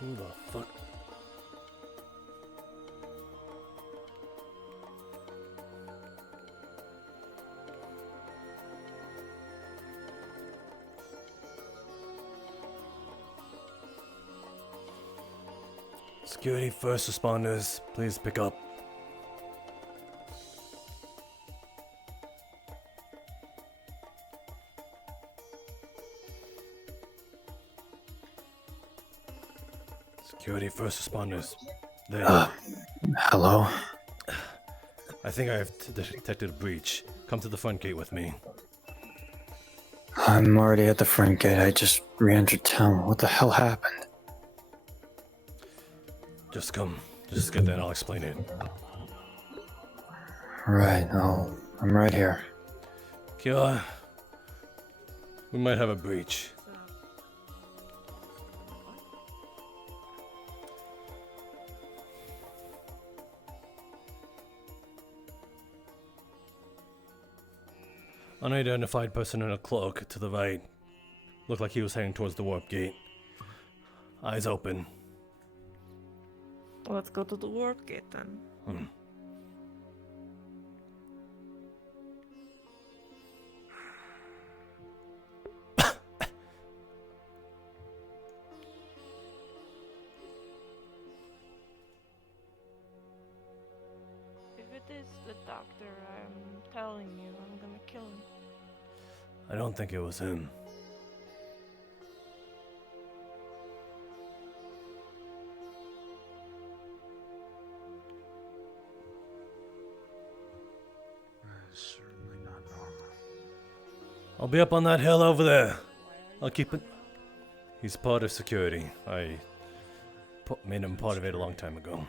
Who the fuck? Security first responders, please pick up. Security first responders. There. Hello? I think I have detected a breach. Come to the front gate with me. I'm already at the front gate. I just re-entered town. What the hell happened? Just come. Just get there and I'll explain it. Right, I'm right here. Kira, we might have a breach. Unidentified person in a cloak to the right. Looked like he was heading towards the warp gate. Eyes open. Let's go to the warp gate then. If it is the doctor, I'm telling you, I'm gonna kill him. I don't think it was him. Certainly not normal. I'll be up on that hill over there. I'll keep it. He's part of security. I made him part of it a long time ago.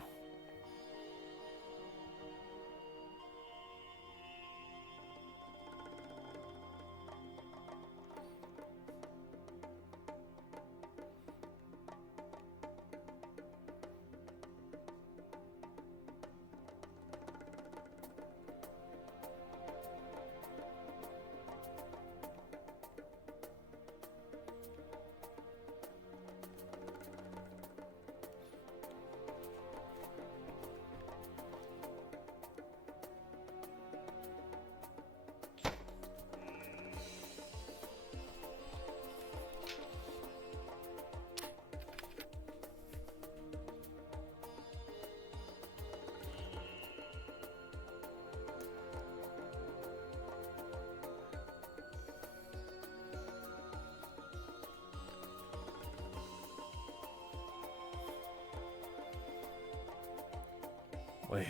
Wait.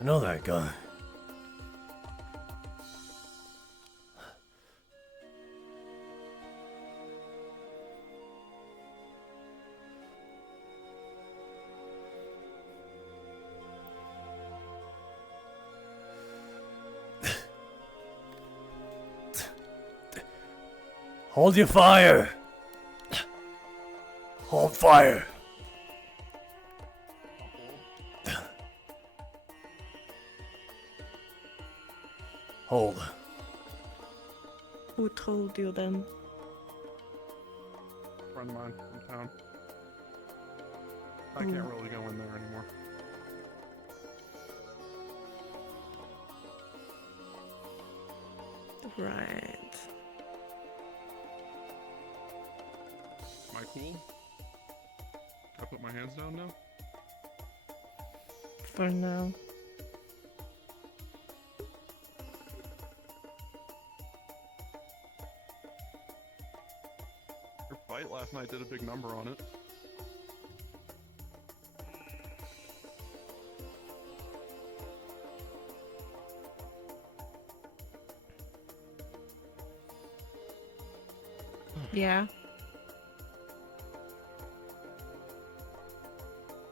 I know that guy. Hold your fire! Hold fire! Hold. Who told you then? Friend of mine from town. I can't really go in there anymore. Right. Am I cool? Can I put my hands down now? For now. Your fight last night did a big number on it. Yeah.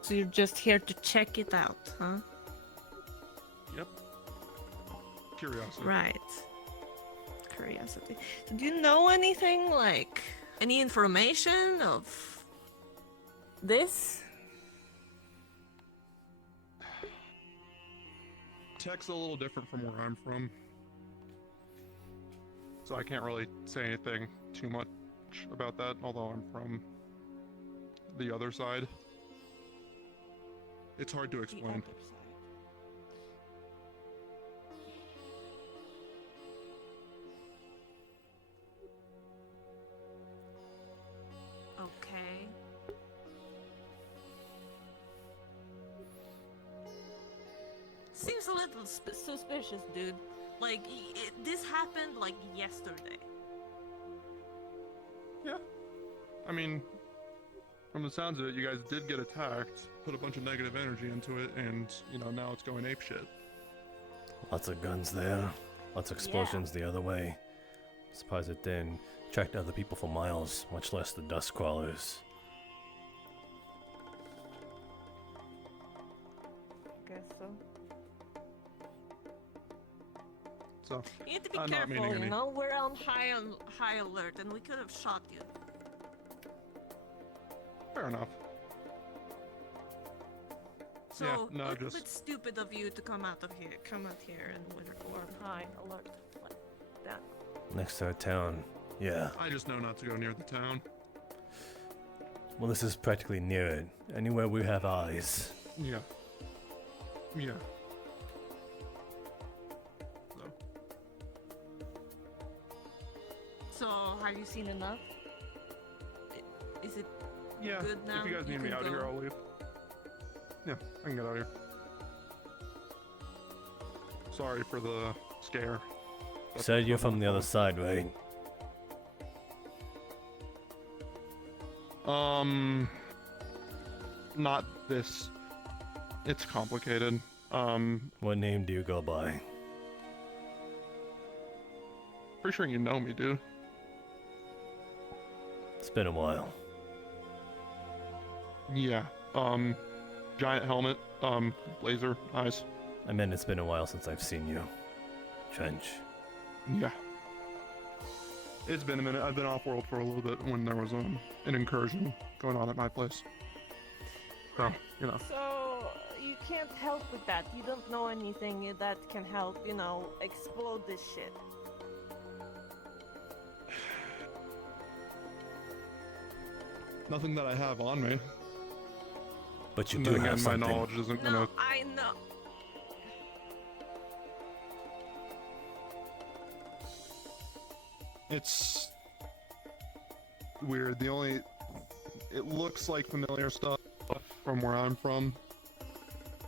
So you're just here to check it out, huh? Yep. Curiosity. Right. Curiosity. So do you know anything, like, any information of this? Tech's a little different from where I'm from. So I can't really say anything too much much about that, although I'm from the other side. It's hard to The explain. other side. Okay. Seems a little suspicious, dude. Like, this happened like yesterday. Yeah. I mean, from the sounds of it, you guys did get attacked, put a bunch of negative energy into it, and, you know, now it's going apeshit. Lots of guns there. Lots of explosions the other way. Surprised it didn't track other people for miles, much less the dust crawlers. Guess so. So, You need to be I'm not careful, meaning you any- know? We're on high alert, and we could have shot you. fair enough. So, Yeah, no, a little just- bit stupid of you to come out here, and we're on high alert like that. Next to our town. Yeah. I just know not to go near the town. Well, this is practically near it. Anywhere we have eyes. Yeah. Yeah. So, So, have you seen enough? Is it yeah, good now? if you guys need me can out of here, go. I'll leave. Yeah, I can get out of here. Sorry for the scare. Said you're from the other side, right? Not this. It's complicated. What name do you go by? Pretty sure you know me, dude. It's been a while. Yeah. Giant helmet, blazer, eyes. I meant it's been a while since I've seen you. Trench. Yeah. It's been a minute. I've been off world for a little bit when there was an incursion going on at my place. So, you know. So, you can't help with that. You don't know anything that can help, you know, explode this shit. Nothing that I have on me. But you And do then have again, my something. knowledge isn't No, gonna. I know. It's weird. It looks like familiar stuff from where I'm from.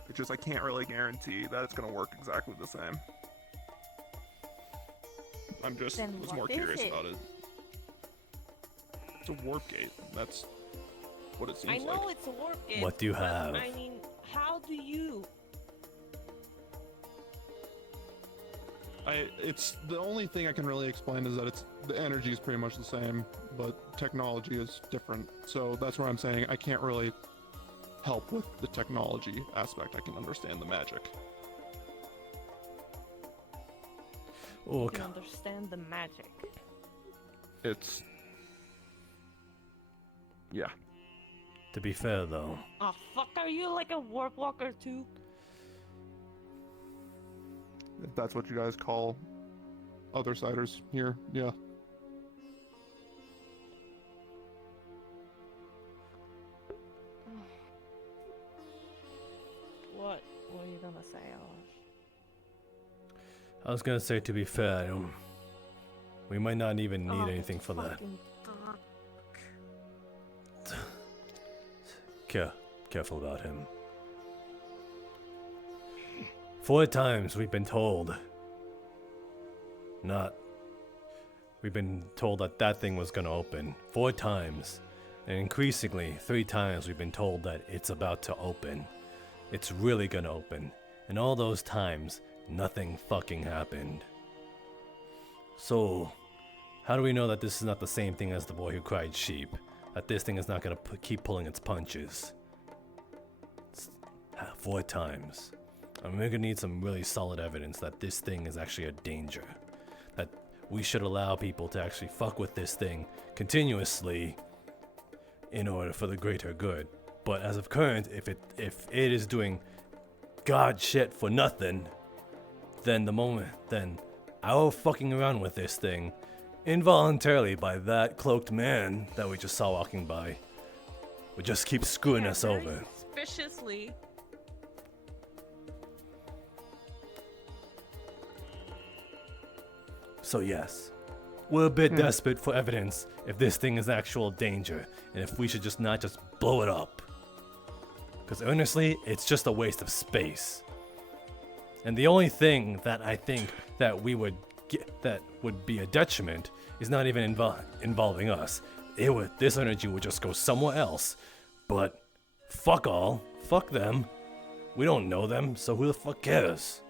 It's just I can't really guarantee that it's gonna work exactly the same. I'm just Then was what more is curious it? about it. It's a warp gate. That's what it seems I know like. it's a warp gate. What do you but, have? I mean, how do you? It's the only thing I can really explain is that the energy is pretty much the same, but technology is different. So that's where I'm saying I can't really help with the technology aspect. I can understand the magic. Oh, You can understand the magic. It's yeah. to be fair though, Oh fuck! Are you like a warp walker too? If that's what you guys call other siders here, yeah. What were you gonna say, Alash? I was gonna say to be fair, we might not even need anything for that. Fucking dog. Careful about him. 4 times we've been told. We've been told that thing was gonna open. 4 times. And increasingly, 3 times we've been told that it's about to open. It's really gonna open. And all those times, nothing fucking happened. So, how do we know that this is not the same thing as the boy who cried sheep? That this thing is not gonna keep pulling its punches? 4 times. And we're gonna need some really solid evidence that this thing is actually a danger. That we should allow people to actually fuck with this thing continuously in order for the greater good. But as of current, if it is doing god shit for nothing, then our fucking around with this thing involuntarily by that cloaked man that we just saw walking by. Would just keep screwing us very over. Suspiciously. So yes, we're a bit desperate for evidence if this thing is actual danger, and if we should just not just blow it up. Because honestly, it's just a waste of space. And the only thing that I think that we would get that would be a detriment is not even involving us. This energy would just go somewhere else. But fuck all, fuck them. We don't know them, so who the fuck cares?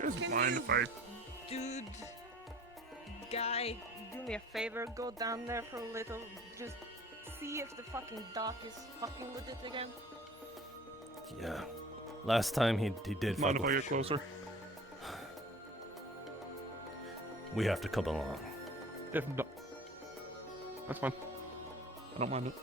Just Can mind you- if I Dude, guy, do me a favor, go down there for a little, just see if the fucking doc is fucking with it again. Yeah. Last time he did mind fuck if I with get closer? We have to come along. If no, that's fine. I don't mind it.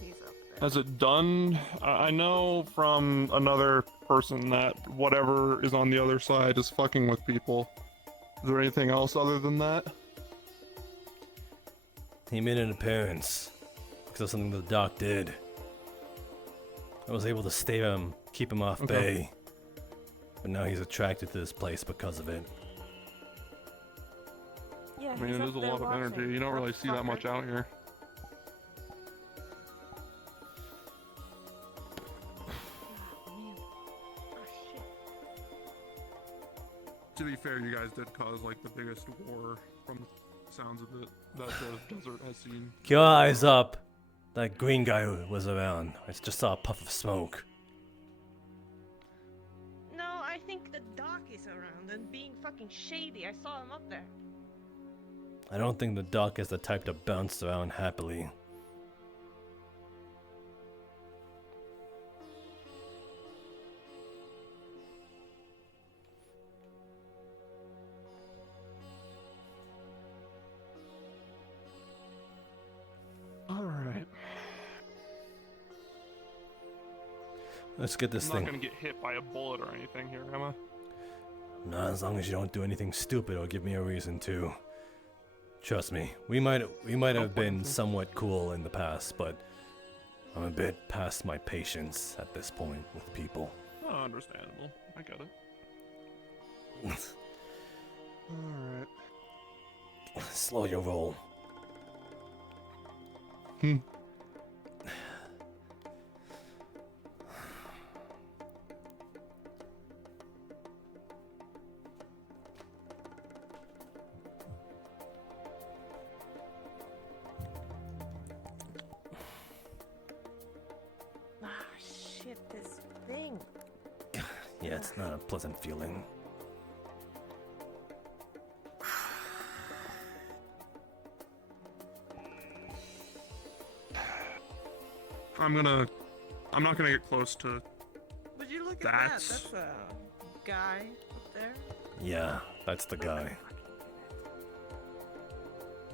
He's up there. Has it done? I know from another person that whatever is on the other side is fucking with people. Is there anything else other than that? He made an appearance because of something the doc did. I was able to stay him, keep him off bay. But now he's attracted to this place because of it. Yeah, I mean, he's it up is a there lot of watching. energy. You don't really see that much out here. Man. Oh, shit. To be fair, you guys did cause like the biggest war from the sounds of it that the desert has seen. Keep your eyes up. That green guy was around. I just saw a puff of smoke. No, I think the doc is around and being fucking shady. I saw him up there. I don't think the doc is the type to bounce around happily. Alright. Let's get this I'm thing. not gonna get hit by a bullet or anything here, am I? Not as long as you don't do anything stupid or give me a reason to. Trust me, we might have been somewhat cool in the past, but I'm a bit past my patience at this point with people. Oh, understandable. I get it. Alright. Slow your roll. Ah, shit, this thing. Yeah, it's not a pleasant feeling. I'm not gonna get close to. Would you look at That's- that? That's a guy up there. Yeah, that's the guy.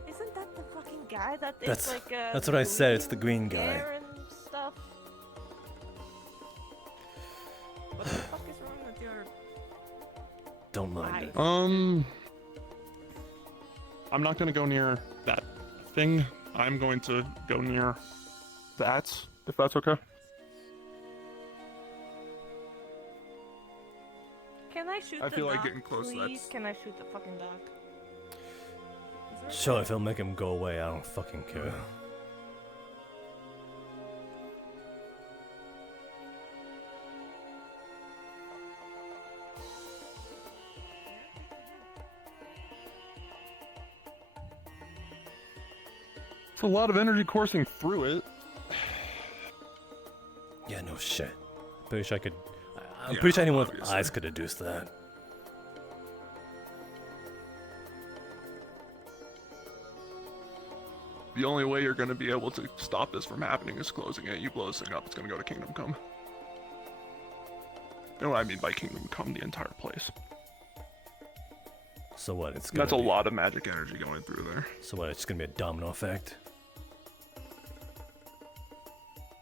Isn't that the fucking guy that is That's- like that's what I said, it's the green guy. hair and stuff? What the fuck is wrong with your Don't mind it. I'm not gonna go near that thing. I'm going to go near that, if that's okay. Can I shoot I the feel like doc, getting close, please? that's- Can I shoot the fucking doc? Is there- Sure, if he'll make him go away, I don't fucking care. It's a lot of energy coursing through it. Yeah, no shit. Pretty sure I could. I'm Yeah, pretty sure anyone with obviously. eyes could deduce that. The only way you're gonna be able to stop this from happening is closing it. You blow this thing up, it's gonna go to Kingdom Come. You know what I mean by Kingdom Come? The entire place. So what? It's gonna That's a be, lot of magic energy going through there. So what? It's gonna be a domino effect.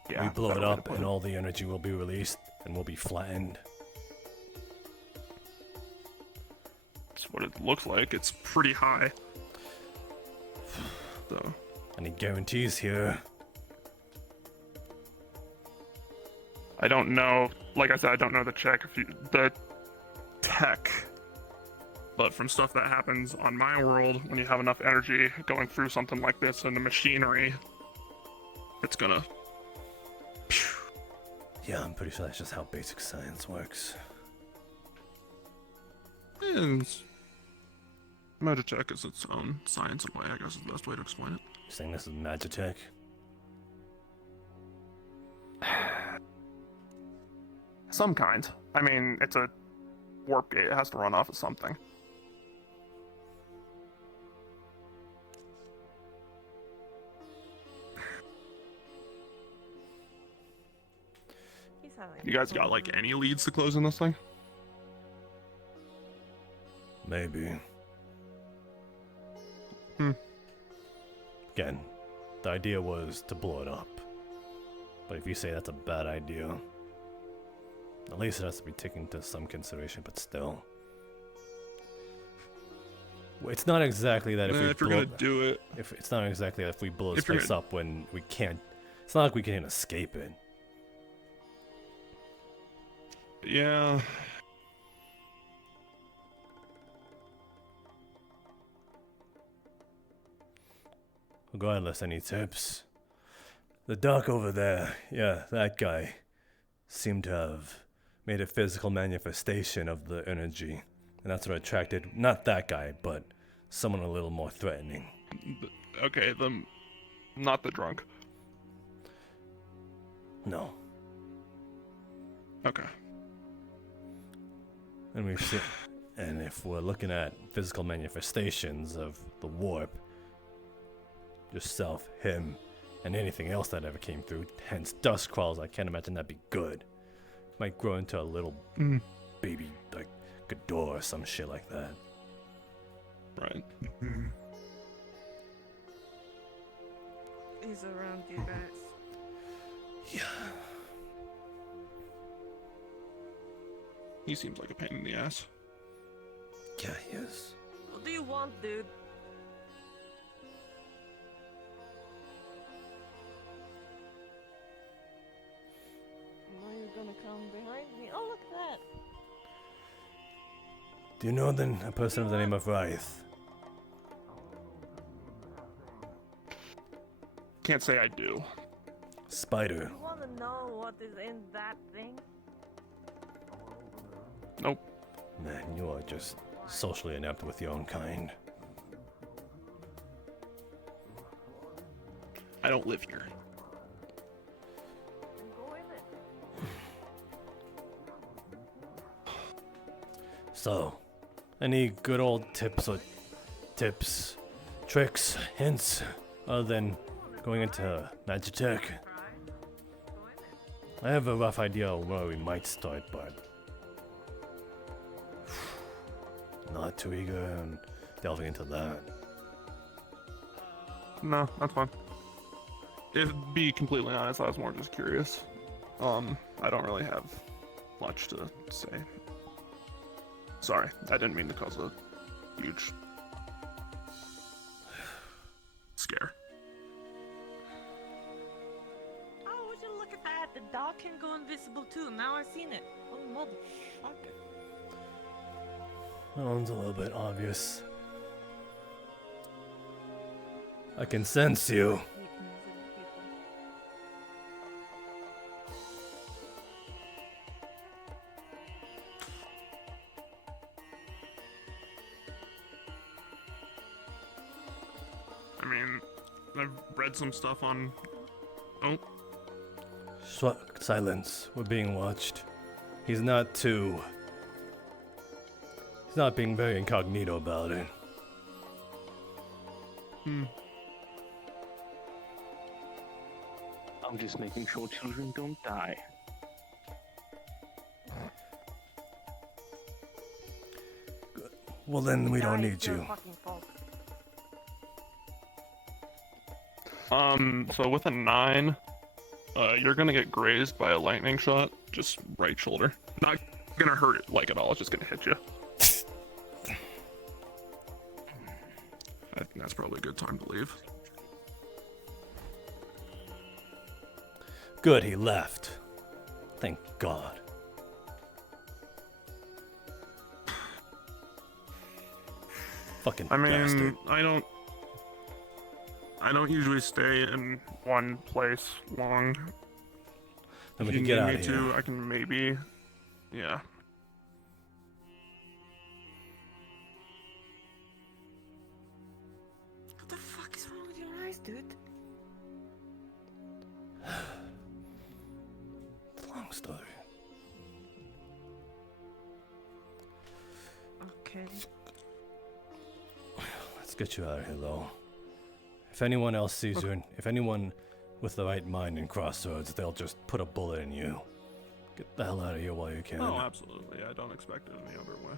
Yeah. We blow it better way to up, put and it. all the energy will be released, and will be flattened. That's what it looks like. It's pretty high. So. Any guarantees here? I don't know. Like I said, I don't know the the tech. But from stuff that happens on my world, when you have enough energy going through something like this and the machinery, it's gonna. Yeah, I'm pretty sure that's just how basic science works. Magitech is its own science in a way, I guess is the best way to explain it. You're saying this is Magitech? Some kind. I mean, it's a warp gate. It has to run off of something. He's having You guys got, like, any leads to closing this thing? Maybe. Hmm. Again, the idea was to blow it up. But if you say that's a bad idea, at least it has to be taken into some consideration, but still. It's not exactly that if we If you're blow gonna do it, if it's not exactly that if we blow this If you're place gonna- up when we can't. It's not like we can escape it. yeah. Regardless, any tips? The doc over there, yeah, that guy, seemed to have made a physical manifestation of the energy. And that's what attracted, not that guy, but someone a little more threatening. Okay, not the drunk. No. Okay. And we've seen, and if we're looking at physical manifestations of the warp, yourself, him, and anything else that ever came through, hence dust crawls, I can't imagine that'd be good. Might grow into a little baby, like Godor or some shit like that. Right. He's around you guys. Yeah. He seems like a pain in the ass. Yeah, he is. What do you want, dude? Now you're gonna come behind me. Oh, look at that. Do you know then a person of the name of Wraith? Can't say I do. Spider. You wanna know what is in that thing? Nope. Man, you are just socially inept with your own kind. I don't live here. Go in it. So, any good old tips, tricks, hints, other than going into Magitech? I have a rough idea of where we might start, but not too eager in delving into that. No, that's fine. If be completely honest, I was more just curious. I don't really have much to say. Sorry, I didn't mean to cause a huge scare. Oh, would you look at that? The dog can go invisible too. Now I've seen it. Oh, motherfucker. That one's a little bit obvious. I can sense you. Hate invisible people. I mean, I've read some stuff on. Oh, Silence. We're being watched. He's not being very incognito about it. I'm just making sure children don't die. Well, then we don't Die, need it's your you. fucking fault. So with a 9, you're gonna get grazed by a lightning shot, just right shoulder. Not gonna hurt it like at all. It's just gonna hit you. I think that's probably a good time to leave. Good, he left. Thank God. Fucking I mean, bastard. I don't usually stay in one place long. Then we If can you get need out me of here. to, I can maybe. Yeah. What the fuck is wrong with your eyes, dude? It's a long story. Okay. Let's get you out of here, though. If anyone else sees you, if anyone with the right mind in Crossroads, they'll just put a bullet in you. Get the hell out of here while you can. Oh, absolutely. I don't expect it any other way.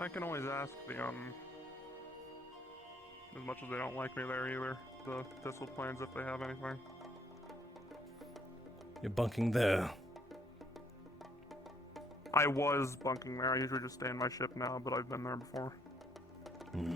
I can always ask the, as much as they don't like me there either, the Thistle Plains if they have anything. You're bunking there. I was bunking there. I usually just stay in my ship now, but I've been there before. Hmm.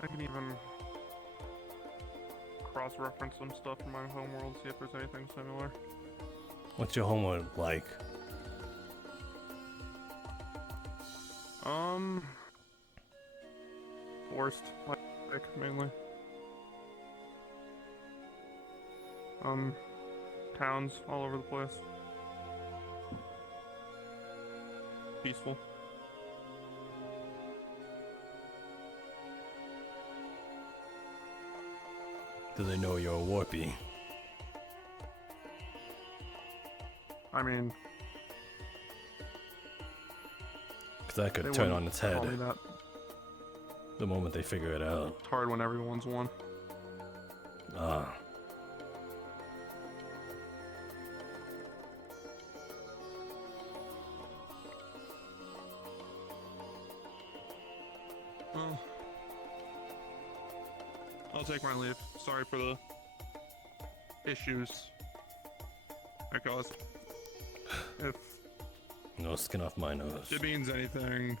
I can even cross-reference some stuff from my homeworld, see if there's anything similar. What's your homeworld like? Forced, like, mainly. Towns all over the place. Peaceful. Do they know you're a warpy? I mean, Because that they could turn wouldn't on its call me head that. the moment they figure it out. It's hard when everyone's one. Ah. Well, I'll take my leave. Sorry for the issues I caused. If No skin off my nose. it means anything,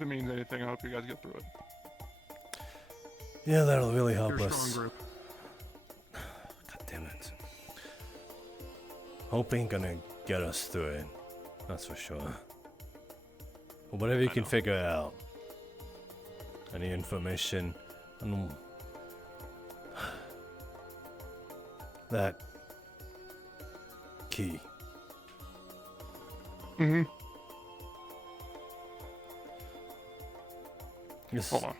I hope you guys get through it. Yeah, that'll really help You're a us. strong group. God damn it. Hope ain't gonna get us through it. That's for sure. But whatever you I can know. figure out. Any information on that key. Mm-hmm. Yes. Hold on.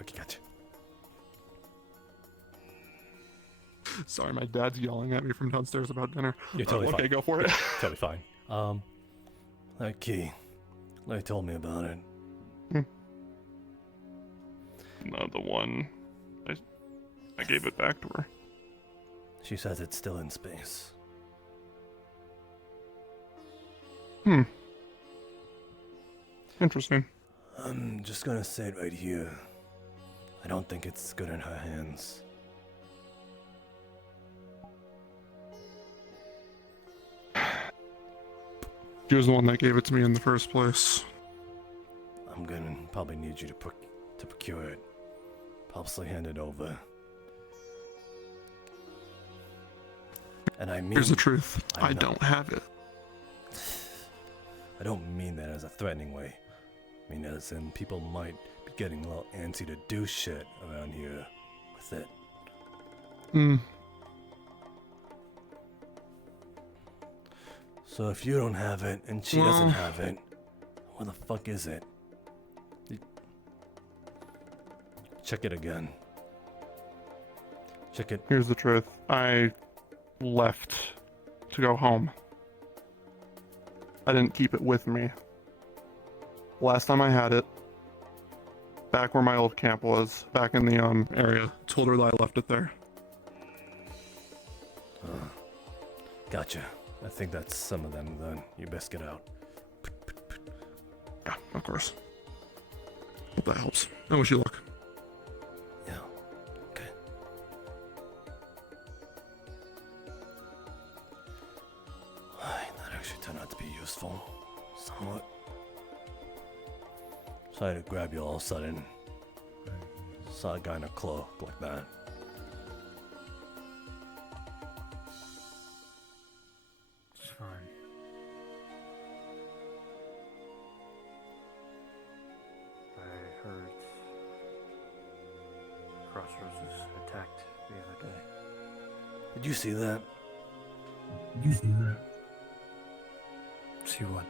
Okay, gotcha. Sorry, my dad's yelling at me from downstairs about dinner. You're totally okay, fine. go for it. Totally fine. That key. They told me about it. No, the one I gave it back to her. She says it's still in space. Interesting. I'm just gonna say it right here. I don't think it's good in her hands. She was the one that gave it to me in the first place. I'm gonna probably need you to procure it. Possibly hand it over. And I mean... Here's the truth. I I know. don't have it. I don't mean that as a threatening way. I mean as in people might be getting a little antsy to do shit around here with it. Hmm. So if you don't have it and she doesn't have it, where the fuck is it? Check it again. Check it. Here's the truth. I left to go home. I didn't keep it with me. Last time I had it, back where my old camp was, back in the area, told her that I left it there. Gotcha. I think that's some of them then. You best get out. Yeah, of course. Hope that helps. I wish you luck. Yeah. Okay. That actually turned out to be useful. Somewhat. Sorry to grab you all of a sudden. Saw a guy in a cloak like that. It's fine. I heard Crossroads was attacked the other day. Did you see that? You see that? See what?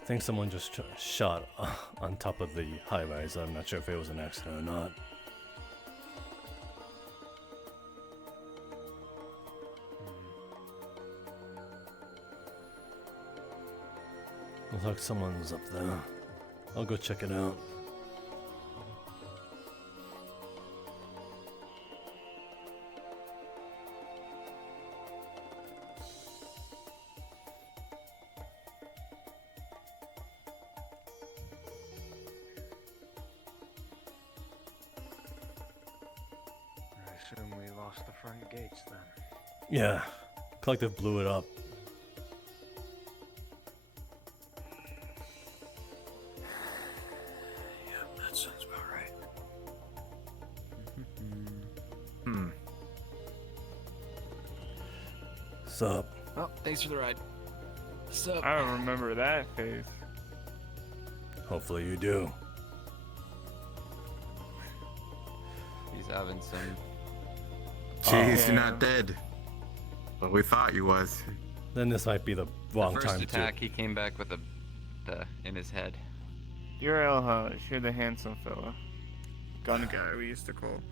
I think someone just shot on top of the high rise. I'm not sure if it was an accident or not. Looks like someone's up there. I'll go check it out. I assume we lost the front gates then. Yeah, Collective blew it up. Yeah, that sounds about right. Sup? Oh, thanks for the ride. Sup? I don't remember that face. Hopefully you do. He's having some. Jeez, Oh. you're not dead. Well, we thought you was. Then this might be the wrong First time attack, he came back with a in his head. You're El You're the handsome fella. Gun guy we used to call. to.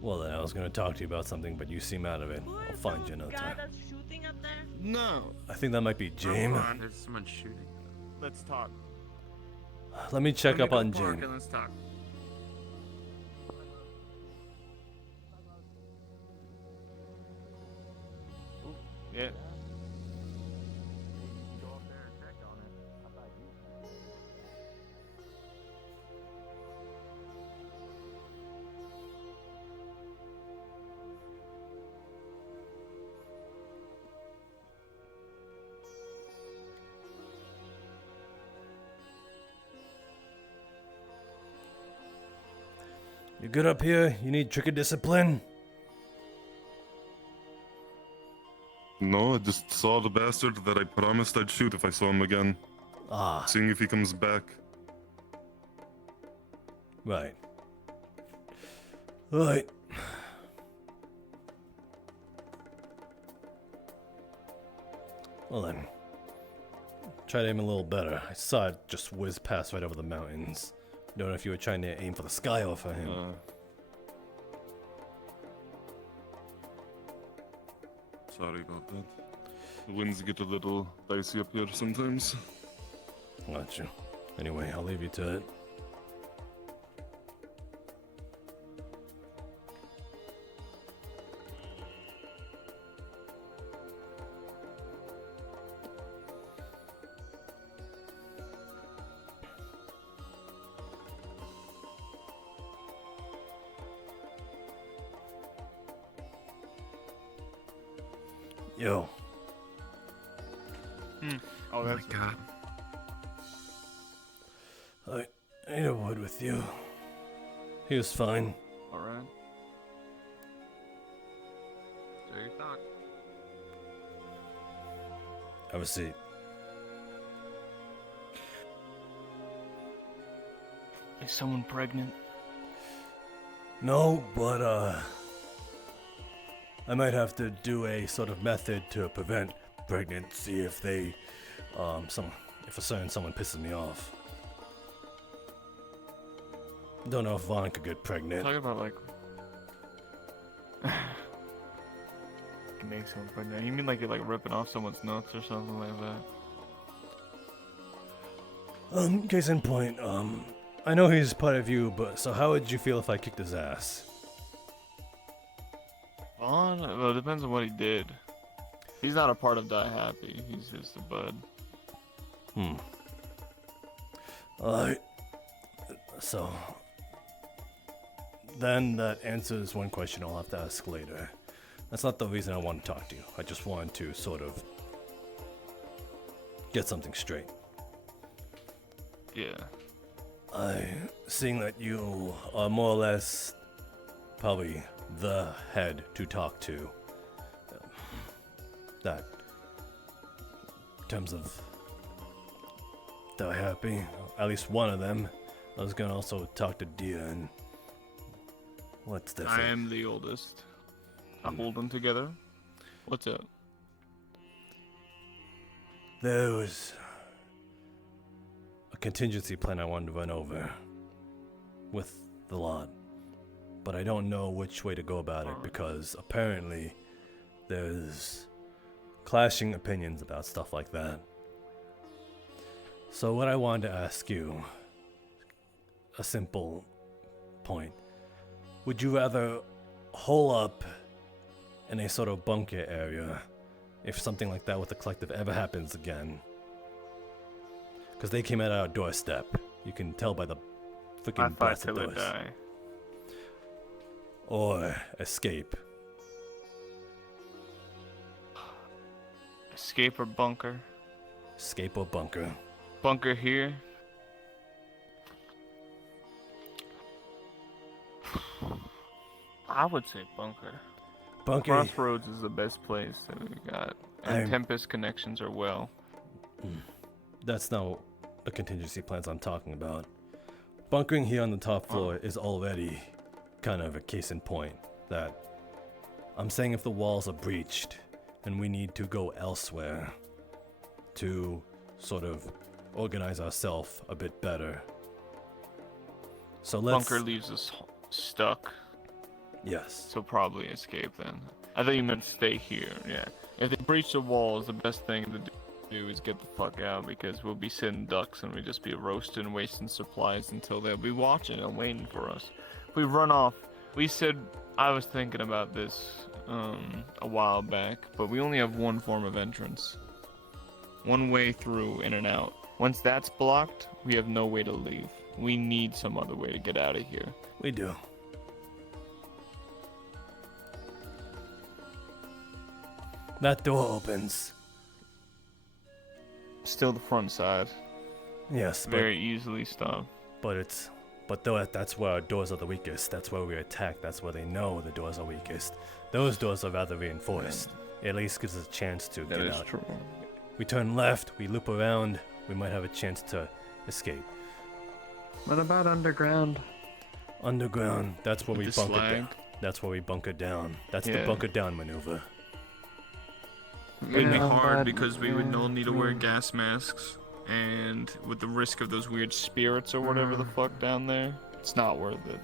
Well then, I was gonna talk to you about something, but you seem out of it. Who I'll is find the you another guy time. that's shooting up there? No. I think that might be James. Hold on. There's someone shooting. Let's talk. Let me check Let me up go on park James. and let's talk. Yeah. You good up here? You need trigger discipline? No, I just saw the bastard that I promised I'd shoot if I saw him again. Ah, Seeing if he comes back. right. Right. Well then. Try to aim a little better. I saw it just whiz past right over the mountains. Don't know if you were trying to aim for the sky or for him. Sorry about that. The winds get a little dicey up here sometimes. Got you. Anyway, I'll leave you to it. Yo, Oh, Oh my that's god. I need a word with you. He was fine. All right. So your thought. Have a seat. Is someone pregnant? No, but I might have to do a sort of method to prevent pregnancy if they, if a certain someone pisses me off. Don't know if Vaughn could get pregnant. Talking about like. Can make someone pregnant. You mean like you're like ripping off someone's nuts or something like that? Case in point, I know he's part of you, but so how would you feel if I kicked his ass? Vaughn? Well, it depends on what he did. He's not a part of Die Happy. He's just a bud. Alright. So. Then that answers one question I'll have to ask later. That's not the reason I want to talk to you. I just wanted to sort of get something straight. Yeah. Seeing that you are more or less probably the head to talk to, that in terms of Die Happy, at least one of them, I was gonna also talk to Dia and what's I different? am the oldest. I hold them together. What's up? There was a contingency plan I wanted to run over with the lot, but I don't know which way to go about it because apparently there's clashing opinions about stuff like that. So what I wanted to ask you, a simple point. Would you rather hole up in a sort of bunker area if something like that with the collective ever happens again? Because they came at our doorstep. You can tell by the I freaking fight blasted till I doors. die. Or escape. Escape or bunker? Escape or bunker. Bunker here. I would say bunker. Bunker. Crossroads is the best place that we got. And I'm- Tempest connections are well. That's not the contingency plans I'm talking about. Bunkering here on the top floor is already kind of a case in point that I'm saying if the walls are breached and we need to go elsewhere to sort of organize ourselves a bit better. So let's Bunker leaves us stuck, yes. so probably escape then. I thought you meant stay here, yeah. If they breach the walls, the best thing to do is get the fuck out because we'll be sitting ducks and we'll just be roasting and wasting supplies until they'll be watching and waiting for us. If we run off, we said, I was thinking about this a while back, but we only have one form of entrance. One way through, in and out. Once that's blocked, we have no way to leave. We need some other way to get out of here. We do. That door opens. Still the front side. Yes, Very easily stopped. but that's where our doors are the weakest. That's where we attack. That's where they know the doors are weakest. Those doors are rather reinforced. It at least gives us a chance to That get is out. true. We turn left, we loop around, we might have a chance to escape. What about underground? Underground, that's where With we the bunker slag? down. That's where we bunker down. That's the Yeah. bunker down maneuver. It'd be Yeah, hard but- because we would yeah, all need to wear yeah. gas masks, and with the risk of those weird spirits or whatever the fuck down there, it's not worth it.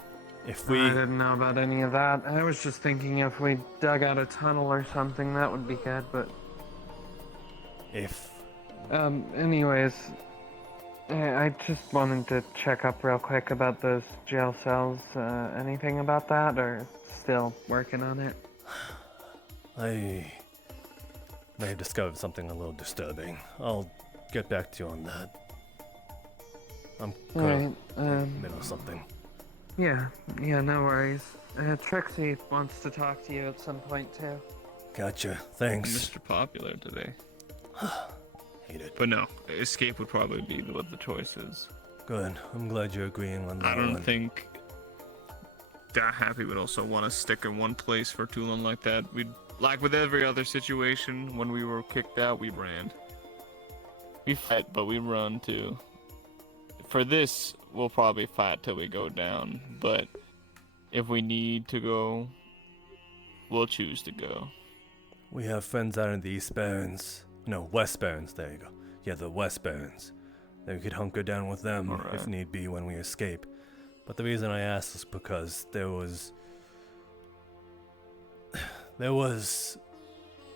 If I we didn't know about any of that. I was just thinking if we dug out a tunnel or something, that would be good, but... if Anyways, I just wanted to check up real quick about those jail cells. Anything about that, or still working on it? I may have discovered something a little disturbing. I'll get back to you on that. I'm kind Alright, of in the middle of something. yeah, no worries. Trixie wants to talk to you at some point, too. Gotcha. Thanks. Mr. Popular today. Hate it. But no, escape would probably be what the choice is. Good. I'm glad you're agreeing on that I don't one. think that Happy would also want to stick in one place for too long like that. We'd, like with every other situation, when we were kicked out, we ran. We fight, but we run too. For this, we'll probably fight till we go down, but if we need to go, we'll choose to go. We have friends out in the East Barrens. No, West Barrens, there you go. Yeah, the West Barrens. Then we could hunker down with them if Alright. need be when we escape. But the reason I asked is because there was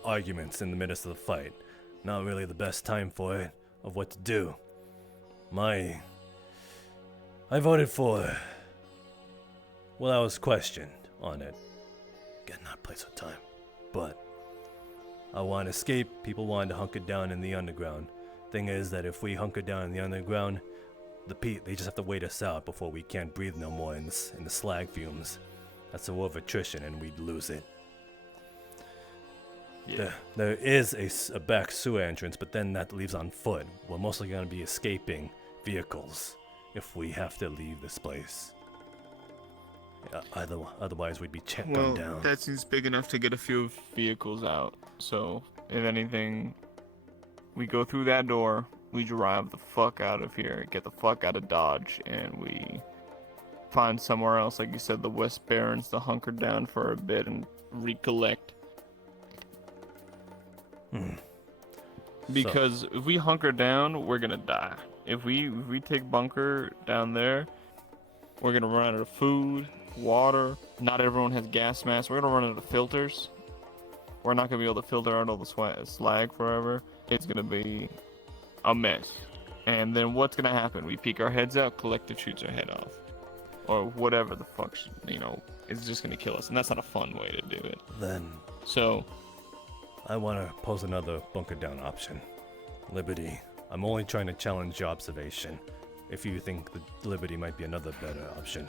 arguments in the midst of the fight. Not really the best time for it, of what to do. I voted for... Well, I was questioned on it. Again, not place or time. But I want to escape. People wanted to hunker down in the underground. Thing is that if we hunker down in the underground, they just have to wait us out before we can't breathe no more in the slag fumes. That's a war of attrition and we'd lose it. Yeah. There is a back sewer entrance, but then that leaves on foot. We're mostly going to be escaping vehicles if we have to leave this place. Otherwise, we'd be gunned down. That seems big enough to get a few vehicles out. So, if anything, we go through that door, we drive the fuck out of here, get the fuck out of Dodge, and we find somewhere else, like you said, the West Barrens, to hunker down for a bit and recollect. Because if we hunker down, we're gonna die. If we take bunker down there, we're gonna run out of food, water. Not everyone has gas masks. We're gonna run out of filters. We're not gonna be able to filter out all the slag forever. It's gonna be a mess. And then what's gonna happen? We peek our heads out, collective shoots our head off, or whatever the fuck, it's just gonna kill us, and that's not a fun way to do it. Then So, I want to pose another bunker down option. Liberty. I'm only trying to challenge your observation. If you think the Liberty might be another better option.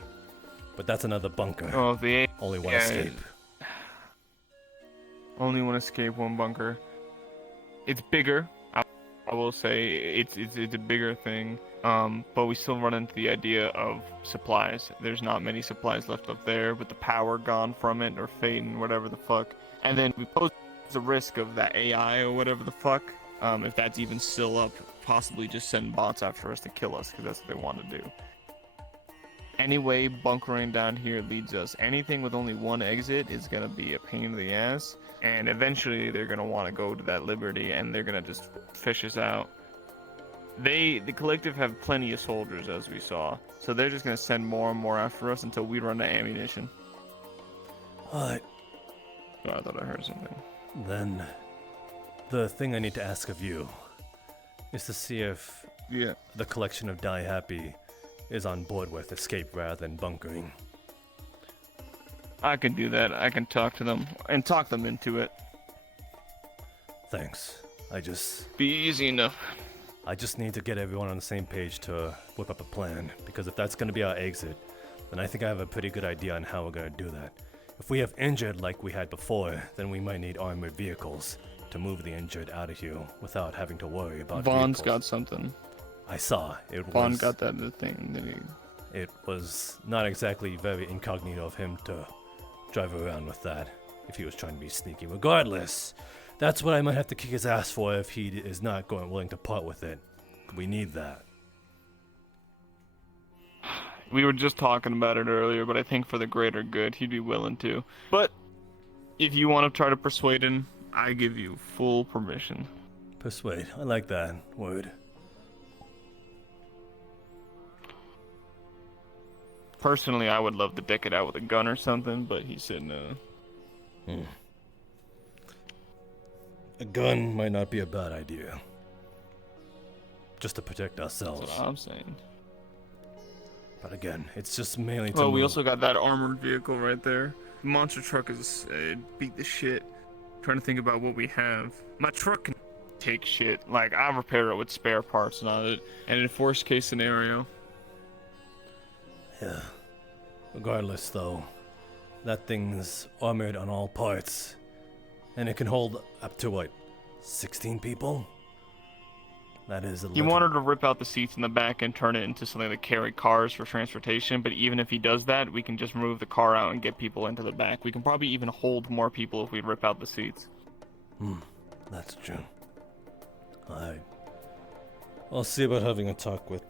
But that's another bunker. oh, Only one escape. Only one escape, one bunker. It's bigger. I will say it's a bigger thing. But we still run into the idea of supplies. There's not many supplies left up there, with the power gone from it or fading, whatever the fuck. And then we pose the risk of that AI or whatever the fuck, if that's even still up, possibly just send bots after us to kill us, because that's what they want to do. Anyway, bunkering down here leads us. Anything with only one exit is gonna be a pain in the ass, and eventually they're gonna want to go to that Liberty, and they're gonna just fish us out. The collective have plenty of soldiers, as we saw, so they're just gonna send more and more after us until we run out of ammunition. Alright, Oh, I thought I heard something. then the thing I need to ask of you is to see if Yeah. the collection of Die Happy is on board with escape rather than bunkering. I can do that. I can talk to them and talk them into it. Thanks. Be easy enough. I just need to get everyone on the same page to whip up a plan, because if that's going to be our exit, then I think I have a pretty good idea on how we're going to do that. If we have injured like we had before, then we might need armored vehicles to move the injured out of here without having to worry about Vaughn's vehicles. got something. I saw. Vaughn got that thing. It was not exactly very incognito of him to drive around with that, if he was trying to be sneaky. Regardless, that's what I might have to kick his ass for if he is not willing to part with it. We need that. We were just talking about it earlier, but I think for the greater good, he'd be willing to. But if you want to try to persuade him, I give you full permission. Persuade. I like that word. Personally, I would love to deck it out with a gun or something, but he said no. A gun might not be a bad idea. Just to protect ourselves. That's what I'm saying. But again, it's just mainly to Well, we move. also got that armored vehicle right there. The monster truck is beat the shit. Trying to think about what we have. My truck can take shit. Like, I repair it with spare parts and all that. And in a worst case scenario. Yeah. Regardless, though, that thing's armored on all parts. And it can hold up to what, 16 people? That is a He little... wanted to rip out the seats in the back and turn it into something that carry cars for transportation, but even if he does that, we can just move the car out and get people into the back. We can probably even hold more people if we rip out the seats. That's true. I'll see about having a talk with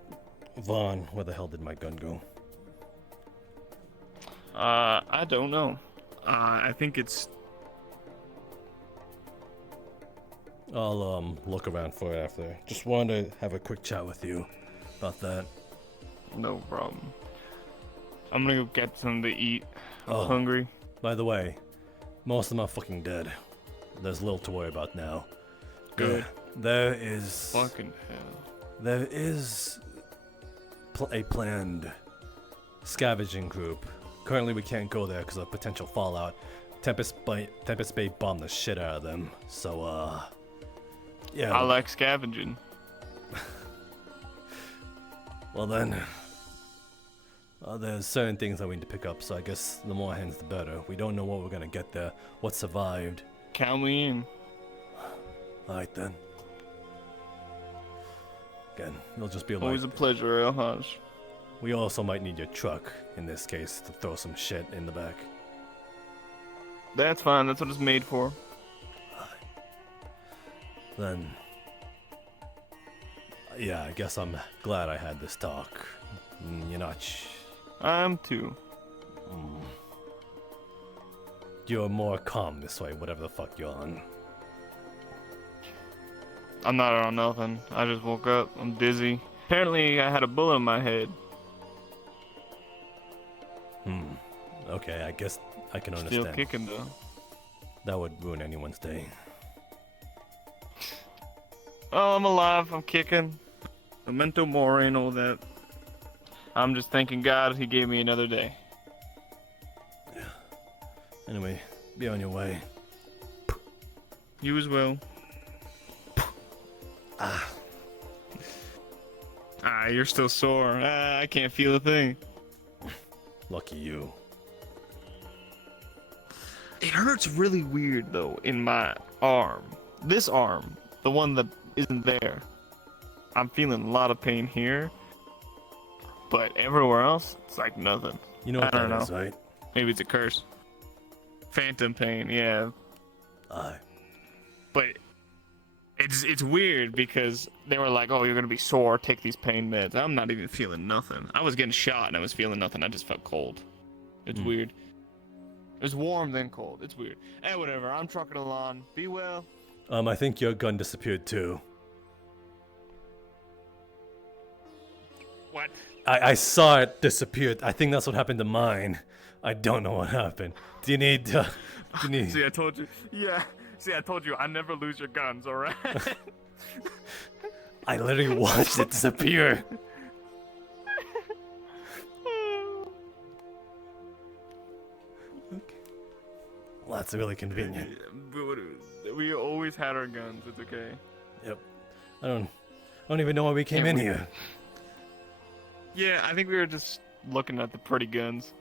Vaughn. Where the hell did my gun go? I don't know. I think it's... I'll look around for it after. Just wanted to have a quick chat with you about that. No problem. I'm gonna go get something to eat. I'm hungry. By the way, most of them are fucking dead. There's little to worry about now. Good. There is... Fucking hell. There is a planned scavenging group. Currently we can't go there because of potential fallout. Tempest Bay bombed the shit out of them. So, yeah. I like scavenging. Well then, there's certain things that we need to pick up, so I guess the more hands the better. We don't know what we're gonna get there, what survived. Count me in. Alright then. Again, you'll just be Always a pleasure, El Haj. We also might need your truck, in this case, to throw some shit in the back. That's fine, that's what it's made for. Then, yeah, I guess I'm glad I had this talk. You're not I'm too. You're more calm this way, whatever the fuck you're on. I'm not on nothing. I just woke up. I'm dizzy. Apparently, I had a bullet in my head. Okay, I guess I can understand. Still kicking, though. That would ruin anyone's day. Oh, I'm alive. I'm kicking. Memento mori and all that. I'm just thanking God he gave me another day. Yeah. Anyway, be on your way. You as well. You're still sore. I can't feel a thing. Lucky you. It hurts really weird, though, in my arm. This arm, the one that isn't there. I'm feeling a lot of pain here. But everywhere else, it's like nothing. You know what I don't that is, know. right? Maybe it's a curse. Phantom pain, yeah. Aye. But it's weird because they were like, oh, you're going to be sore, take these pain meds. I'm not even feeling nothing. I was getting shot and I was feeling nothing. I just felt cold. It's weird. It's warm then cold. It's weird. Hey, whatever. I'm trucking along. Be well. I think your gun disappeared too. What? I saw it disappear. I think that's what happened to mine. I don't know what happened. Do you need, See, I told you. Yeah. See, I told you I never lose your guns, alright? I literally watched it disappear. Okay. Well, that's really convenient. We always had our guns. It's okay. Yep. I don't even know why we came in here. Yeah, I think we were just looking at the pretty guns.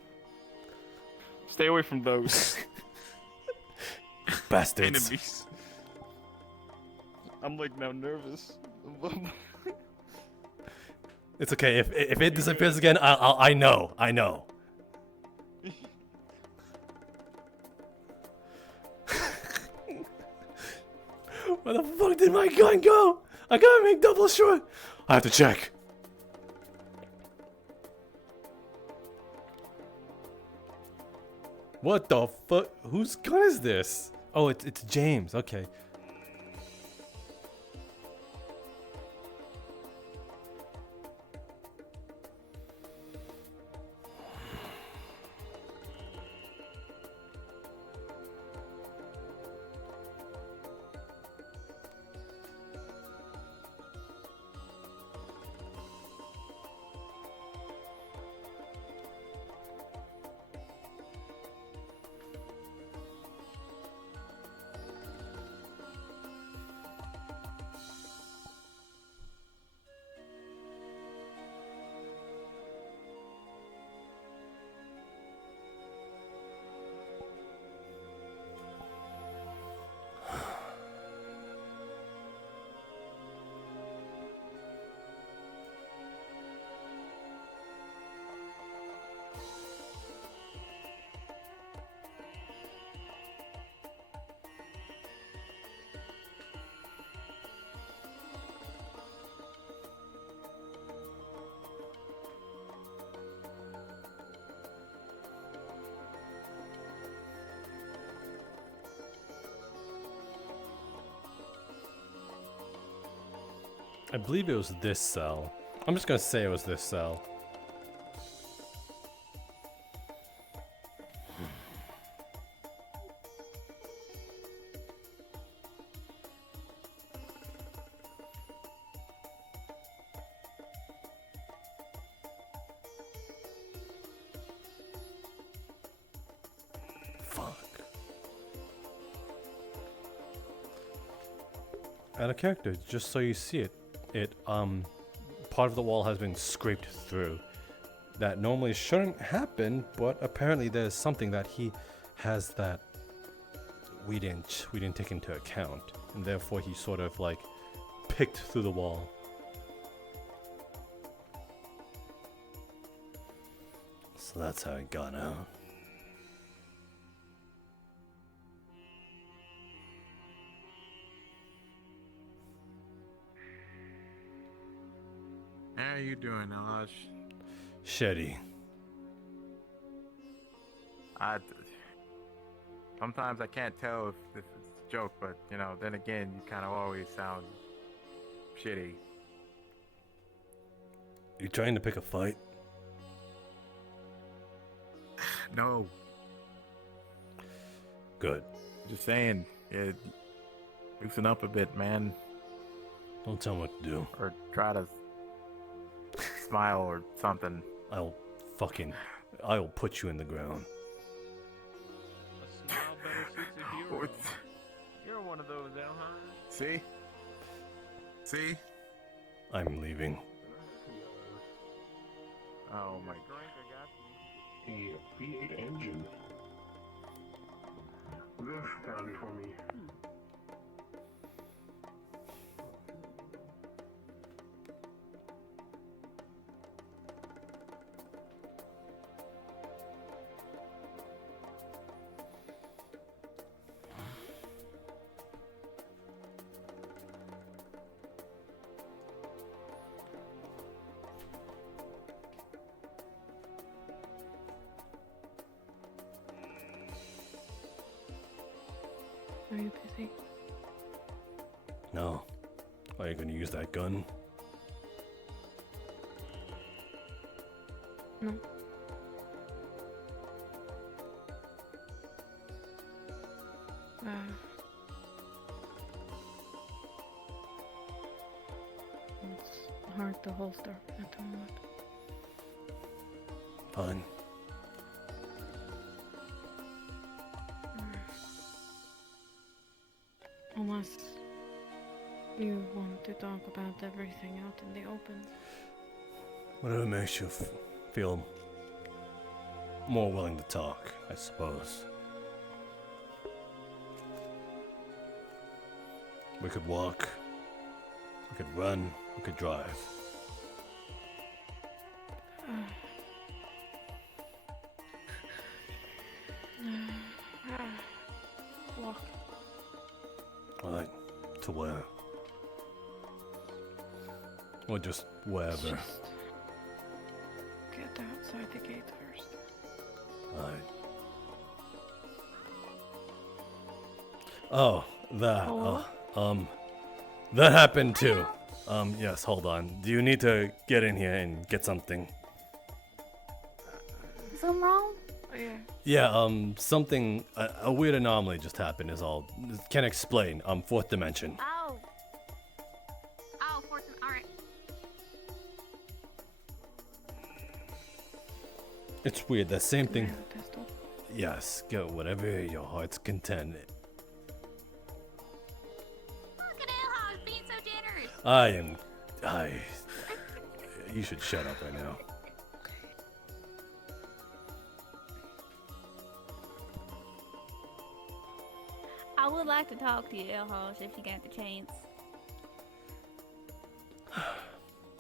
Stay away from those. Bastards. Enemies. I'm like now nervous. It's okay. If it disappears again, I know. Where the fuck did my gun go? I gotta make double sure. I have to check. What the fuck? Whose gun is this? Oh, it's James. Okay. I believe it was this cell. I'm just gonna say it was this cell. Fuck. Out of character, just so you see it. Part of the wall has been scraped through. That normally shouldn't happen, but apparently there's something that he has that we didn't take into account, and therefore he sort of like picked through the wall. So that's how it got out. How are you doing, Elijah? Shetty. Sometimes I can't tell if it's a joke, but you know, then again, you kind of always sound shitty. You trying to pick a fight? No, Good. just saying, yeah, loosen up a bit, man, Don't tell me what to do. or try to smile or something. I'll put you in the ground. A smile better suits a hero. What's- You're one of those, Elhon. See? See? I'm leaving. Oh my Drink, I got you. A V8 engine. This down before me. Are you busy? No. Are you gonna use that gun? No. It's hard to holster at the moment. Fine. Unless you want to talk about everything out in the open. Whatever makes you feel more willing to talk, I suppose. We could walk. We could run. We could drive. Walk. Alright. To where? Or just wherever. Just get outside the gate first. Alright. Oh, that. That happened too. Yes, hold on. Do you need to get in here and get something? Something wrong? Oh, yeah. Yeah, something, a weird anomaly just happened is all. Can't explain. Fourth dimension. Oh. Oh, alright. It's weird, that same Can I thing. have a pistol? Yes, go whatever your heart's content. Look at Elhaj being so generous. You should shut up right now. I would like to talk to you, Elhaj, if you get the chance.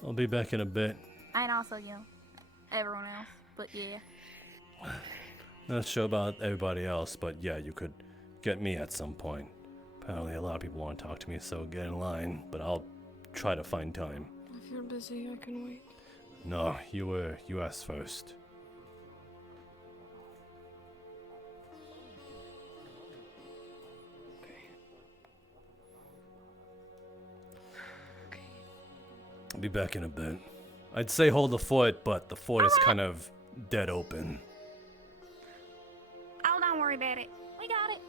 I'll be back in a bit. And also, you know, everyone else. But yeah. Not sure about everybody else, but yeah, you could get me at some point. Apparently a lot of people want to talk to me, so get in line, but I'll try to find time. If you're busy, I can wait. No, you asked first. Okay. Be back in a bit. I'd say hold the fort, but the fort is kind of dead open. Oh, don't worry about it. We got it.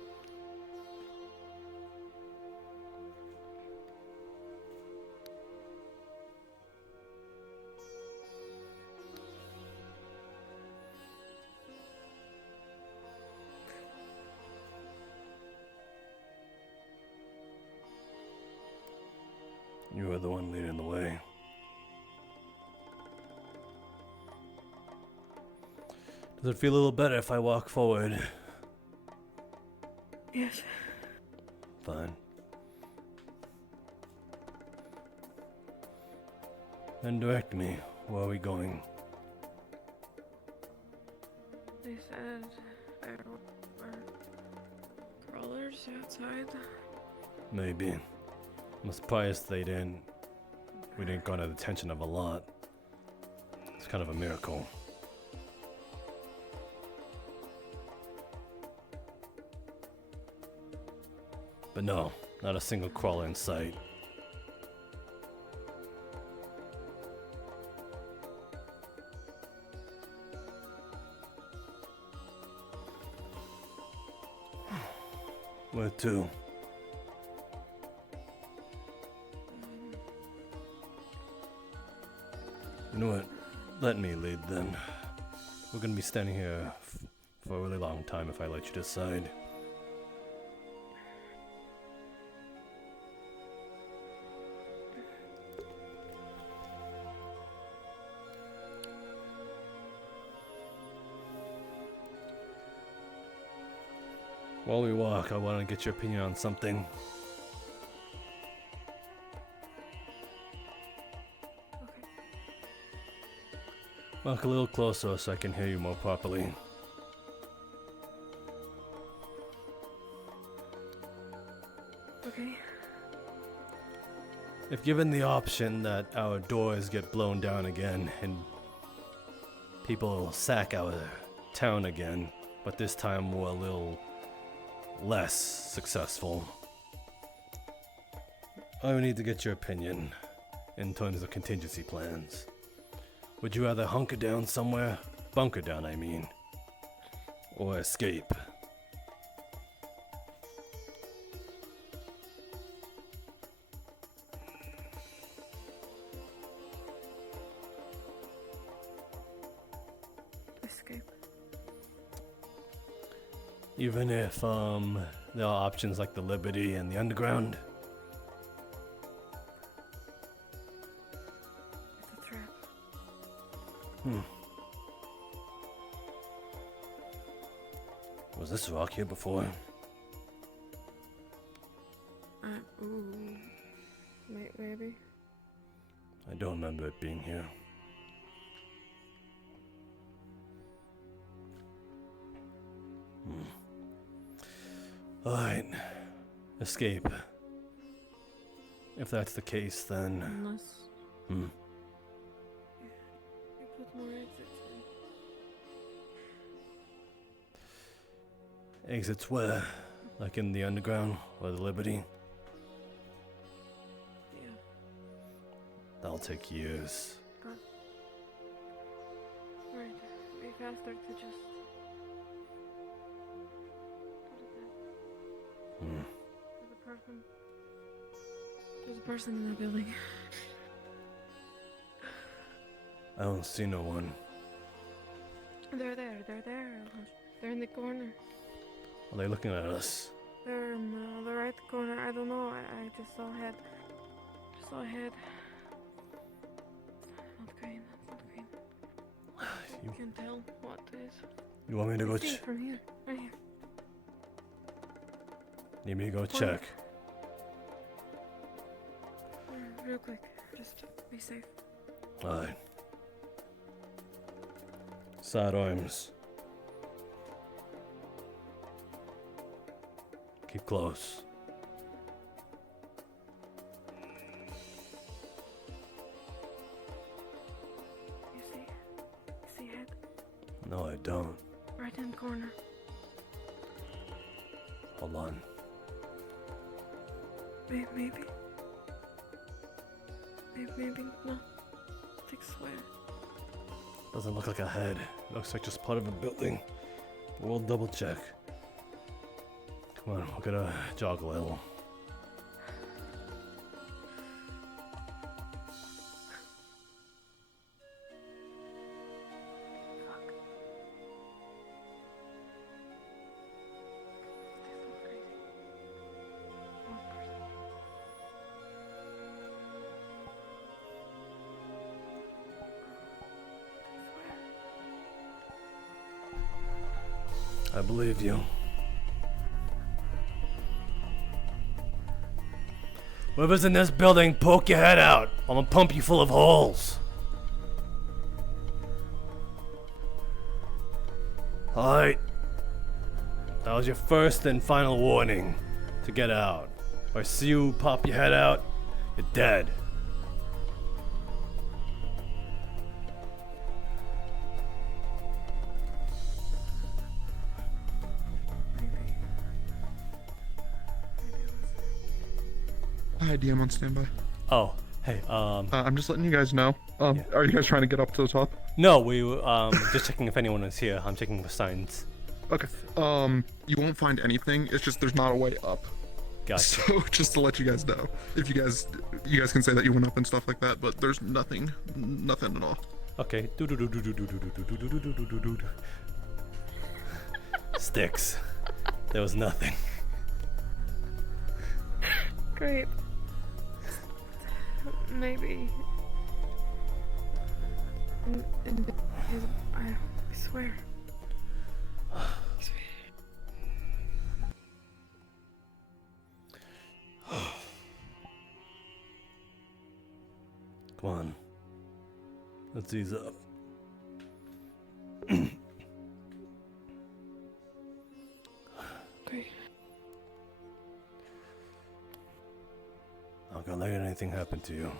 You were the one leading the way. Does it feel a little better if I walk forward? Yes. Fine. Then direct me. Where are we going? They said there were crawlers outside. Maybe. I'm surprised we didn't garner the attention of a lot. It's kind of a miracle. But no, not a single crawler in sight. Where to? You know what? Let me lead then. We're gonna be standing here for a really long time if I let you decide. While we walk, I want to get your opinion on something. Walk a little closer so I can hear you more properly. Okay. If given the option that our doors get blown down again and people sack our town again, but this time we're a little less successful, I would need to get your opinion in terms of contingency plans. Would you rather hunker down somewhere, bunker down I mean, or escape? Escape. Even if there are options like the Liberty and the Underground? It's a trap. Was this rock here before? Ooh. Maybe. I don't remember it being here. Alright. Escape. If that's the case, then... Unless Hmm. you put more exits in. Exits where? Like in the Underground or the Liberty? Yeah. That'll take years. But right, be faster to just There's a person in that building. I don't see no one. They're there. They're in the corner. Are they looking at us? They're in the right corner. I don't know. I just saw a head. Not green. You- Can't tell what it is. You want me to go See it check? from here. Right here. Need me to go Point. check? Real quick. Just be safe. Alright. Sidearms. Keep close. You see head? No, I don't. Right in the corner. Hold on. Maybe. Maybe not. Sticks swear. Doesn't look like a head. It looks like just part of a building. We'll double check. Come on, we're gonna jog a little. I believe you. Whoever's in this building, poke your head out. I'm gonna pump you full of holes. Alright. That was your first and final warning to get out. If I see you pop your head out, you're dead. Hi, DM on standby. Oh, hey, I'm just letting you guys know. Yeah. Are you guys trying to get up to the top? no, we were just checking if anyone was here. I'm checking for signs. Okay. You won't find anything. It's just there's not a way up. Gotcha. So just to let you guys know, if you guys can say that you went up and stuff like that, but there's nothing at all. Okay. Sticks. There was nothing. Great. Maybe. I swear. Come on. Let's ease up. Great. Not gonna let anything happen to you.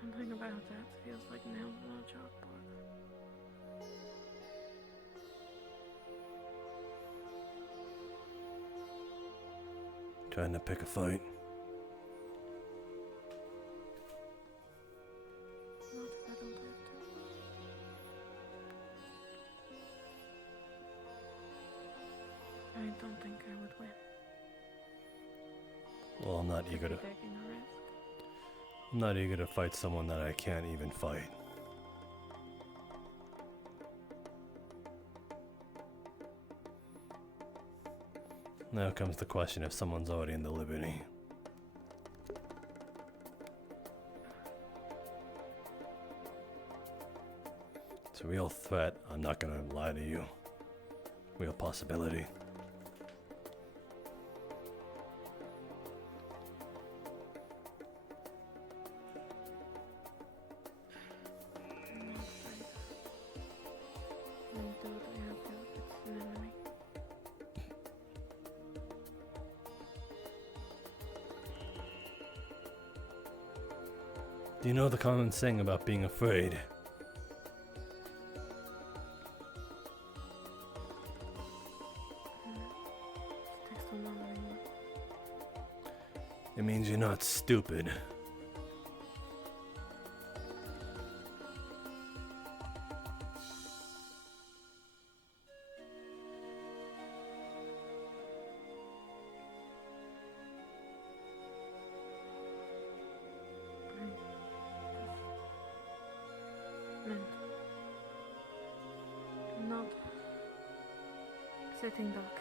Something about that feels like nails on a chalkboard. Trying to pick a fight. Not if I don't have to. I don't think I would win. Well, I'm not eager to. Taking a risk. I'm not eager to fight someone that I can't even fight. Now comes the question if someone's already in the Liberty. It's a real threat, I'm not gonna lie to you. Real possibility. I'm not afraid. We'll do what we have to if it's an enemy. Do you know the common saying about being afraid? Sticks don't know anymore. It means you're not stupid. Meant. Not sitting duck.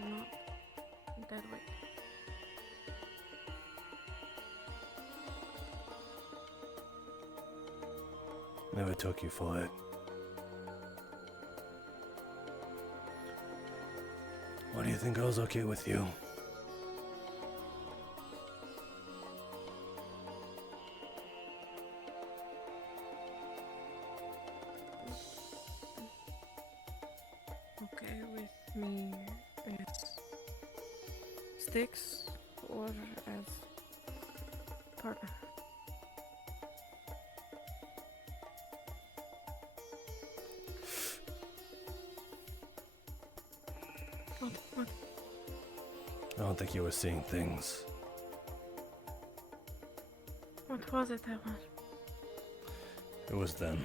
Not dead weight. Never took you for it. Why do you think I was okay with you? Okay with me as Sticks or as partner? don't think you were seeing things. What was it, Evan? It was them.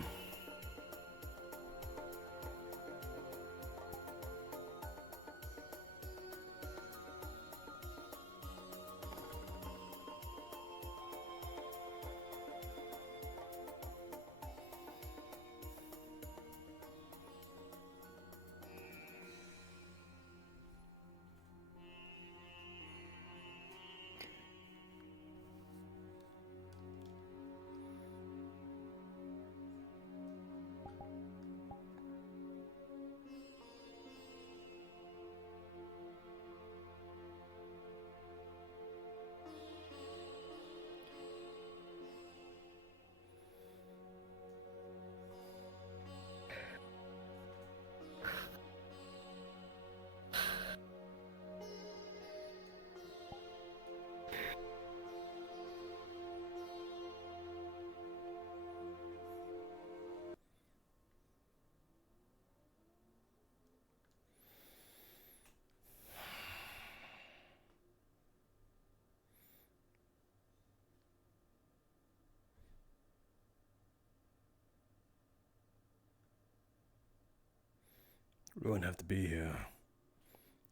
We wouldn't have to be here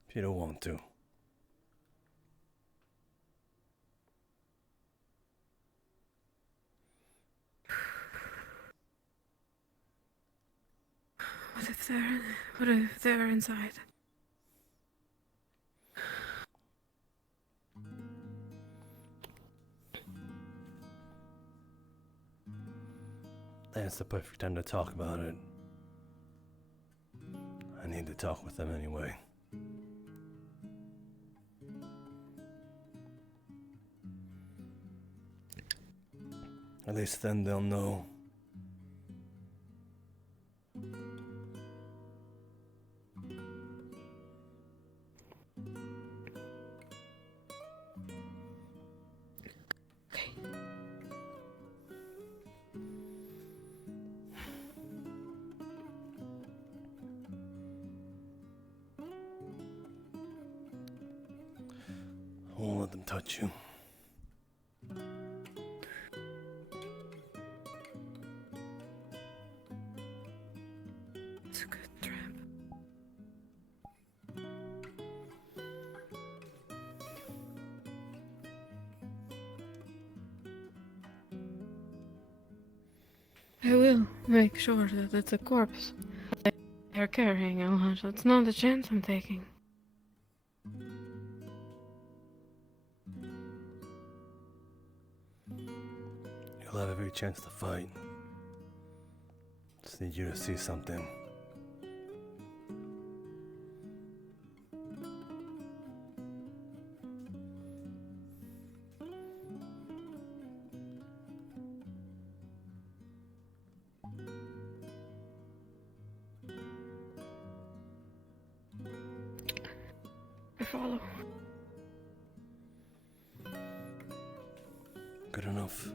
if you don't want to. What if they're inside? That's the perfect time to talk about it. I need to talk with them anyway. At least then they'll know. I won't let them touch you. It's a good trap. I will make sure that it's a corpse they're carrying a lot. It's not a chance I'm taking. You'll have every chance to fight. Just need you to see something. I follow. Good enough.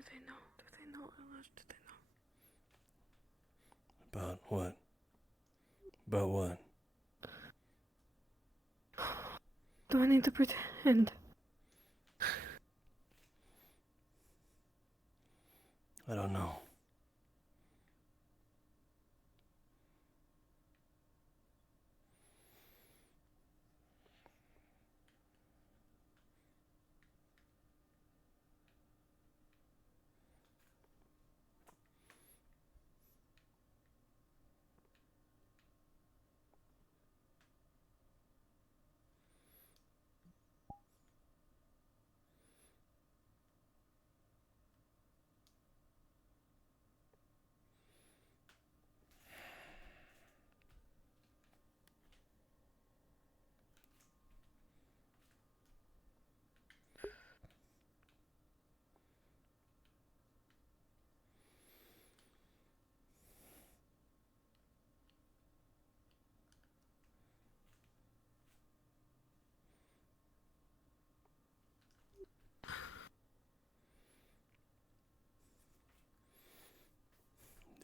Do they know? Do they know, Ella? Do they know? About what? About what? Do I need to pretend? I don't know.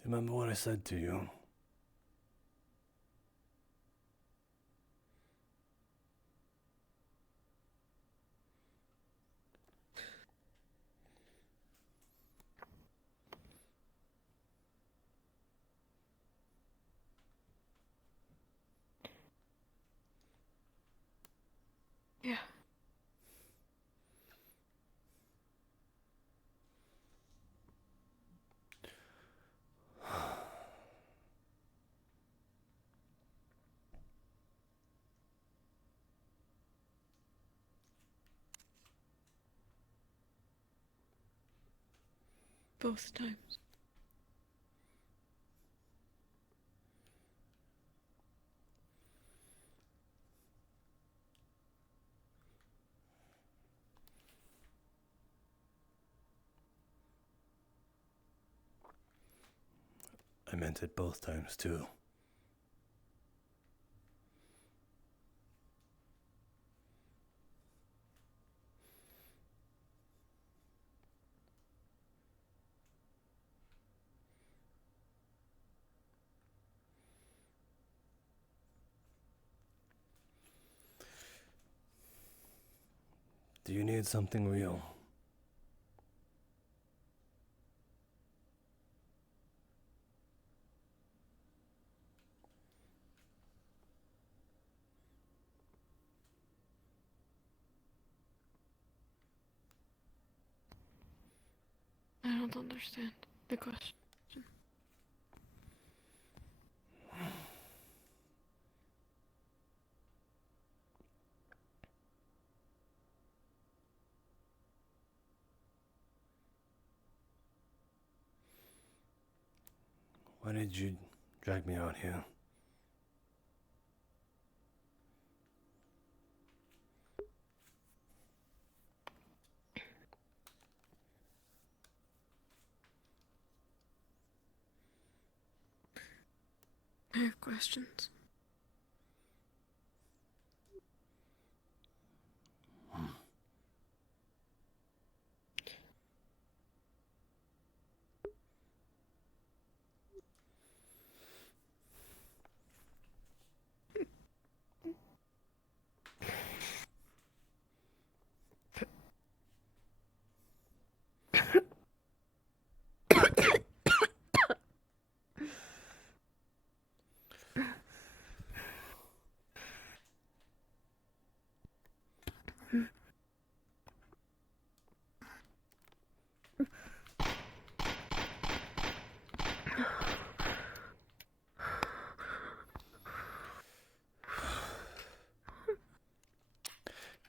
Remember what I said to you? Yeah. Both times. I meant it both times, too. Do you need something real? I don't understand the question. Why did you drag me out here? I have questions.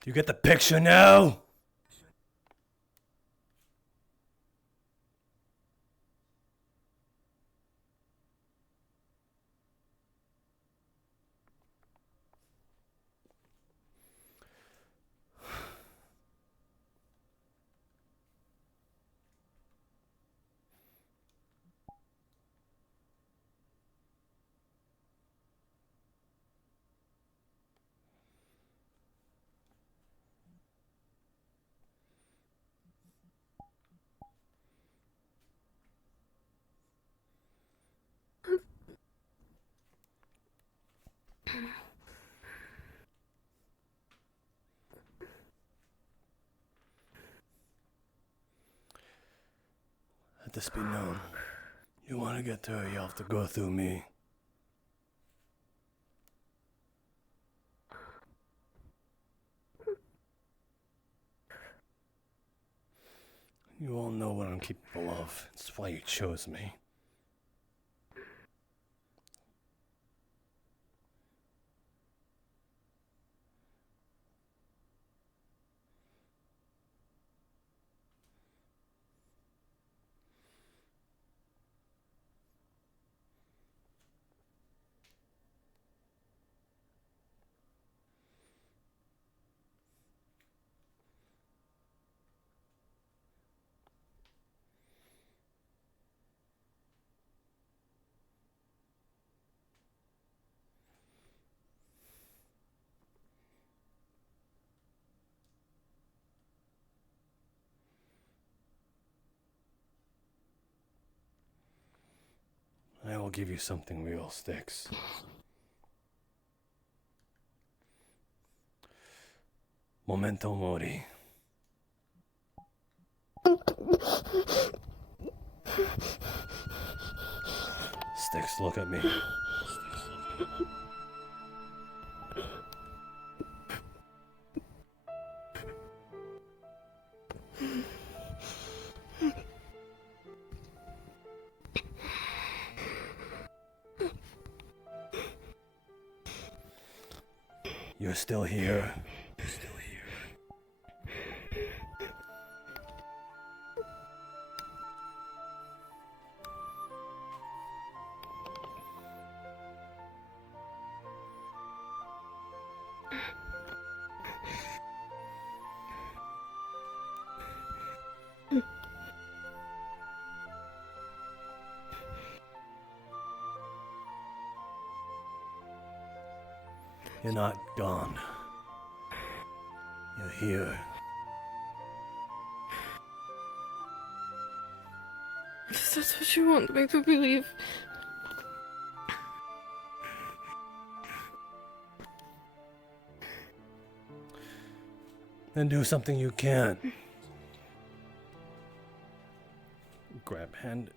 Do you get the picture now? Let this be known. You want to get to her, you have to go through me. You all know what I'm capable of. It's why you chose me. I will give you something real, Styx. Memento mori. Styx, look at me. You're still here. You're not gone. You're here. That's what you want me to believe. Then do something you can. Grab hand.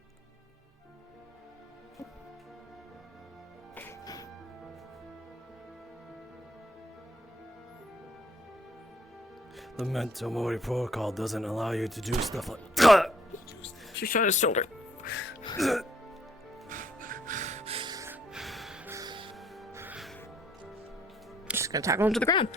The Memento Mori protocol doesn't allow you to do stuff like. She shot his shoulder. Just gonna tackle him to the ground.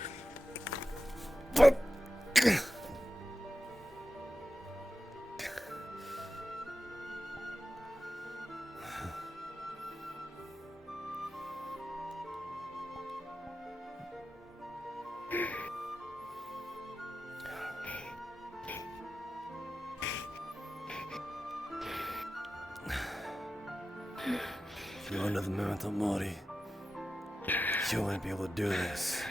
If you're under the Memento Mori, you won't be able to do this.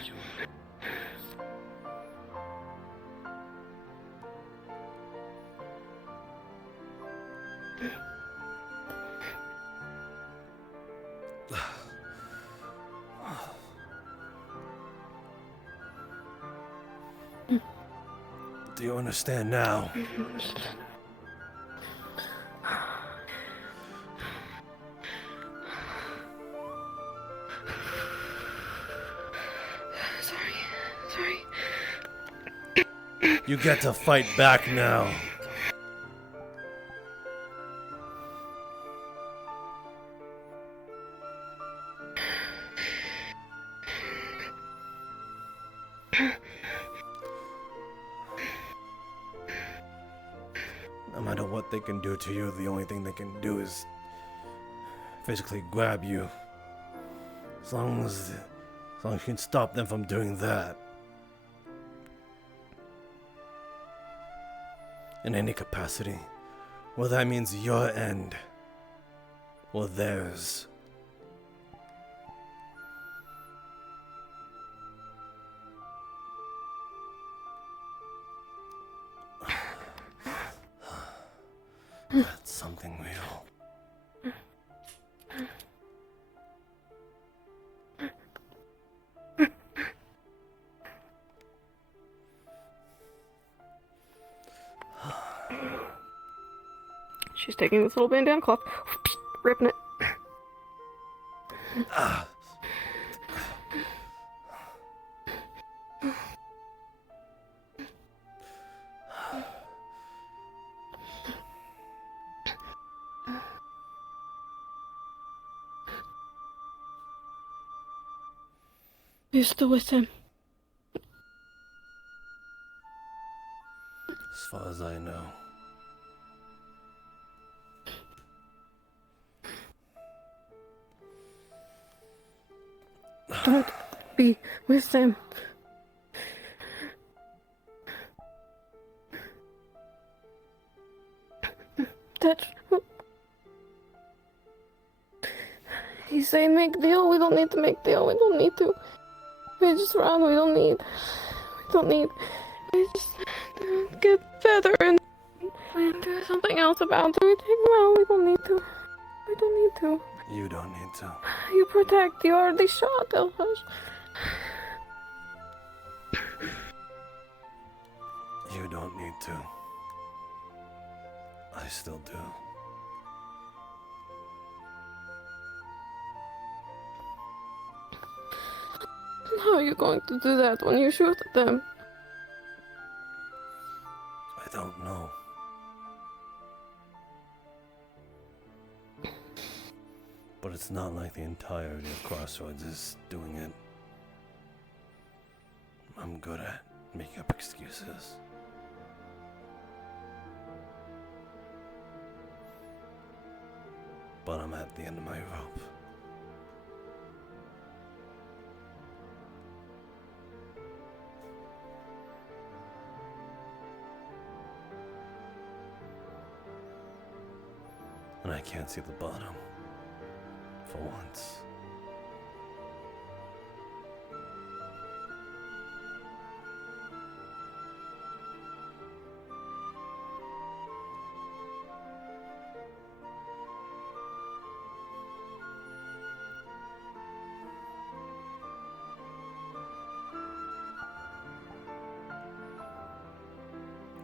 Do you understand now? Sorry. You get to fight back now. No matter what they can do to you, the only thing they can do is physically grab you. As long as you can stop them from doing that. In any capacity, well, that means your end or theirs. That's something real. She's taking this little bandana cloth, ripping it. Ah. You're still with him. As far as I know. Don't be with him. That's... He's saying make deal. We don't need to make deal. We don't need to. We just run. We don't need. We just get better and do something else about everything. No, we don't need to. We don't need to. You don't need to. You protect. You already shot, Elhash. You don't need to. I still do. How are you going to do that when you shoot at them? I don't know. But it's not like the entirety of Crossroads is doing it. I'm good at making up excuses. But I'm at the end of my rope. And I can't see the bottom. For once.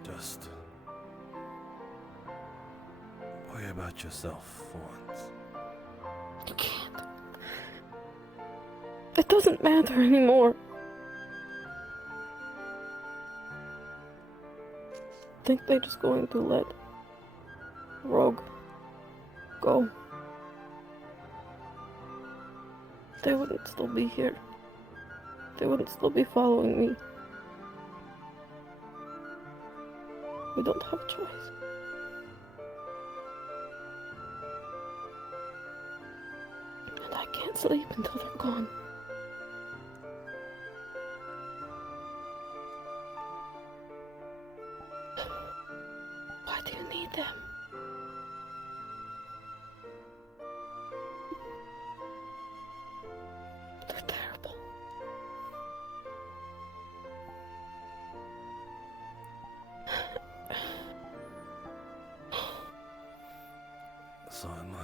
Just worry about yourself for once. You can't. It doesn't matter anymore. Think they're just going to let Rogue go. They wouldn't still be here. They wouldn't still be following me. We don't have a choice. And I can't sleep until they're gone. Why do you need them? They're terrible. So am I.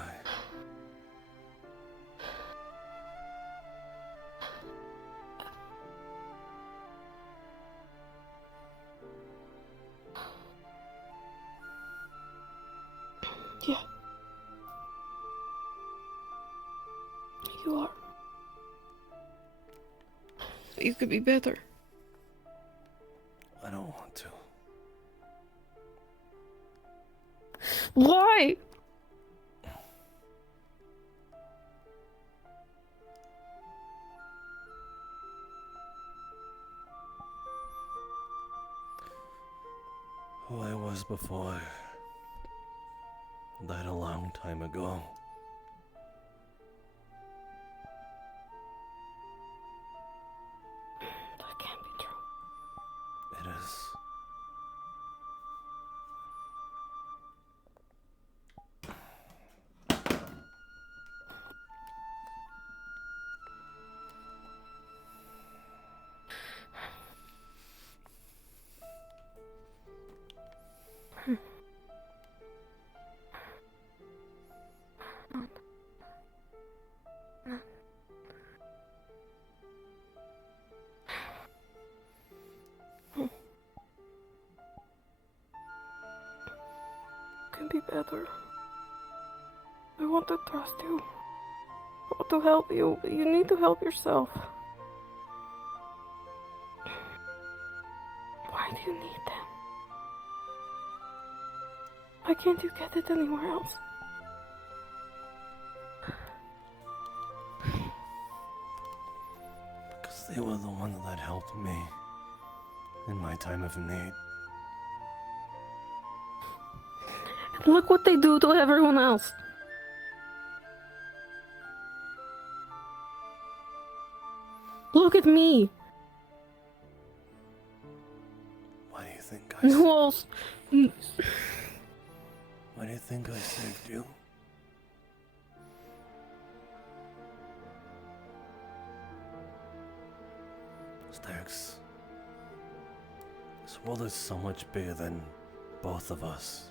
Yeah. You are. But you could be better. I don't want to. Why? Who I was before died a long time ago. That can't be true. It is. Can be better. want to trust you. I want to help you, but you need to help yourself. Why do you need them? Why can't you get it anywhere else? Because they were the ones that helped me in my time of need. Look what they do to everyone else. Look at me. Why do you think And who else? Why do you think I saved you? Stax, this world is so much bigger than both of us.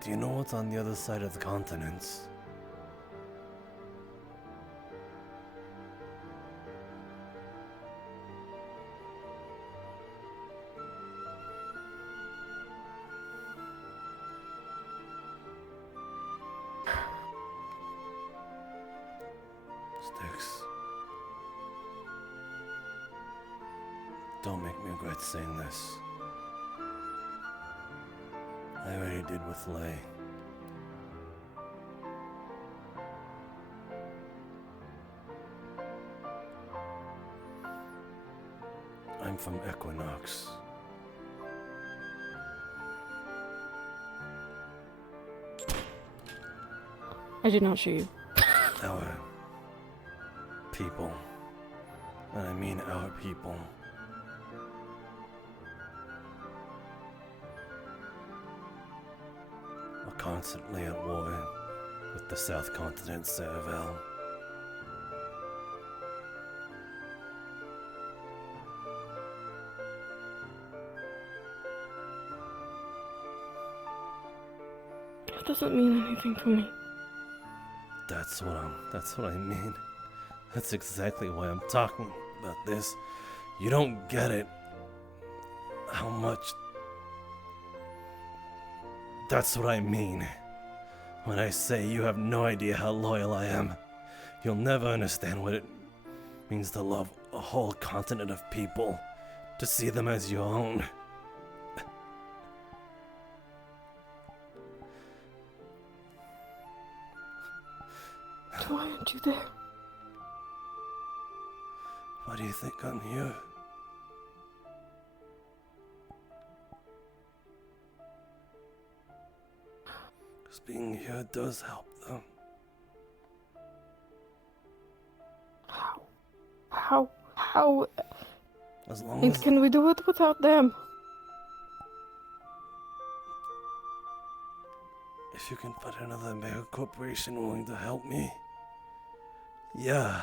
Do you know what's on the other side of the continents? Sticks. Don't make me regret saying this. I already did with Lay. I'm from Equinox. I did not shoot you. Our people, and I mean our people, are constantly at war with the South Continent Ceravel. It doesn't mean anything to me. That's what I mean. That's exactly why I'm talking about this. You don't get it. How much... That's what I mean. When I say you have no idea how loyal I am. You'll never understand what it means to love a whole continent of people. To see them as your own. Why aren't you there? Why do you think I'm here? Because being here does help them. How? As long as... Can we do it without them? If you can find another mega corporation willing to help me. Yeah.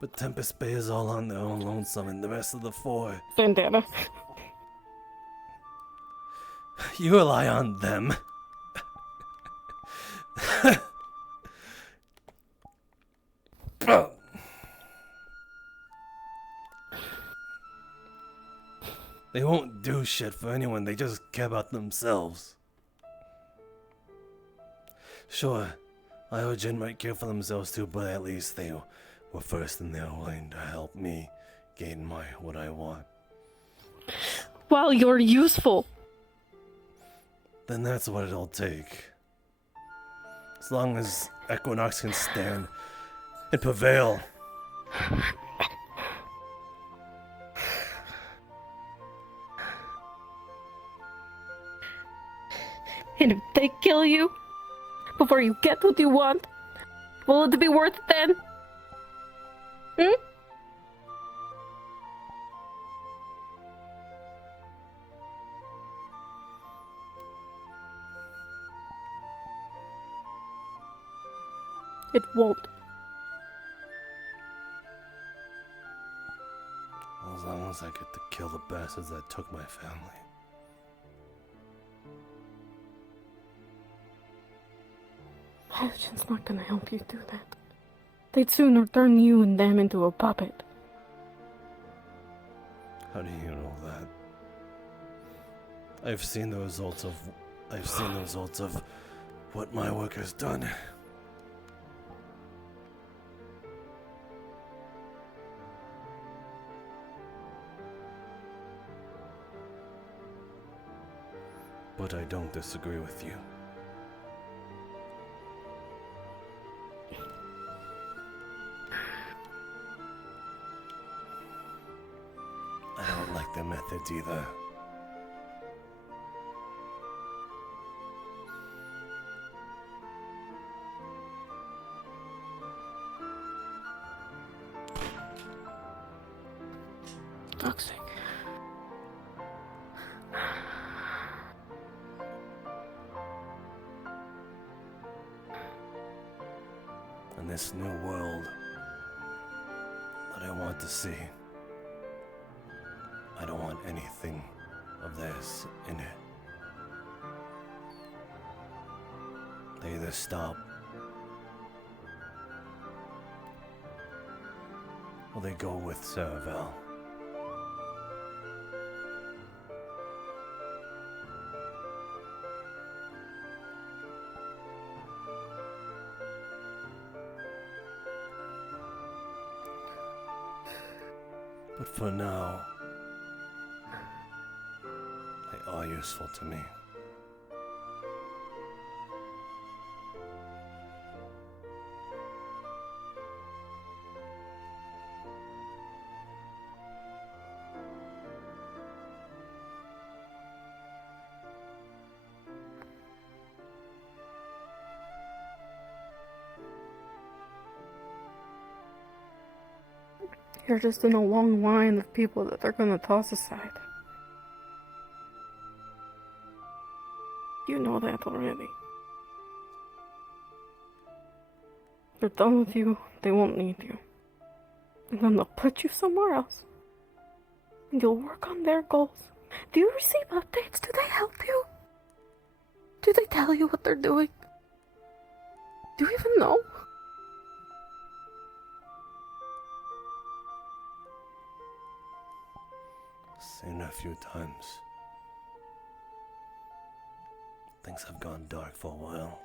But Tempest Bay is all on their own lonesome and the rest of the four. Bandana. You rely on them. They won't do shit for anyone, they just care about themselves. Sure, Iogen might care for themselves too, but at least they were first and they're willing to help me gain what I want. Well, you're useful. Then that's what it'll take. As long as Equinox can stand and prevail. And if they kill you before you get what you want, will it be worth it then? It won't. As long as I get to kill the bastards that took my family. Iogen's not gonna help you do that. They'd sooner turn you and them into a puppet. How do you know that? I've seen the results of what my work has done. But I don't disagree with you. I don't like the methods either. Toxic. In this new world that I want to see, I don't want anything of theirs in it. They either stop or they go with Saravel. But for now, they are useful to me. You're just in a long line of people that they're gonna toss aside. You know that already. They're done with you, they won't need you. And then they'll put you somewhere else. And you'll work on their goals. Do you receive updates? Do they help you? Do they tell you what they're doing? Do you even know? Seen a few times. Things have gone dark for a while.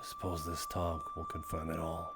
I suppose this talk will confirm it all.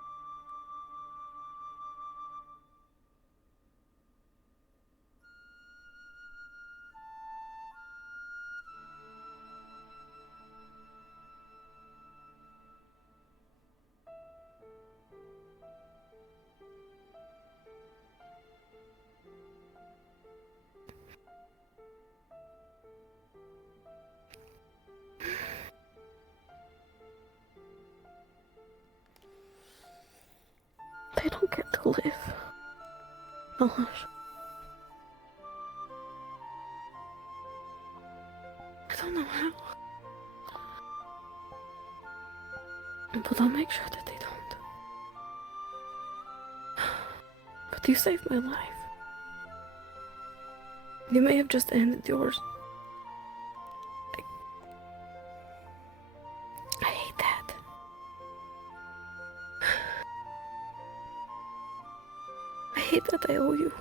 They don't get to live. Unless... I don't know how. But I'll make sure that they don't. But you saved my life. You may have just ended yours. I hate that. I hate that I owe you.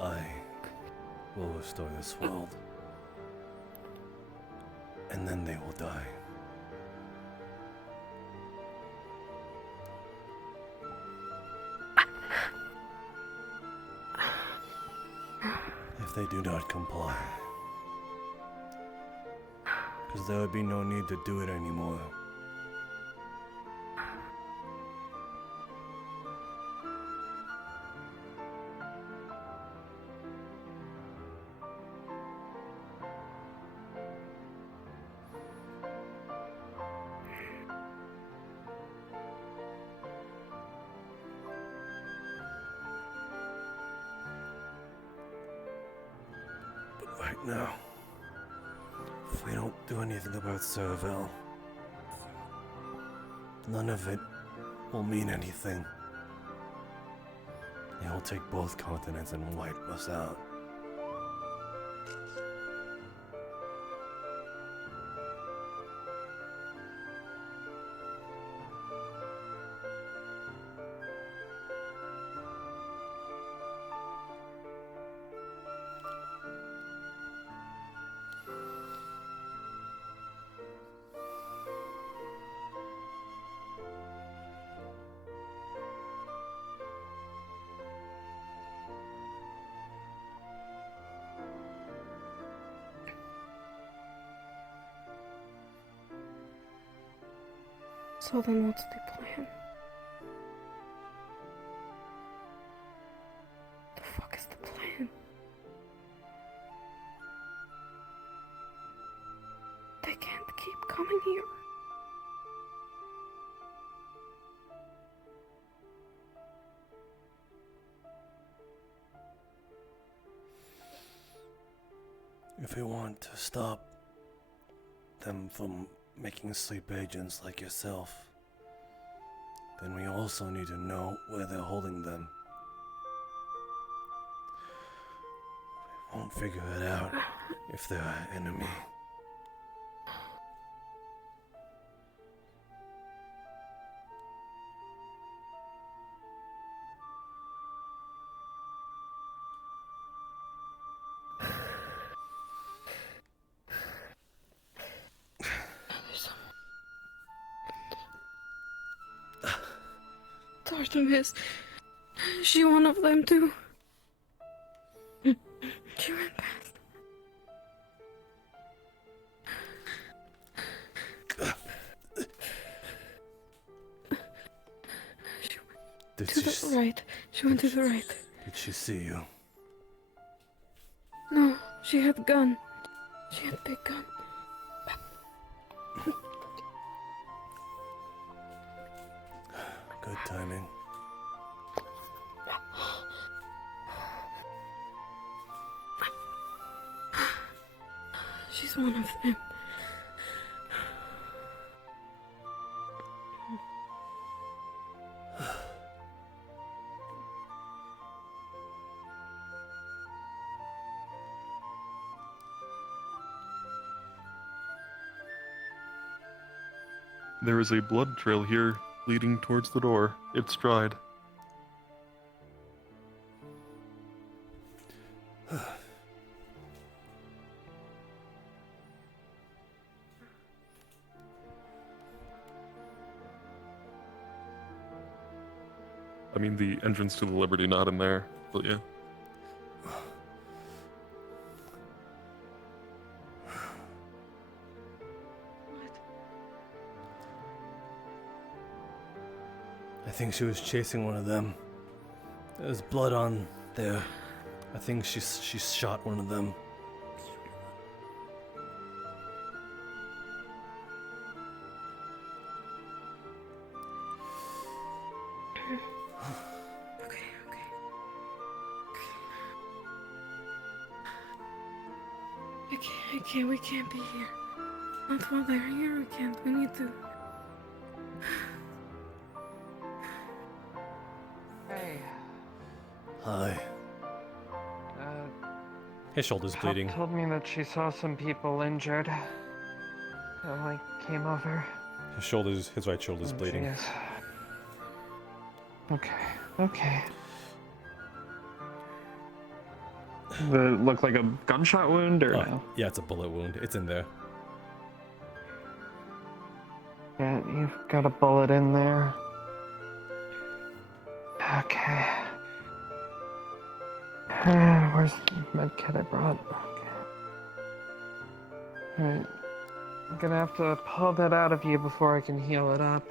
I will restore this world, and then they will die. If they do not comply, because there would be no need to do it anymore. Right now, if we don't do anything about Cerevel, none of it will mean anything. It will take both continents and wipe us out. So then what's the plan? The fuck is the plan? They can't keep coming here. If we want to stop them from making sleep agents like yourself, then we also need to know where they're holding them. We won't figure it out if they're our enemy. Artemis, is she one of them too? She ran past. Did To she the right. She went to the right. Did she see you? No, she had gun. She had big gun. Good timing. She's one of them. There is a blood trail here leading towards the door. It's dried. I mean, the entrance to the Liberty not in there, but yeah. I think she was chasing one of them. There's blood on there. I think she shot one of them. We can't be here. Not while they're here, we can't. We need to. Hey. Hi. His shoulder's Pop bleeding. told me that she saw some people injured. So I came over. His right shoulder's bleeding. Yes. Okay. Did it look like a gunshot wound or no? Yeah, it's a bullet wound. It's in there. Yeah, you've got a bullet in there. Okay. Where's the med kit I brought? Okay. Alright. I'm gonna have to pull that out of you before I can heal it up.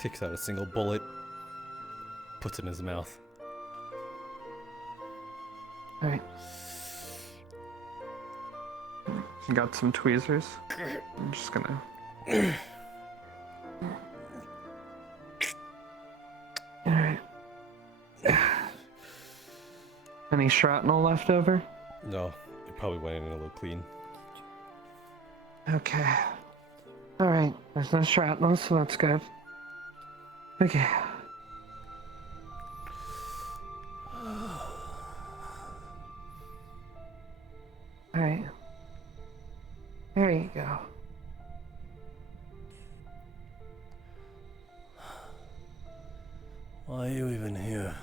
Takes out a single bullet, puts it in his mouth. Alright. Got some tweezers. I'm just gonna. Alright. Any shrapnel left over? No, it probably went in a little clean. Okay. Alright, there's no shrapnel, so that's good. Okay. Alright. There you go. Why are you even here?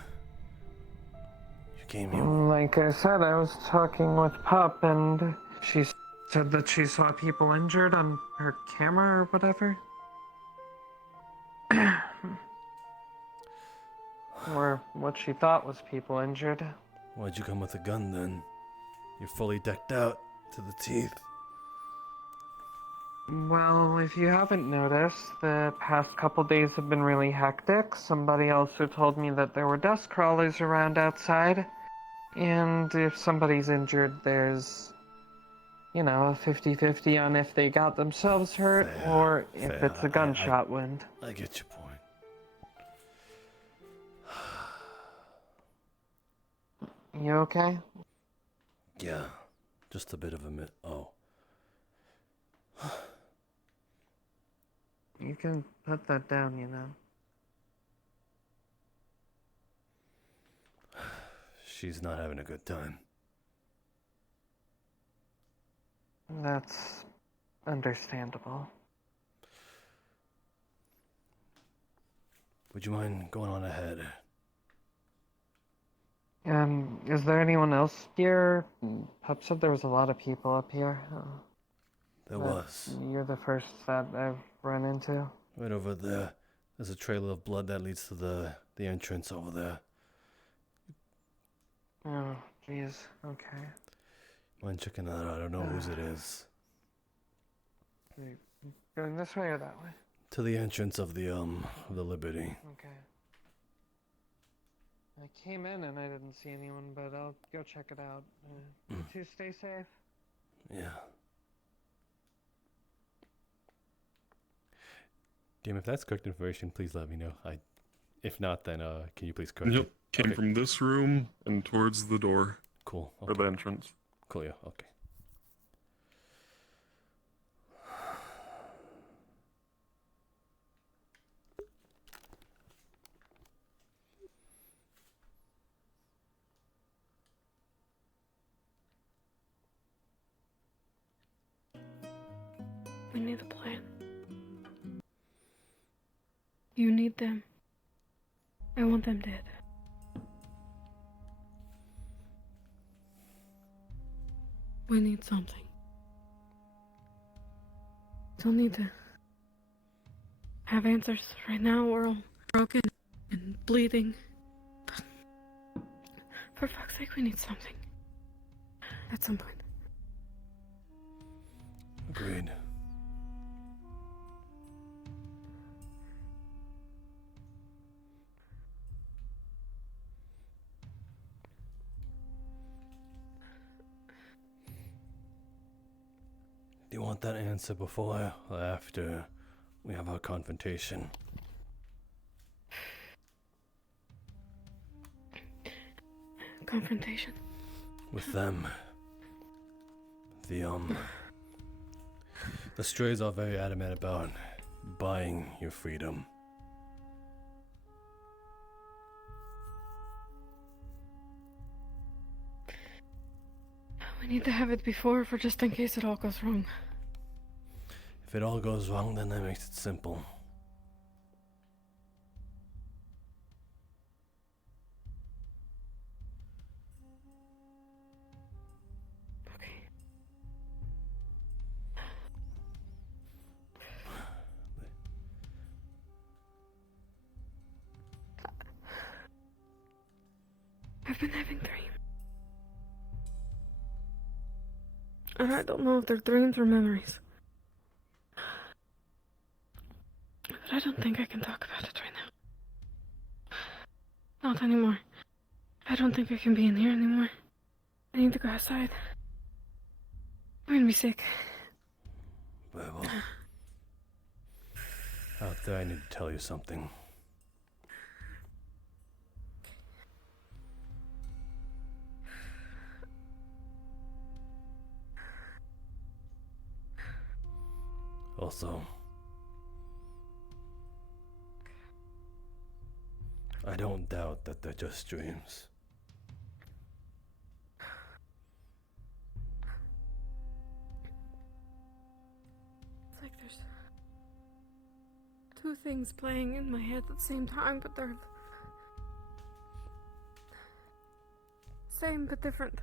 You came here. Like I said, I was talking with Pup, and she said that she saw people injured on her camera or whatever. Or what she thought was people injured. Why'd you come with a gun then? You're fully decked out to the teeth. Well, if you haven't noticed, the past couple days have been really hectic. Somebody also told me that there were dust crawlers around outside. And if somebody's injured, there's, you know, a 50-50 on if they got themselves hurt or if Fair. it's a gunshot wound. I get your point. You okay? Yeah, just a bit of a Oh. You can put that down, you know. She's not having a good time. That's understandable. Would you mind going on ahead? Is there anyone else here? Pup said there was a lot of people up here. There was. You're the first that I've run into. Right over there. There's a trail of blood that leads to the entrance over there. Oh, jeez. Okay. Mind checking that out? I don't know whose it is. Going this way or that way? To the entrance of the Liberty. Okay. I came in and I didn't see anyone, but I'll go check it out. You two stay safe. Yeah. Damn, if that's correct information, please let me know. If not, then can you please correct Yep, it? came Okay. from this room and towards the door. Cool. Or the entrance. Cool, yeah, okay. We need a plan. You need them. I want them dead. We need something. Don't need to have answers right now. We're all broken and bleeding. But for fuck's sake, we need something. At some point. Agreed. Do you want that answer before or after we have our confrontation? Confrontation. With them. The strays are very adamant about buying your freedom. We need to have it before for just in case it all goes wrong. If it all goes wrong, then that makes it simple. I've been having dreams. And I don't know if they're dreams or memories. But I don't think I can talk about it right now. Not anymore. I don't think I can be in here anymore. I need to go outside. I'm gonna be sick. Well, out there, I need to tell you something. Also, I don't doubt that they're just dreams. It's like there's two things playing in my head at the same time, but they're same but different.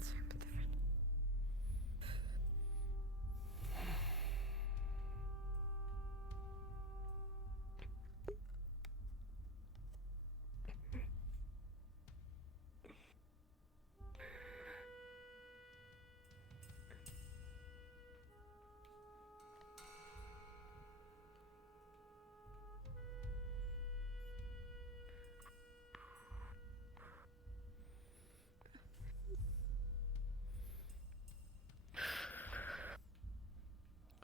Same but different.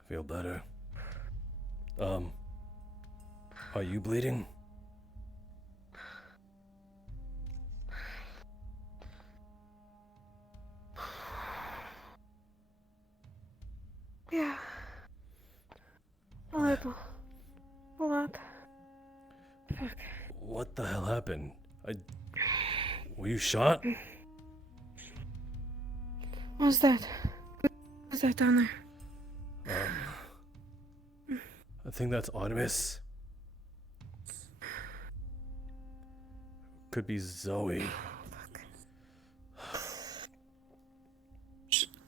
Feel better. Are you bleeding? Yeah. A little. A lot. Fuck. What the hell happened? Were you shot? What was that? What's that down there? I think that's Artemis. Could be Zoe.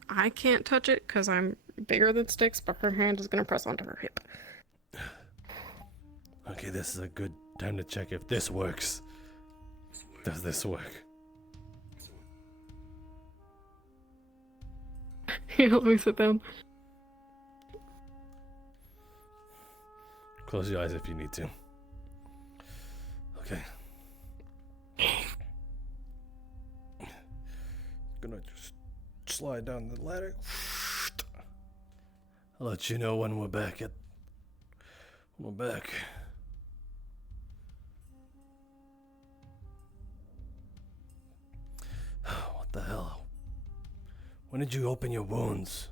I can't touch it because I'm bigger than Styx, but her hand is gonna press onto her hip. Okay, this is a good time to check if this works. Does this work? Here, let me sit down. Close your eyes if you need to. Okay. Gonna just slide down the ladder. I'll let you know when we're back. When we're back. What the hell? When did you open your wounds?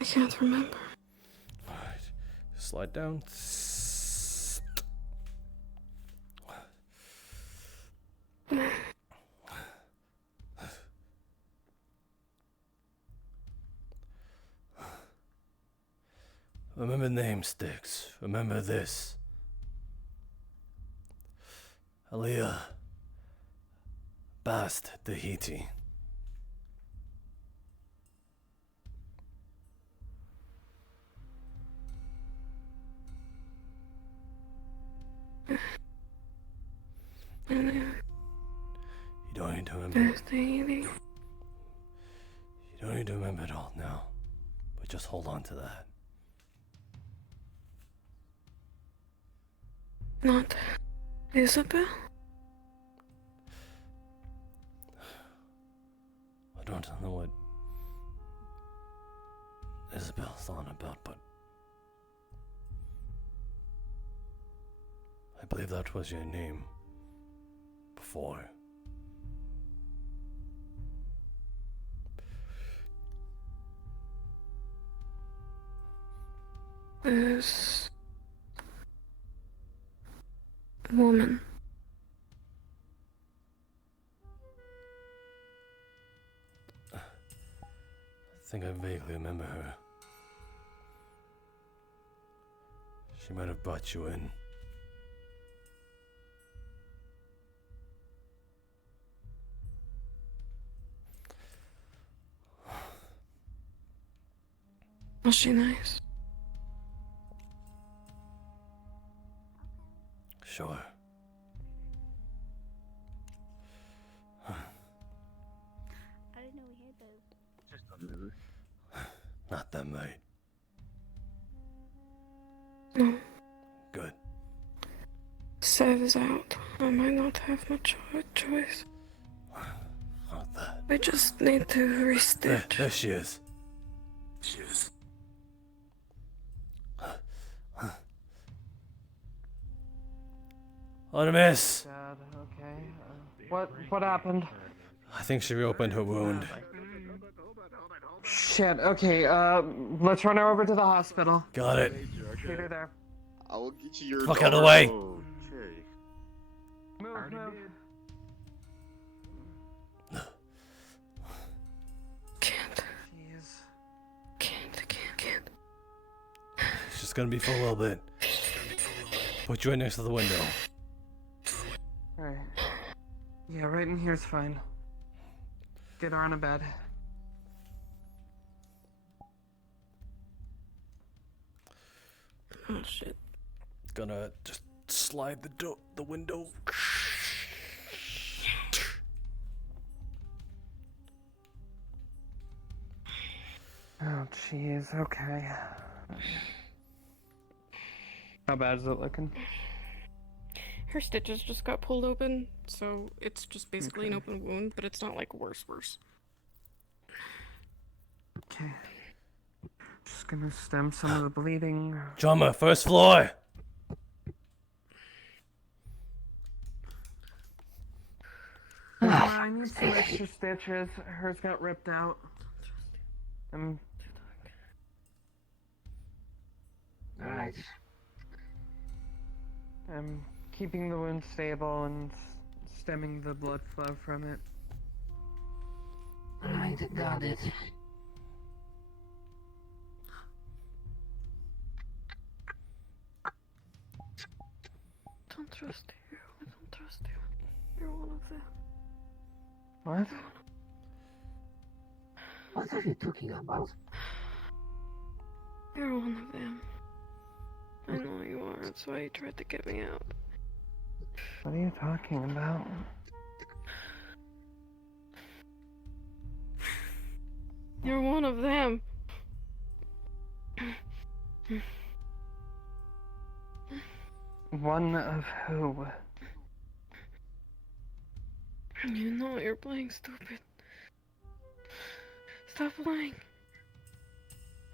I can't remember. Alright. Slide down. Remember name, Styx. Remember this. Aaliyah Bast Tahiti. You don't need to remember. You don't need to remember it all now. But just hold on to that. Not Isabel? I don't know what Isabel's on about, but I believe that was your name before. This woman. I think I vaguely remember her. She might have brought you in. Was she nice? Sure. I didn't know we had those. Just a minute. Not them, mate. No. Good. Sev is out. I might not have much of a choice. Not that. I just need to restitch. There she is. Artemis! Dad, okay. What happened? I think she reopened her wound. Shit, okay, let's run her over to the hospital. Got it. Meet her there. I will get you your Fuck out of the way! Okay. Move. Can't. Jeez. Can't. It's just gonna be for a little bit. Put you right next to the window. Alright. Yeah, right in here's fine. Get her on a bed. Oh shit. Gonna just slide the window. Oh, jeez, okay. How bad is it looking? Her stitches just got pulled open, so it's just basically an open wound, but it's not like worse. Okay. Just gonna stem some of the bleeding. Drummer, first floor! I need some extra stitches. Hers got ripped out. Alright. I'm keeping the wound stable and stemming the blood flow from it. Alright, got it. Don't trust you. I don't trust you. You're one of them. What? What are you talking about? You're one of them. I know you are. That's why you tried to get me out. What are you talking about? You're one of them. One of who? You know you're playing stupid. Stop lying.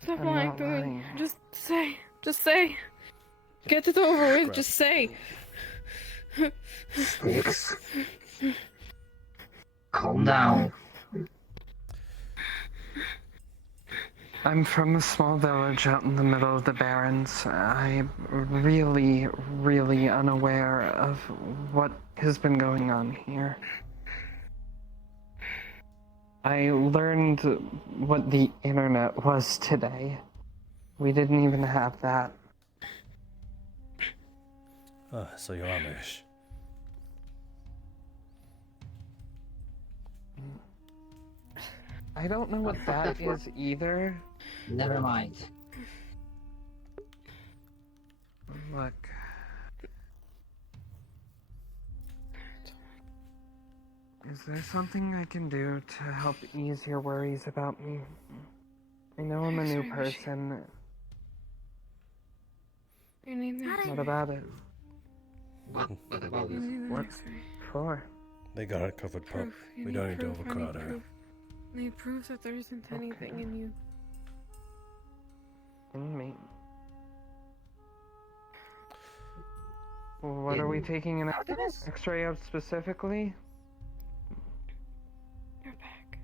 Stop I'm lying not to me. lying. Just say. Just say. Get it over with. Just say. Sticks. Calm down. I'm from a small village out in the middle of the Barrens. I'm really unaware of what has been going on here. I learned what the internet was today. We didn't even have that. Oh, so you're Amish. I don't know what that is either. Never mind. Look. Is there something I can do to help ease your worries about me? I know I'm a new person. You need the What about it? What about You it? need the What X-ray. for? They got it covered, pup. Proof. You We need don't need to proof. I overcrowd need her. proof. I need proof that there isn't anything in you. In me. What are we taking an X-ray of specifically? You're back.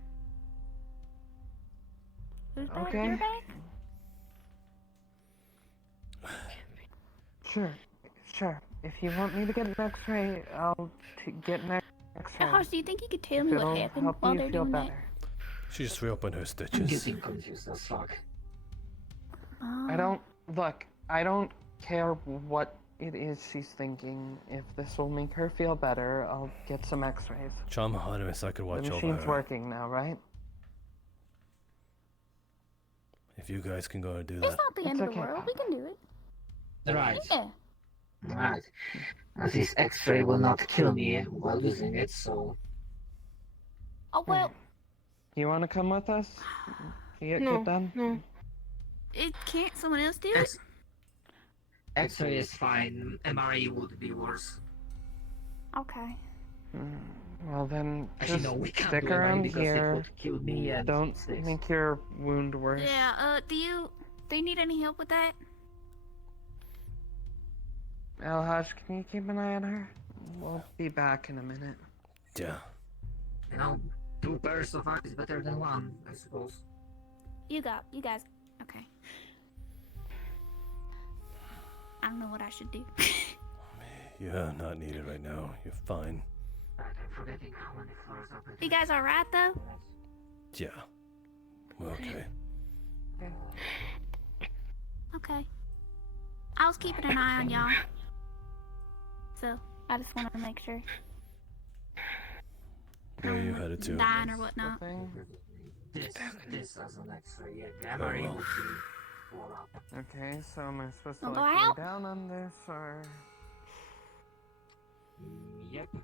Who's back? Okay. You're back? Sure. If you want me to get an X-ray, I'll get an X-ray. Elhosh, do you think you could tell me It'll what happened help while you they're feel doing better. She just reopened her I'm stitches. getting confused as fuck. that? I don't care what it is she's thinking. If this will make her feel better, I'll get some X-rays. Charm Artemis, I could watch The over machine's her. working now, right? If you guys can go and do It's that. not the end It's of the okay. world. We can do it. Right. Yeah. Right. This X-ray will not kill me while using it, so... Oh, well, You want to come with us? Get done? No. can't someone else do it? X-ray is fine. MRE would be worse. Okay. Well then, Actually, just no, we can't stick do MRE around because it here. would kill me and Don't Sticks. make your wound worse. Yeah, do you need any help with that? Elhosh, can you keep an eye on her? We'll be back in a minute. Yeah. You know, 2 pairs of eyes is better than 1, I suppose. You guys. Okay. I don't know what I should do. You're not needed right now. You're fine. I'm forgetting how many floors up it You guys alright though? Yeah. We're okay. Okay. I was keeping an eye on y'all. So, I just wanted to make sure. Where are you headed to? Dying or whatnot. This as an X-ray, yeah. Oh, Gamma well. would be 4 up. Okay, so am I supposed to Wanna like go lay out? down on this or? Yep. Okay,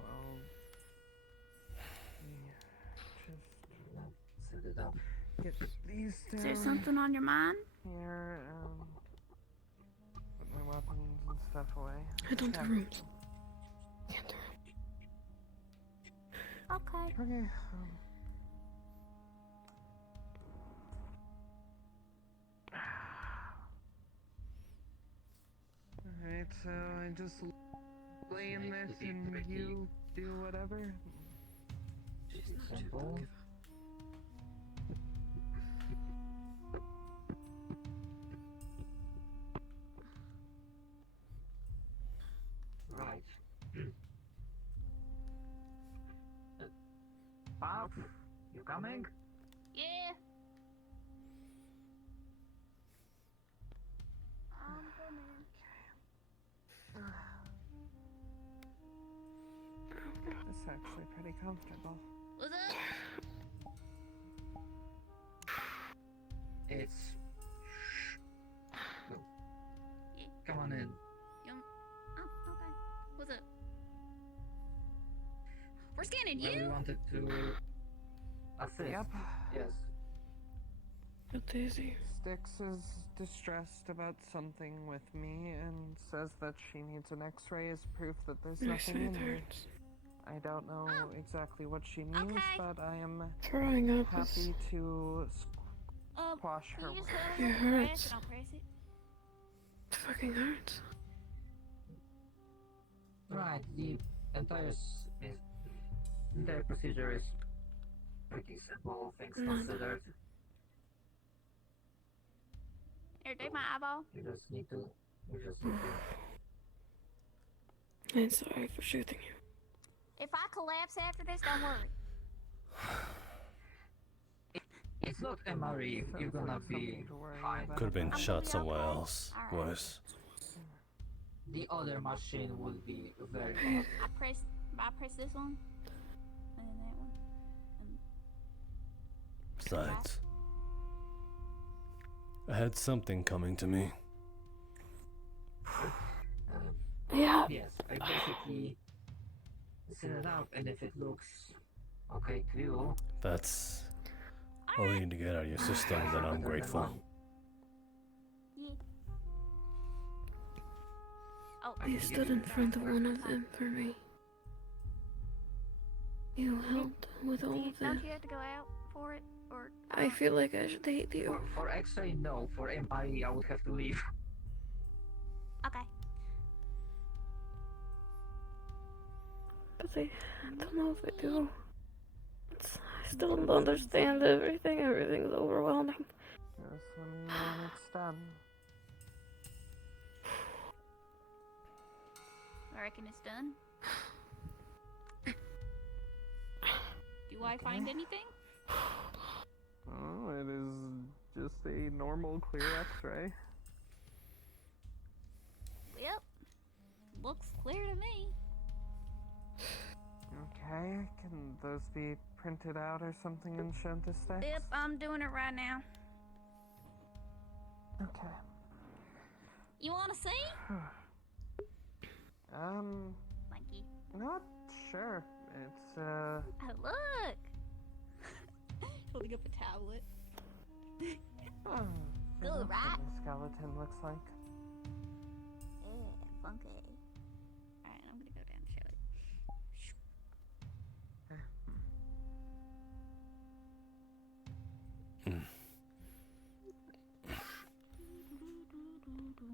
well. Set it up. Get these down. Is there something on your mind? Here, put my weapons and stuff away. Head on the Okay. rooms. Okay. Okay. Alright, so I just lay in this and you do whatever? Simple. Right. Bob, you coming? Yeah. I'm coming. This is actually pretty comfortable. What's up? It's... Come on in. Oh, okay. What's up? We're scanning Well, you? we wanted to... assist. Yep. Yes. But Daisy. Styx is distressed about something with me and says that she needs an X-ray as proof that there's My nothing side in there. hurts. I don't know exactly what she means, Okay. but I am Throwing up is... happy to squash Can her you just words. hold It it and press hurts. and I'll press it? fucking hurts. Right, the entire procedure is pretty simple, things considered. Here, take my eyeball. You just need to... I'm sorry for shooting you. If I collapse after this, don't worry. It's not MRE, you're gonna be fine. Could have been I'm shot gonna be somewhere okay. else. Alright. Worse. The other machine would be very fast. I press this one, and then that one, and Besides, I had something coming to me. Yeah. Yes, I basically set it up, and if it looks okay to you, That's all you need to get out of your system, then I'm grateful. yeah. Oh, You stood in front of one of them for me. You helped with all of don't that. you have to go out for it, or? I feel like I should hate you. for X-ray, no. For MRE, I would have to leave. Okay. But I don't know if I do. I still don't understand everything. Everything's overwhelming. Just let me know when it's done. I reckon it's done. Do I find anything? Oh, it is just a normal clear X-ray. Yep. Looks clear to me. Okay, can those be printed out or something and shown to Styx? Yep, I'm doing it right now. Okay. You wanna see? Mikey. Not sure. It's, Oh, look! Holding up a tablet. oh, Good, that's right? what my skeleton looks like. Yeah, funky. Alright, I'm gonna go down and show it.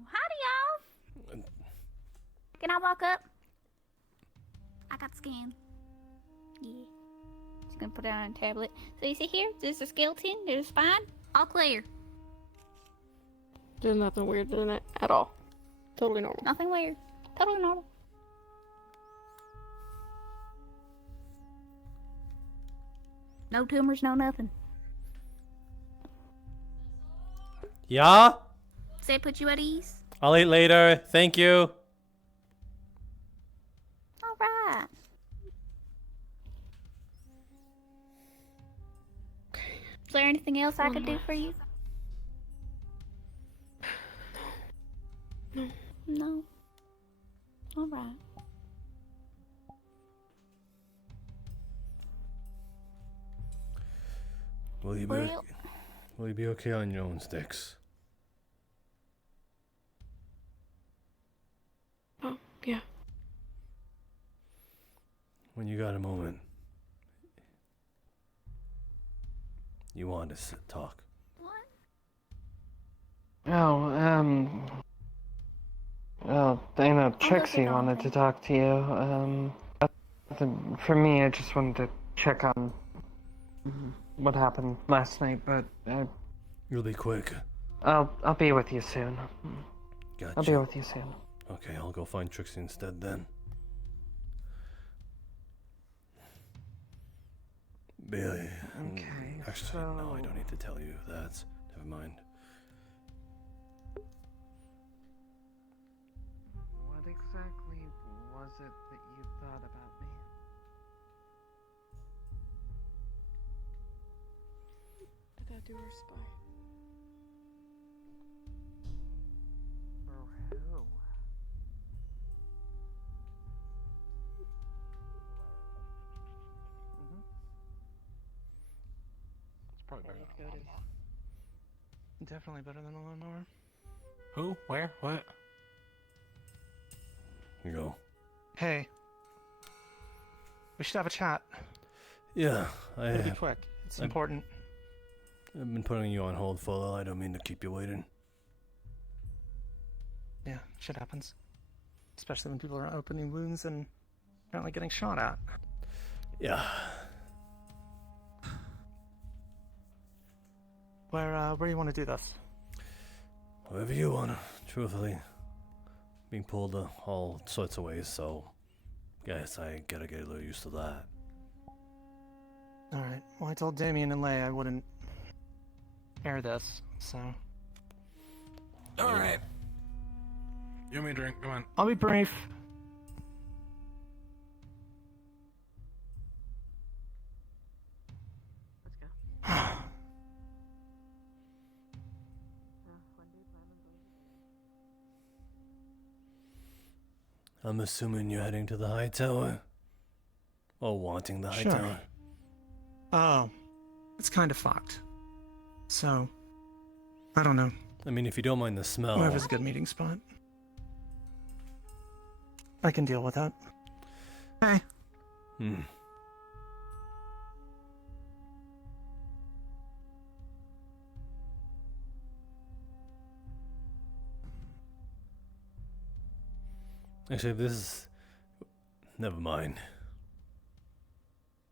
Howdy, y'all! Can I I walk up? I got the scan. Yeah. Just gonna put it on a tablet. So you see here, there's a skeleton, there's spine, all clear. There's nothing weird in it at all. Totally normal. Nothing weird. Totally normal. No tumors, no nothing. Yeah? Does that put you at ease? I'll eat later. Thank you. Alright. Is there anything else I could do for you? No. No. Alright. Will you be okay on your own, Sticks? Oh, yeah. When you got a moment, you want to talk. Oh, well, I know Trixie wanted to talk to you. For me, I just wanted to check on what happened last night, but You'll be quick. I'll be with you soon. Gotcha. I'll be with you soon. Okay, I'll go find Trixie instead then. Billy. Okay, Actually, no, I don't need to tell you that. Never mind. What exactly was it that you thought about me? I gotta do her spy. For who? It's probably better than a lawnmower. Definitely better than a lawnmower. Who? Where? What? You go. Hey. We should have a chat. Yeah, It'll be quick. It's important. I've been putting you on hold for a while. I don't mean to keep you waiting. Yeah, shit happens. Especially when people are opening wounds and apparently getting shot at. Yeah. Where do you want to do this? Whatever you want, truthfully. Being pulled all sorts of ways, so guess I gotta get a little used to that. Alright, well I told Damien and Leigh I wouldn't air this, so... Alright. You want me a drink? Come on. I'll be brief. I'm assuming you're heading to the high tower? Or wanting the high Sure. tower? Oh, it's kind of fucked. So, I don't know. I mean, if you don't mind the smell. Wherever's a good meeting spot. I can deal with that. Hey. Hmm. Actually, if this is... Never mind.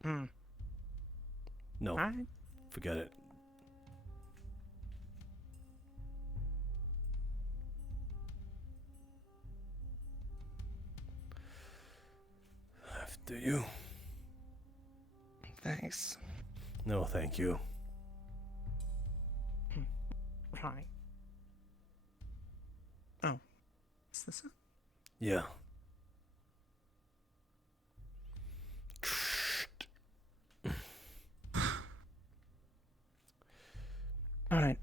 Hmm. No. Alright. Forget it. After you. Thanks. No, thank you. Right. Oh. Is this it? Yeah. Alright.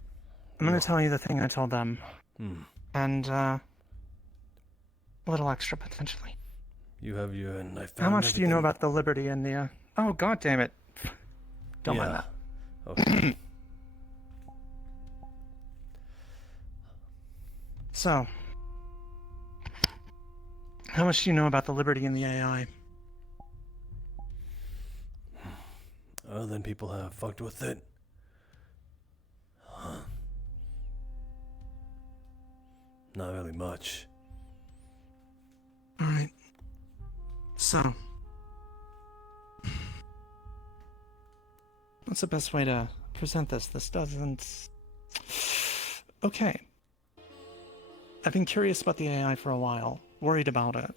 I'm gonna tell you the thing I told them. And, a little extra, potentially. You have your... And I found How much do you know everything. about the Liberty and the, Oh, god damn it. Don't mind Yeah. that. Okay. So, how much do you know about the Liberty and the AI? Other than people have fucked with it. Not really much. Alright. So. What's the best way to present this? This doesn't... Okay. I've been curious about the AI for a while, worried about it.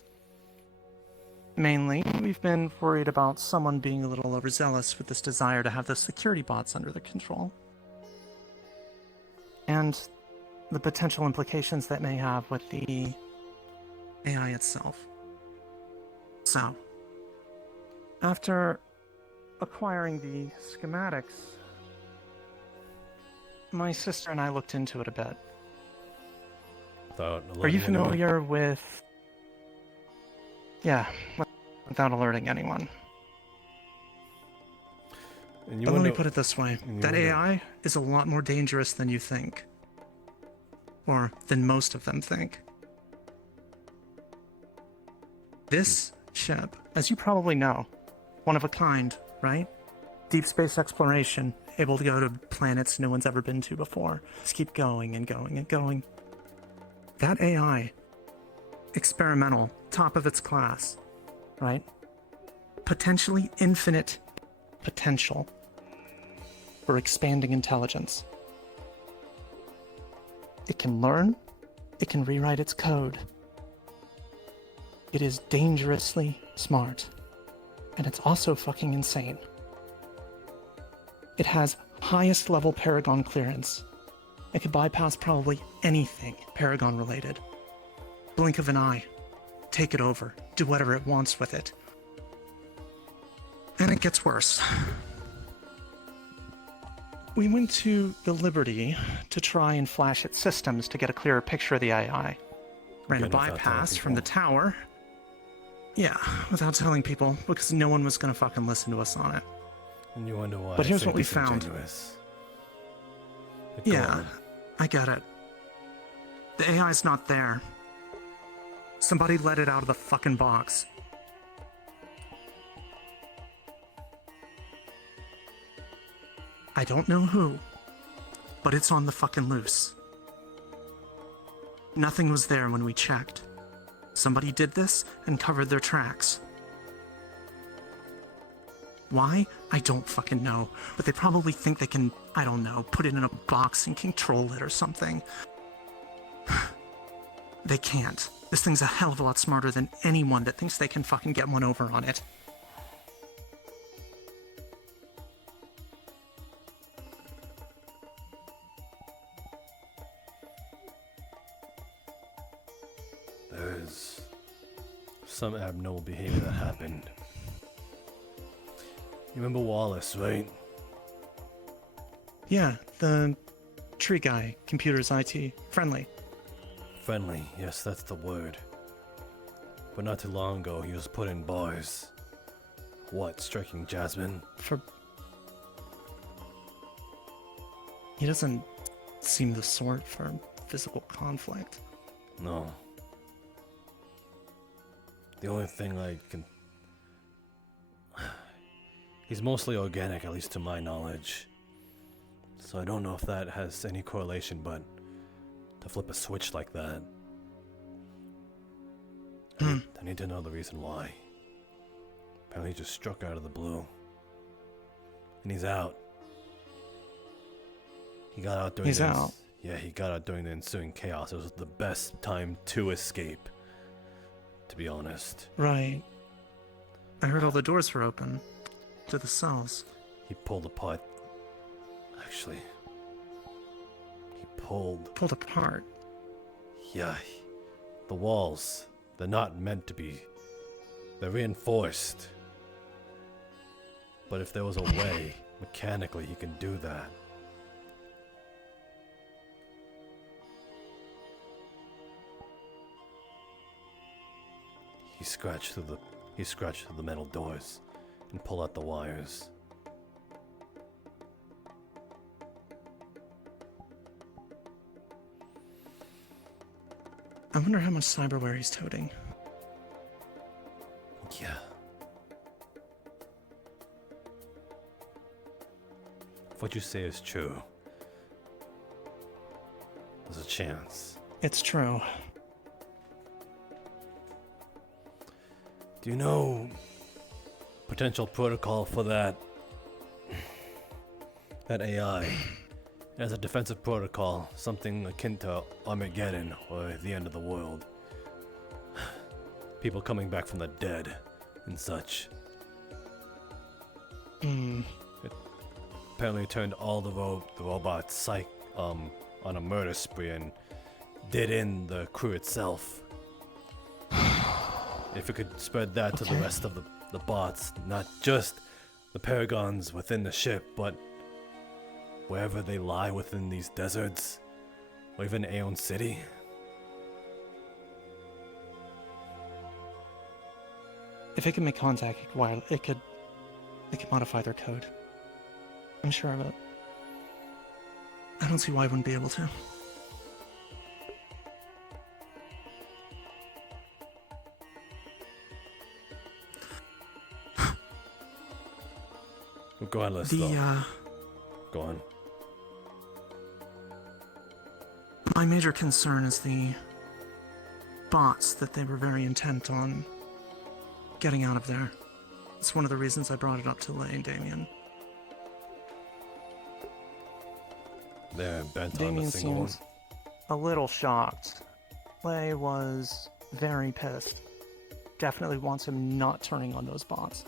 Mainly, we've been worried about someone being a little overzealous with this desire to have the security bots under their control. And the potential implications that may have with the AI itself. So, after acquiring the schematics, my sister and I looked into it a bit. Without Are you alerting anyone? familiar with... Yeah, without alerting anyone. And you But let me wonder- put it this way. and you That wonder- AI is a lot more dangerous than you think. Or than most of them think. This ship, as you probably know, one of a kind, right? Deep space exploration, able to go to planets no one's ever been to before. Just keep going and going and going. That AI, experimental, top of its class, right? Potentially infinite potential for expanding intelligence. It can learn, it can rewrite its code. It is dangerously smart, and it's also fucking insane. It has highest level Paragon clearance. It could bypass probably anything Paragon related. Blink of an eye, take it over, do whatever it wants with it. And it gets worse. We went to the Liberty to try and flash its systems to get a clearer picture of the AI. Ran a Again, without telling bypass from the people. tower. Yeah, without telling people, because no one was gonna fucking listen to us on it. And you wonder why. But I here's say what we found. disingenuous. But go Yeah, on. I get it. The AI's not there. Somebody let it out of the fucking box. I don't know who, but it's on the fucking loose. Nothing was there when we checked. Somebody did this and covered their tracks. Why? I don't fucking know, but they probably think they can, I don't know, put it in a box and control it or something. They can't. This thing's a hell of a lot smarter than anyone that thinks they can fucking get one over on it. There's some abnormal behavior that happened. You remember Wallace, right? Yeah, the tree guy, computers IT, friendly. Friendly, yes, that's the word. But not too long ago, he was put in bars. What, striking Jasmine? He doesn't seem the sort for physical conflict. No. The only thing I can... He's mostly organic, at least to my knowledge. So I don't know if that has any correlation, but to flip a switch like that, I need to know the reason why. Apparently he just struck out of the blue. And he's out. He got out during He's the out. Yeah, he got out during the ensuing chaos. It was the best time to escape, to be honest. Right. I heard all the doors were open to the cells. He pulled apart. Actually, he pulled apart. Yeah, the walls. They're not meant to be. They're reinforced. But if there was a way, mechanically, he can do that. He scratched through the metal doors and pulled out the wires. I wonder how much cyberware he's toting. Yeah. If what you say is true, there's a chance. It's true. Do you know potential protocol for that AI? As a defensive protocol, something akin to Armageddon or the end of the world. People coming back from the dead and such. It apparently turned all the robots on a murder spree and did in the crew itself. If it could spread that to the rest of the bots, not just the paragons within the ship, but wherever they lie within these deserts, or even Aeon City. If it can make contact, it could modify their code. I'm sure of it. I don't see why I wouldn't be able to. Regardless, though. Go on. My major concern is the bots that they were very intent on getting out of there. It's one of the reasons I brought it up to Lay and Damien. They're bent on Damien a single one. seems a little shocked. Lay was very pissed. Definitely wants him not turning on those bots.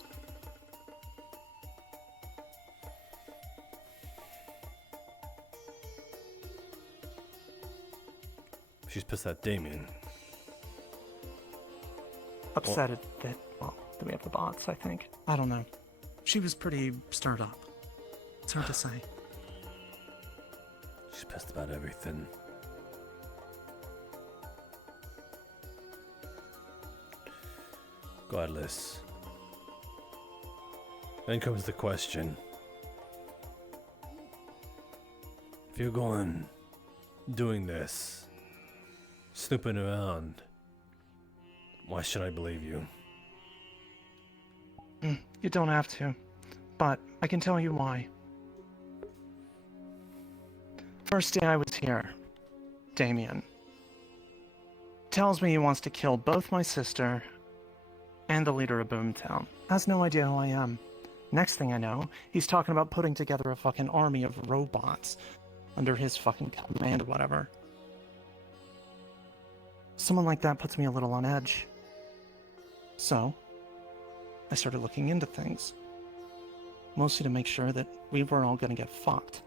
She's pissed at Damien. Upset at that we have the bots, I think. I don't know. She was pretty stirred up. It's hard to say. She's pissed about everything. Regardless. Then comes the question. If you're doing this, snooping around, why should I believe you? You don't have to, but I can tell you why. First day I was here, Damien tells me he wants to kill both my sister and the leader of Boomtown. Has no idea who I am. Next thing I know, he's talking about putting together a fucking army of robots under his fucking command or whatever. Someone like that puts me a little on edge. So, I started looking into things. Mostly to make sure that we were all gonna get fucked.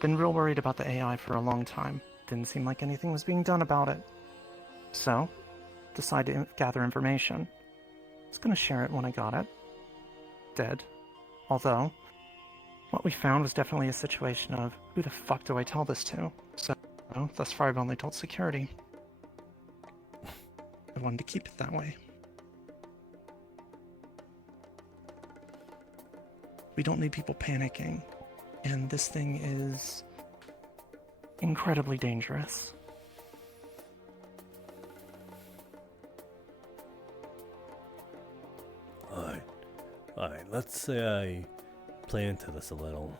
Been real worried about the AI for a long time. Didn't seem like anything was being done about it. So, decided to gather information. I was gonna share it when I got it. Did. Although, what we found was definitely a situation of, who the fuck do I tell this to? So, thus far I've only told security. I wanted to keep it that way. We don't need people panicking, and this thing is incredibly dangerous. Alright, let's say I play into this a little.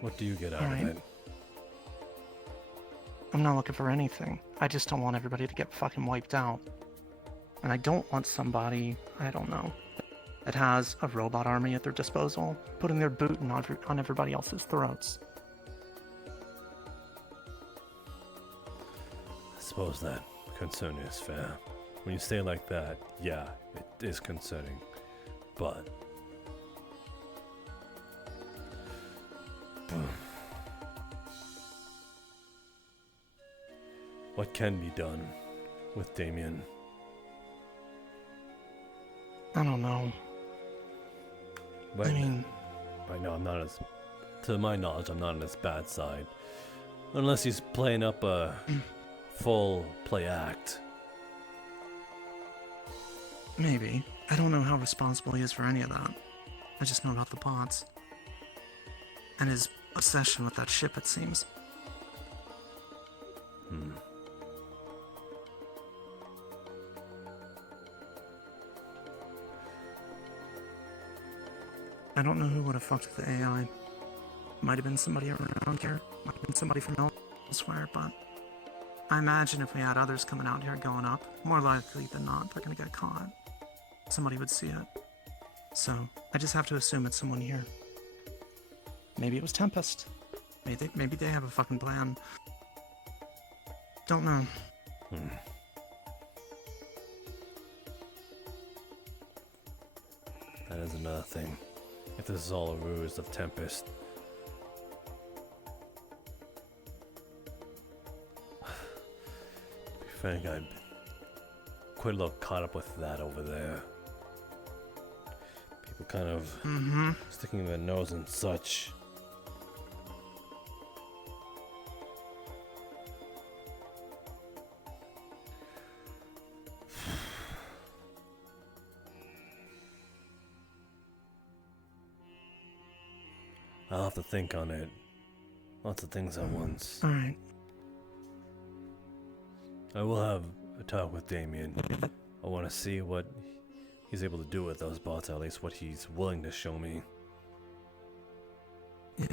What do you get out of it? I'm not looking for anything. I just don't want everybody to get fucking wiped out. And I don't want somebody, I don't know, that has a robot army at their disposal, putting their boot on everybody else's throats. I suppose that concern is fair. When you say it like that, yeah, it is concerning. But what can be done with Damien? I don't know. Right now, I'm not as, to my knowledge, I'm not on his bad side. Unless he's playing up a full play act. Maybe. I don't know how responsible he is for any of that. I just know about the bots. And his obsession with that ship, it seems. I don't know who would have fucked with the AI. Might have been somebody around here. Might have been somebody from elsewhere, but I imagine if we had others coming out here going up, more likely than not, they're gonna get caught. Somebody would see it. So, I just have to assume it's someone here. Maybe it was Tempest. Maybe they have a fucking plan. Don't know. That is another thing. If this is all a ruse of Tempest. To be frank, I'm quite a little caught up with that over there. People kind of sticking their nose and such. I'll have to think on it. Lots of things at once. Alright. I will have a talk with Damien. I want to see what he's able to do with those bots, at least what he's willing to show me. Yeah.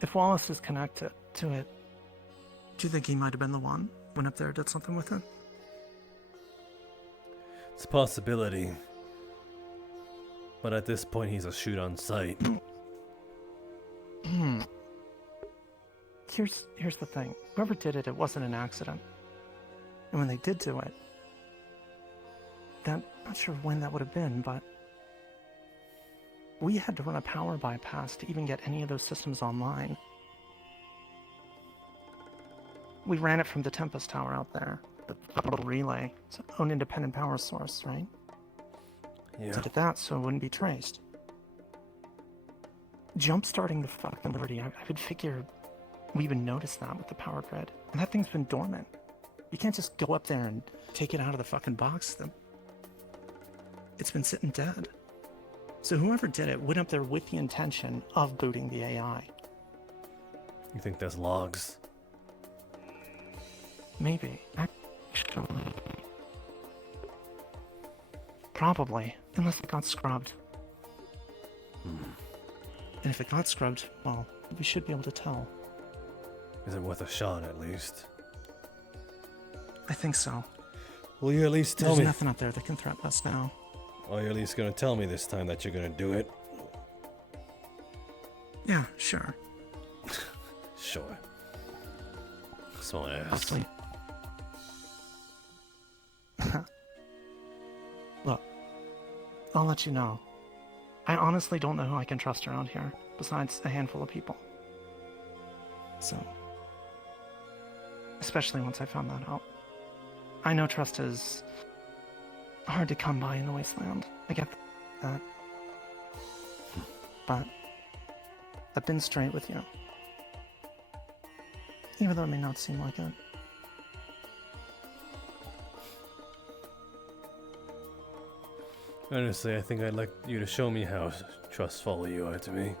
If Wallace is connected to it, do you think he might have been the one? Went up there, did something with it? It's a possibility. But at this point, he's a shoot on sight. Here's the thing. Whoever did it, it wasn't an accident. And when they did do it, not sure when that would have been, but we had to run a power bypass to even get any of those systems online. We ran it from the Tempest tower out there, the little relay. It's its own independent power source, right? Yeah. So did that so it wouldn't be traced. Jump-starting the fucking Liberty, I would figure we would notice that with the power grid. And that thing's been dormant. You can't just go up there and take it out of the fucking box. It's been sitting dead. So whoever did it went up there with the intention of booting the AI. You think there's logs? Maybe. Actually. Probably. Unless it got scrubbed. And if it got scrubbed, well, we should be able to tell. Is it worth a shot, at least? I think so. Will you at least tell There's me? nothing up there that can threaten us now. Or you're at least gonna tell me this time that you're gonna do it? Yeah, sure. Sure. Smart ass. Hopefully. Look, I'll let you know. I honestly don't know who I can trust around here, besides a handful of people. So, especially once I found that out. I know trust is hard to come by in the wasteland. I get that. But I've been straight with you. Even though it may not seem like it. Honestly, I think I'd like you to show me how trustful you are to me.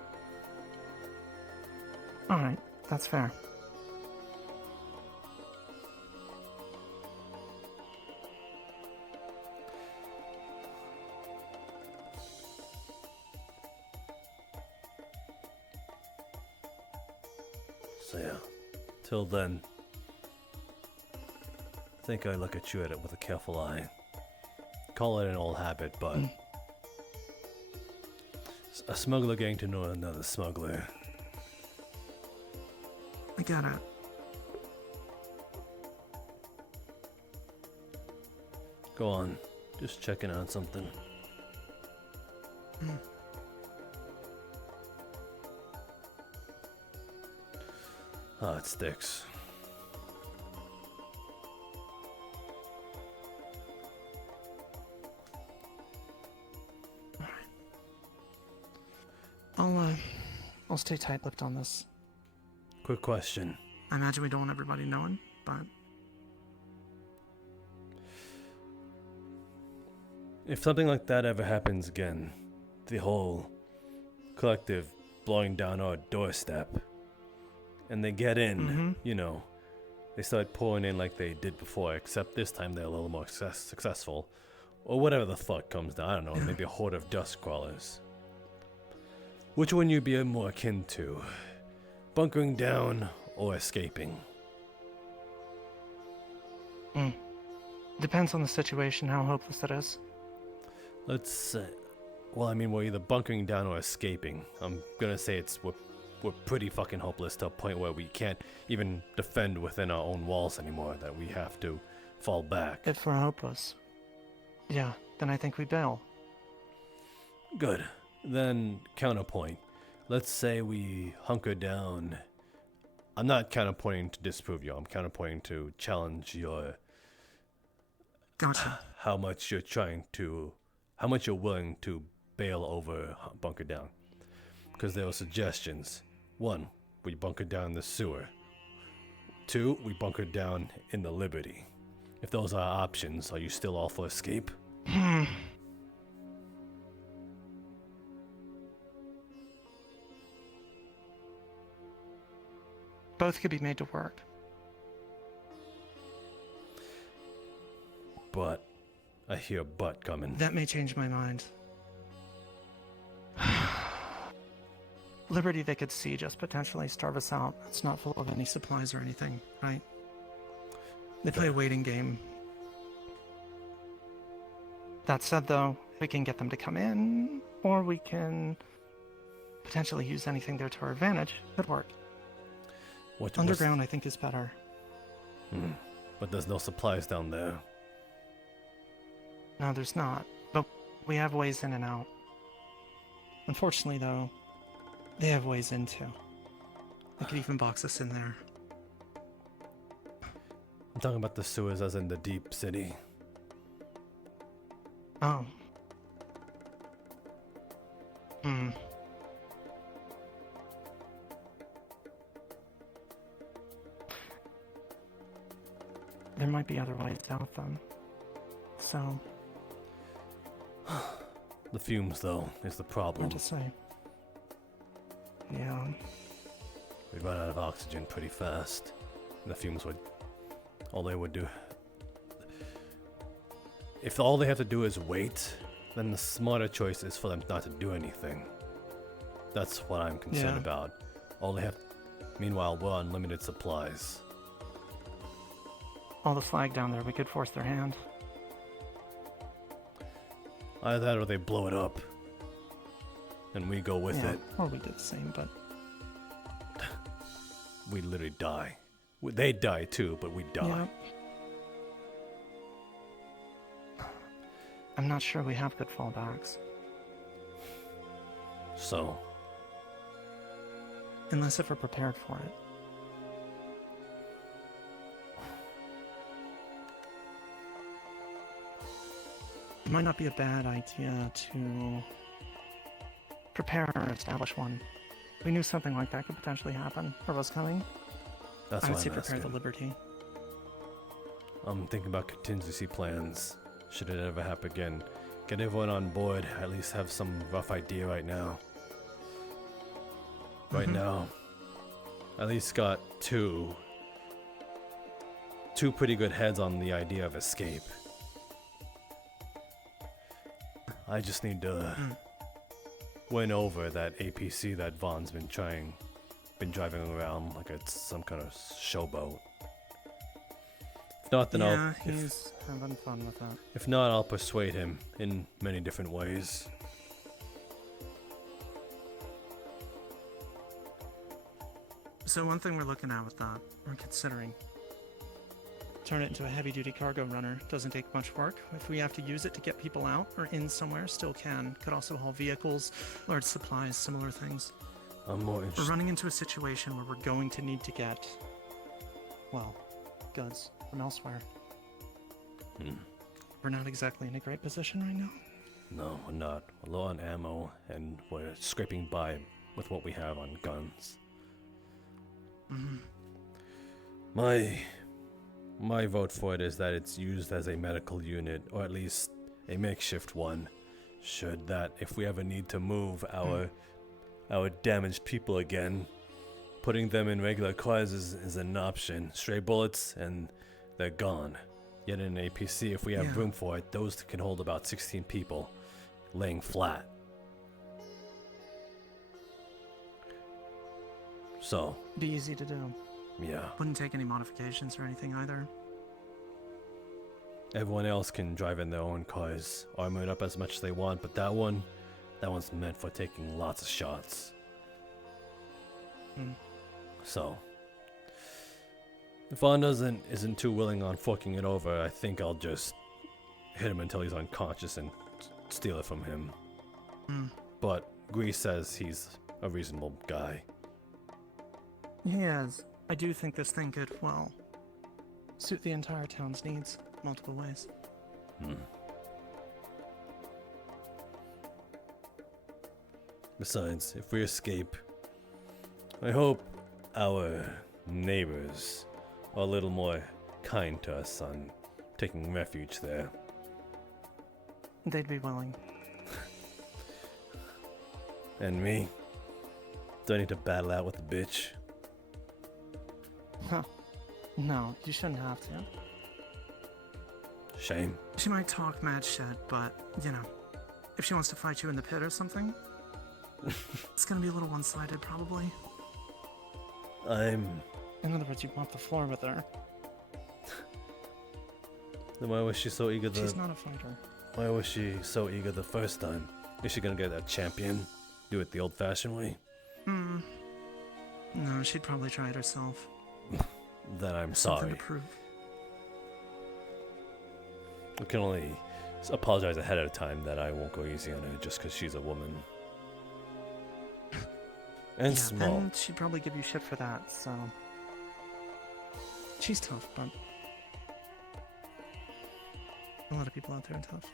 Alright, that's fair. So yeah, till then, I think I look at you at it with a careful eye. Call it an old habit, but a smuggler getting to know another smuggler. I get it. Go on, just checking on something. Ah, it sticks. I'll stay tight-lipped on this. Quick question. I imagine we don't want everybody knowing, but If something like that ever happens again, the whole collective blowing down our doorstep, and they get in, you know, they start pouring in like they did before, except this time they're a little more successful, or whatever the fuck comes down, I don't know, maybe a horde of dust crawlers. Which one you'd be more akin to? Bunkering down or escaping? Depends on the situation, how hopeless it is. Let's say, well, I mean, we're either bunkering down or escaping. I'm gonna say we're pretty fucking hopeless to a point where we can't even defend within our own walls anymore, that we have to fall back. If we're hopeless, yeah, then I think we bail. Good. Then, counterpoint. Let's say we hunker down. I'm not counterpointing to disprove you, I'm counterpointing to challenge your... Gotcha. How much you're willing to bail over bunker down. Because there were suggestions. 1, we bunker down in the sewer. 2, we bunker down in the Liberty. If those are options, are you still all for escape? Both could be made to work. But I hear but coming. That may change my mind. Liberty they could siege us, potentially starve us out. It's not full of any supplies or anything, right? They play a waiting game. That said, though, we can get them to come in, or we can potentially use anything there to our advantage. Could work. Underground, I think, is better. But there's no supplies down there. No, there's not. But we have ways in and out. Unfortunately, though, they have ways in too. They could even box us in there. I'm talking about the sewers as in the deep city. Oh. There might be other ways out then. So... The fumes, though, is the problem. Hard to say. Yeah. We'd run out of oxygen pretty fast. And the fumes would... all they would do... If all they have to do is wait, then the smarter choice is for them not to do anything. That's what I'm concerned about. All they have... Meanwhile, we're on limited supplies. All the flag down there, we could force their hand. Either that or they blow it up. And we go with it. Or we did the same, but... We literally die. They die too, but we die. Yep. I'm not sure we have good fallbacks. So? Unless if we're prepared for it. It might not be a bad idea to prepare or establish one. We knew something like that could potentially happen, or was coming. That's I would why say I'm prepare the asking. Liberty. I'm thinking about contingency plans. Should it ever happen again. Get everyone on board, at least have some rough idea right now. Right now, at least got two pretty good heads on the idea of escape. I just need to win over that APC that Vaughn's been driving around like it's some kind of showboat. If not, then he's having fun with that. If not, I'll persuade him in many different ways. So one thing we're looking at with that, we're considering, turn it into a heavy-duty cargo runner. Doesn't take much work. If we have to use it to get people out or in somewhere, still can. Could also haul vehicles, large supplies, similar things. I'm more We're interested. running into a situation where we're going to need to get, well, goods from elsewhere. We're not exactly in a great position right now. No, we're not. We're low on ammo, and we're scraping by with what we have on guns. My vote for it is that it's used as a medical unit, or at least a makeshift one. Should that, if we ever need to move our damaged people again, putting them in regular cars is an option. Stray bullets and they're gone. Yet in an APC, if we have room for it, those can hold about 16 people, laying flat. So, Be easy to do. yeah. Wouldn't take any modifications or anything either. Everyone else can drive in their own cars, armor it up as much as they want, but that one's meant for taking lots of shots. Hmm. So, if Vaughn isn't too willing on forking it over, I think I'll just hit him until he's unconscious and steal it from him. Hmm. But Grease says he's a reasonable guy. He is. I do think this thing could, well, suit the entire town's needs multiple ways. Hmm. Besides, if we escape, I hope our neighbors are a little more kind to us on taking refuge there. They'd be willing. And me? Do I need to battle out with the bitch? Huh. No, you shouldn't have to. Shame. She might talk mad shit, but, you know, if she wants to fight you in the pit or something, it's gonna be a little one-sided, probably. In other words, you mop the floor with her. Then why was she so eager She's not a fighter. Why was she so eager the first time? Is she gonna get that champion? Do it the old-fashioned way? No, she'd probably try it herself. Then I'm Something sorry. to prove. I can only apologize ahead of time that I won't go easy on her just because she's a woman. And Yeah, small. then she'd probably give you shit for that, so... She's tough, but... a lot of people out there are tough.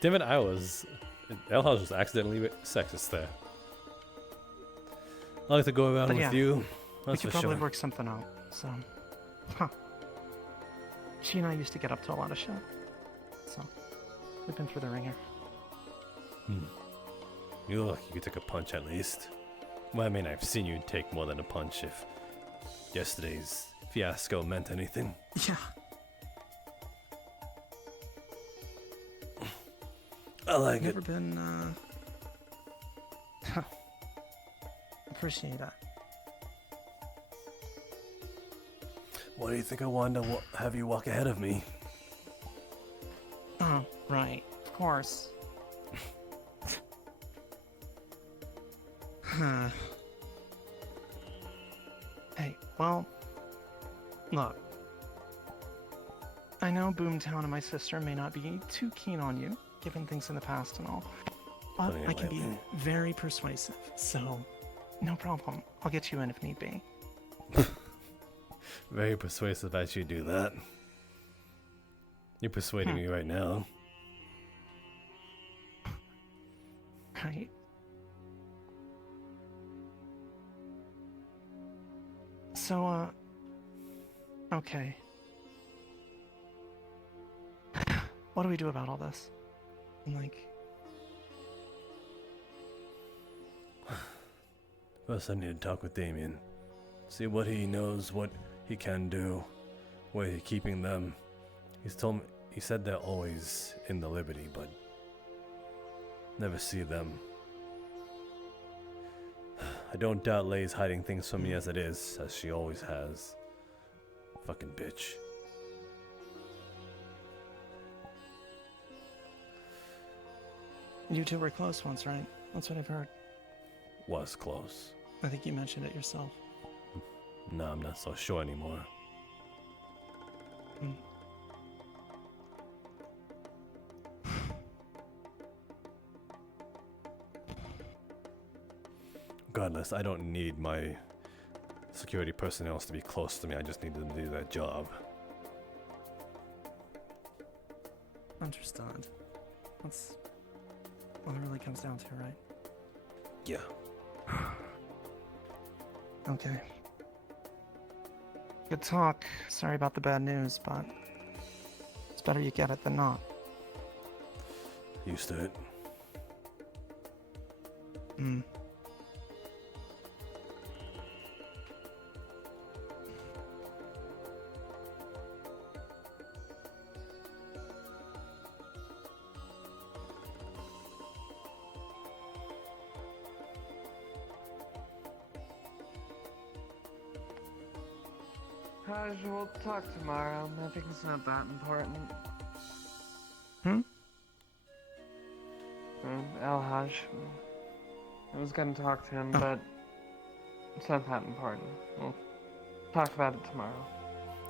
Damn it, Elhouse was accidentally sexist there. I like to go around But with yeah, you. we That's could for probably sure. work something out, so... Huh. She and I used to get up to a lot of shit. So, we've been through the ringer. You look like you could take a punch at least. Well, I mean, I've seen you take more than a punch if yesterday's fiasco meant anything. Yeah. I like Never it. been, appreciate that. Why do you think I wanted to have you walk ahead of me? Oh, right. Of course. Huh. Hey, well, look. I know Boomtown and my sister may not be too keen on you, given things in the past and all, but Putting it I can be lightly. very persuasive, so no problem. I'll get you in if need be. Very persuasive as you do that. You're persuading me right now. Right. So, okay. What do we do about all this? Like, First, I need to talk with Damien. See what he knows, what he can do, where he's keeping them. He said they're always in the Liberty, but never see them. I don't doubt Lay's hiding things from me as it is, as she always has. Fucking bitch. you two were close once, right? That's what I've heard. Was close. I think you mentioned it yourself. No, I'm not so sure anymore. Hmm. Regardless, I don't need my security personnel to be close to me. I just need them to do their job. Understood. That's what it really comes down to, right? Yeah. Okay. Good talk. Sorry about the bad news, but it's better you get it than not. Used to it. Hmm. Haj, we'll talk tomorrow. I think it's not that important. El Haj. I was gonna talk to him, but it's not that important. We'll talk about it tomorrow.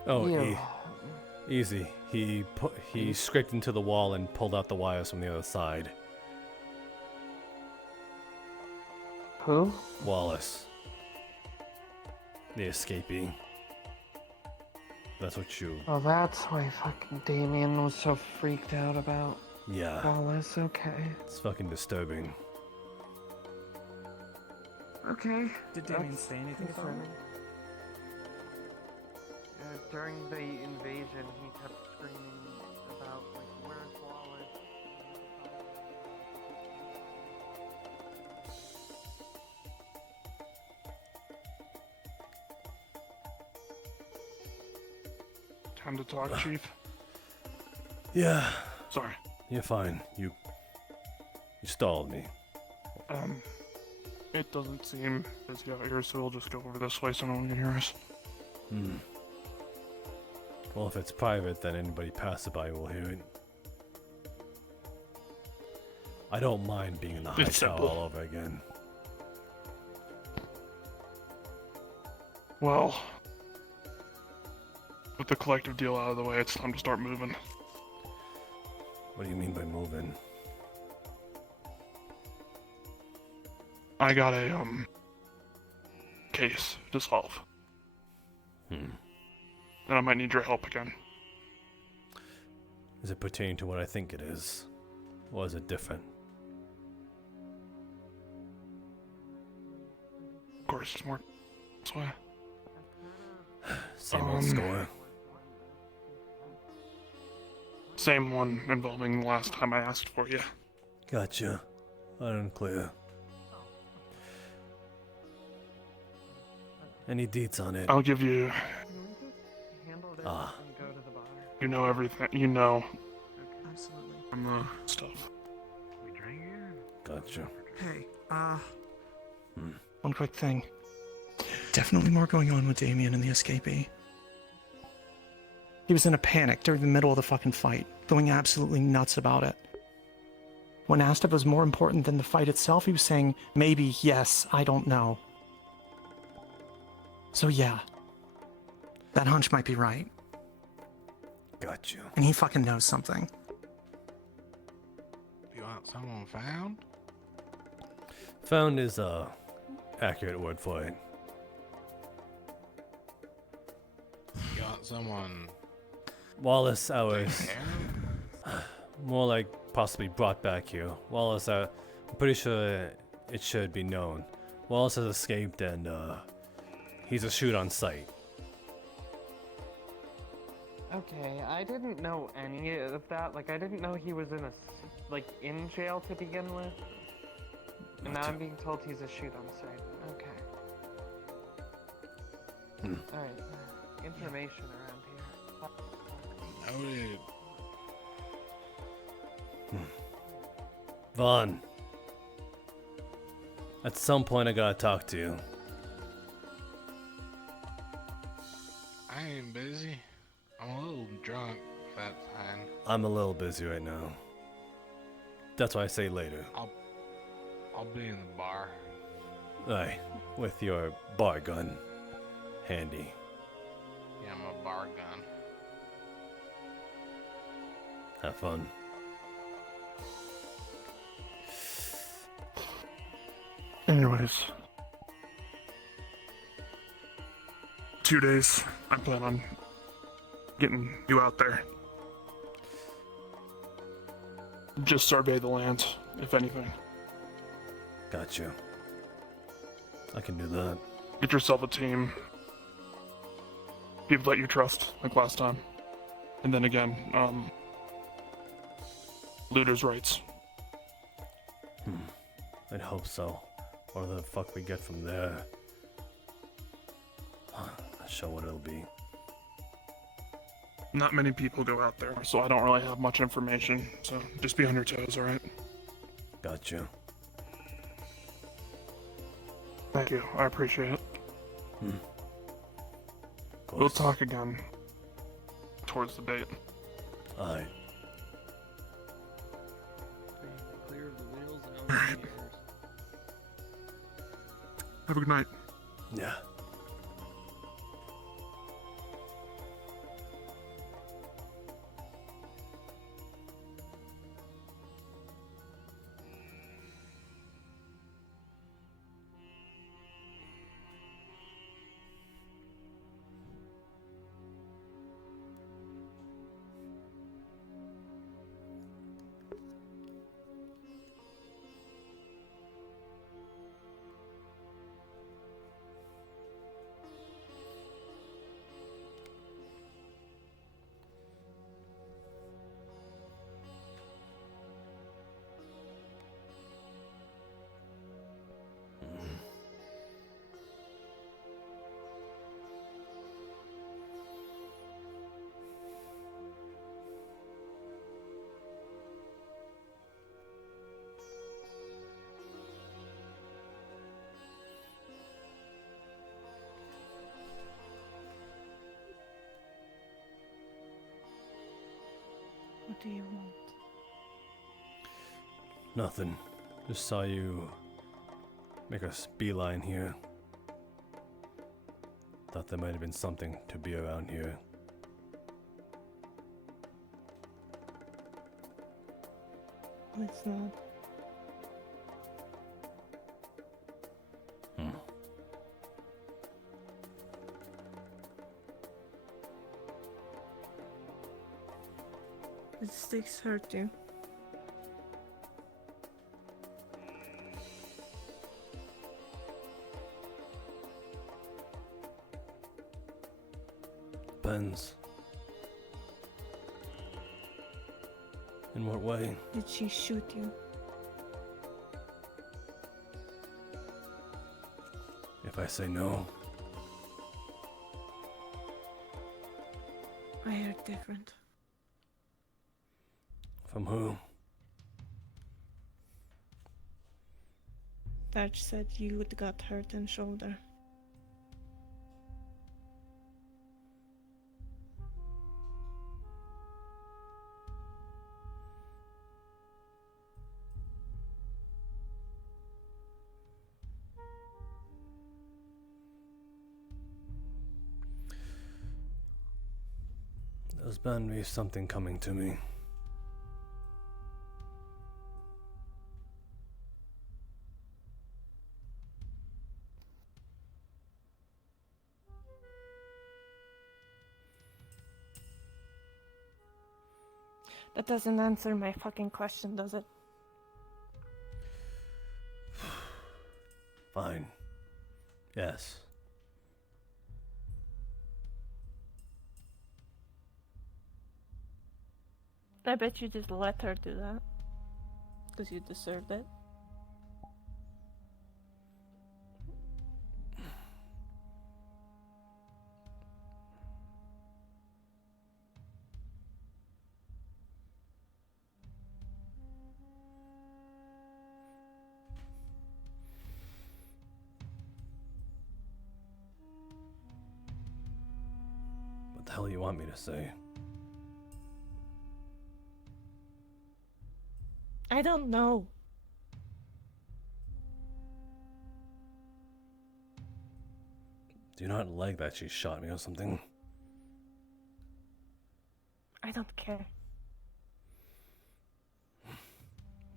Oh, You. easy. He scraped into the wall and pulled out the wires from the other side. Who? Wallace. The escapee. That's what you... Oh, that's why fucking Damien was so freaked out about. Yeah. Wallace, okay. It's fucking disturbing. Okay. Did Damien say anything about it? During the invasion, he kept screaming about, like, where's Wallace? Time to talk, Chief. Yeah. Sorry. You're fine. You stalled me. It doesn't seem busy out here, so we'll just go over this way so no one can hear us. Well, if it's private, then anybody passerby will hear it. I don't mind being in the high It's tower simple. all over again. Well, with the collective deal out of the way, it's time to start moving. What do you mean by moving? I got a, case to solve. And I might need your help again. Is it pertaining to what I think it is? Or is it different? Of course, it's more this way. Same old score. Same one involving the last time I asked for you. Gotcha. Unclear. Any deets on it? I'll give you... Ah. You know everything. You know Absolutely. from the stuff. Gotcha. Hey, one quick thing. Definitely more going on with Damien and the escapee. He was in a panic during the middle of the fucking fight, going absolutely nuts about it. When asked if it was more important than the fight itself, he was saying, maybe, yes, I don't know. So yeah, that hunch might be right. Gotcha. And he fucking knows something. You want someone found? Found is accurate word for it. You want someone... Wallace, ours. More like possibly brought back here. Wallace, I'm pretty sure it should be known. Wallace has escaped and he's a shoot on sight. Okay, I didn't know any of that. Like, I didn't know he was in jail to begin with. And now I'm being told he's a shoot on sight. Okay. Alright. Information around here. Noted. Vaughn. At some point I gotta talk to you. I ain't busy. I'm a little drunk. That's fine. I'm a little busy right now. That's why I say later. I'll be in the bar. Aye, with your bar gun handy. Yeah, I'm a bar gun. Have fun. Anyways. 2 days. I plan on getting you out there. Just survey the land, if anything. Gotcha. I can do that. Get yourself a team. People that you trust, like last time. And then again, looters' rights. I'd hope so. Or the fuck we get from there. Not sure what it'll be. Not many people go out there, so I don't really have much information. So just be on your toes, alright? Gotcha. Thank you. I appreciate it. course. We'll talk again towards the date. Aye. Have a good night. Yeah. What do you want? Nothing. Just saw you make a beeline here. Thought there might have been something to be around here. It's not. The sticks hurt you. Depends. In what way? Did she shoot you? If I say no, I heard different. from who? Dutch said you would got hurt in shoulder. There's bound to be something coming to me. That doesn't answer my fucking question, does it? Fine. Yes. I bet you just let her do that. Because you deserved it. What the hell do you want me to say? I don't know. Do you not like that she shot me or something? I don't care.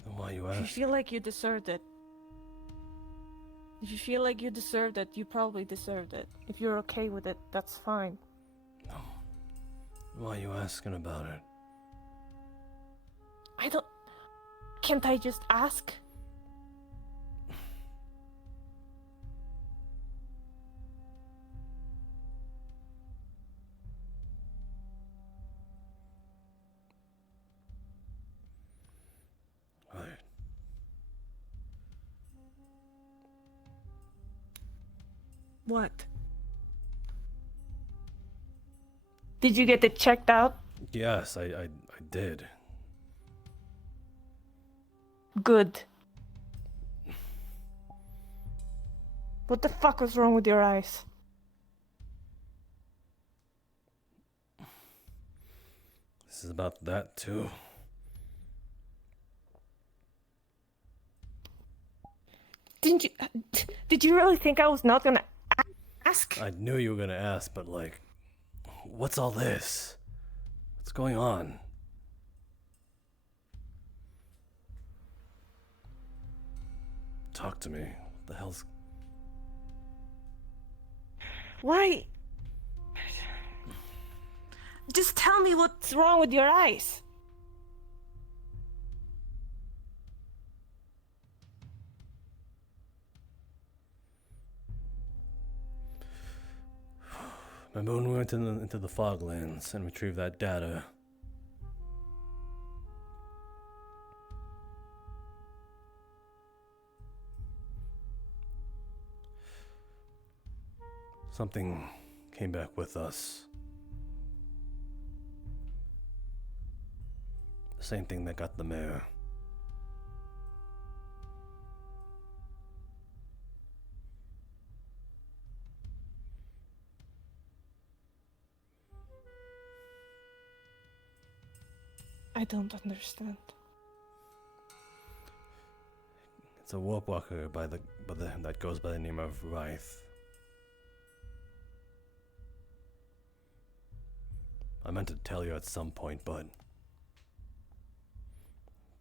Then why you If you ask? feel like you deserved it. If you feel like you deserved it, you probably deserved it. If you're okay with it, that's fine. Why are you asking about it? I don't... Can't I just ask? Right. What? Did you get it checked out? Yes, I did. Good. What the fuck was wrong with your eyes? This is about that too. Did you really think I was not gonna ask? I knew you were gonna ask, but like, what's all this? What's going on? Talk to me. What the hell's... Why? Just tell me what's wrong with your eyes. Remember when we went into the foglands and retrieved that data? Something came back with us. The same thing that got the mayor. I don't understand. It's a warp walker that goes by the name of Wraith. I meant to tell you at some point, but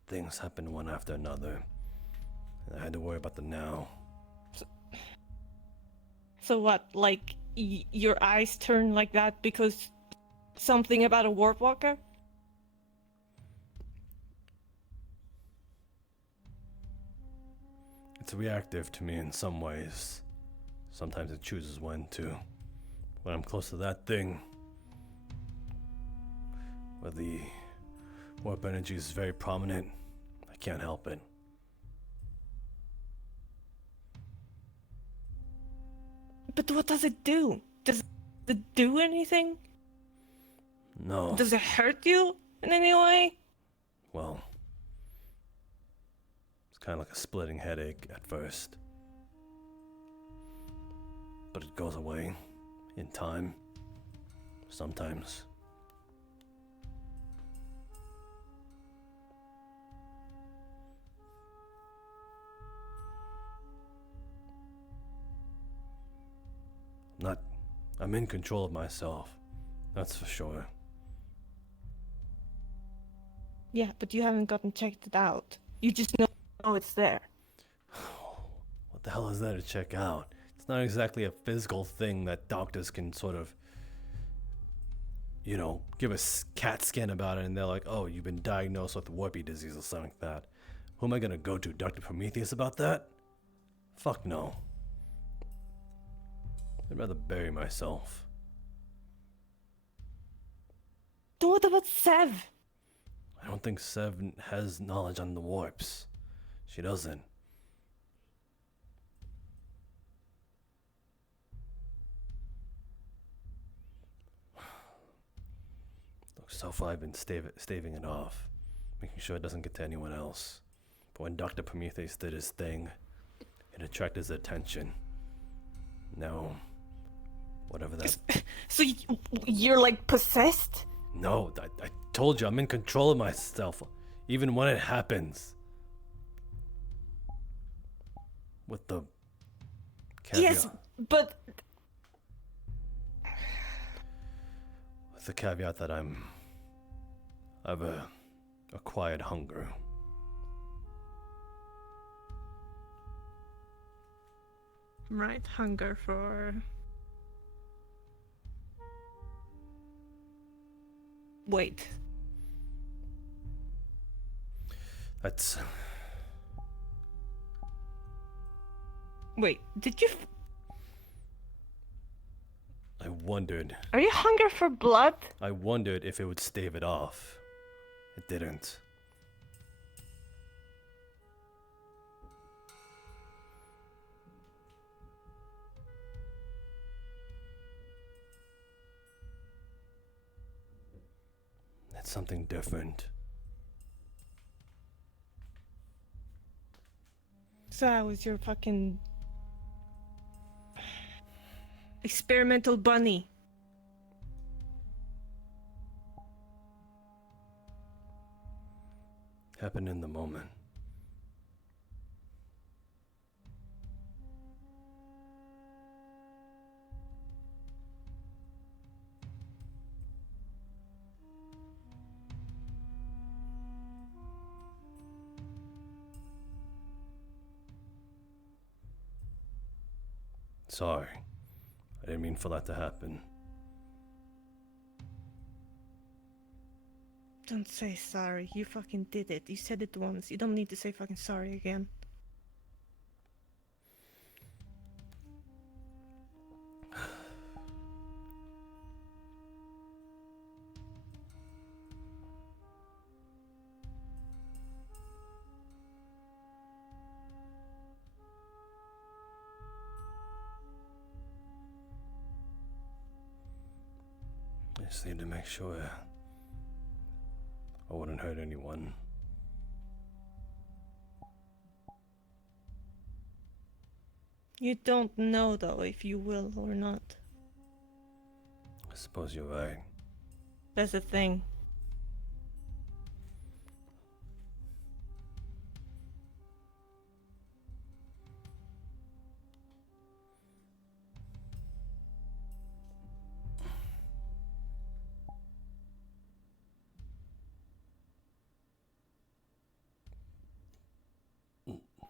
things happen one after another. And I had to worry about the now. So what, like, your eyes turn like that because something about a warp walker? It's reactive to me in some ways. Sometimes it chooses when to. When I'm close to that thing, where the warp energy is very prominent, I can't help it. But what does it do? Does it do anything? No. Does it hurt you in any way? Well, it's kind of like a splitting headache at first. But it goes away in time. Sometimes. I'm in control of myself. That's for sure. Yeah, but you haven't gotten checked it out. You just know it's there. What the hell is there to check out? It's not exactly a physical thing that doctors can sort of, give a CAT scan about it and they're like, oh, you've been diagnosed with warpy disease or something like that. Who am I gonna go to? Dr. Prometheus about that? Fuck no. I'd rather bury myself. Then what about Sev? I don't think Sev has knowledge on the warps. She doesn't. So far I've been staving it off, making sure it doesn't get to anyone else. But when Dr. Prometheus did his thing, it attracted his attention. Now, whatever that... So you're like possessed? No, I told you, I'm in control of myself, even when it happens. With the caveat. Yes, but... With the caveat that I've acquired hunger. Right, hunger for... Wait. That's... Wait, did you... I wondered. Are you hunger for blood? I wondered if it would stave it off. It didn't. It's something different. So I was your fucking... experimental bunny. Happened in the moment. Sorry. I didn't mean for that to happen. Don't say sorry. You fucking did it. You said it once. You don't need to say fucking sorry again. I just need to make sure I wouldn't hurt anyone. You don't know, though, if you will or not. I suppose you're right. That's the thing.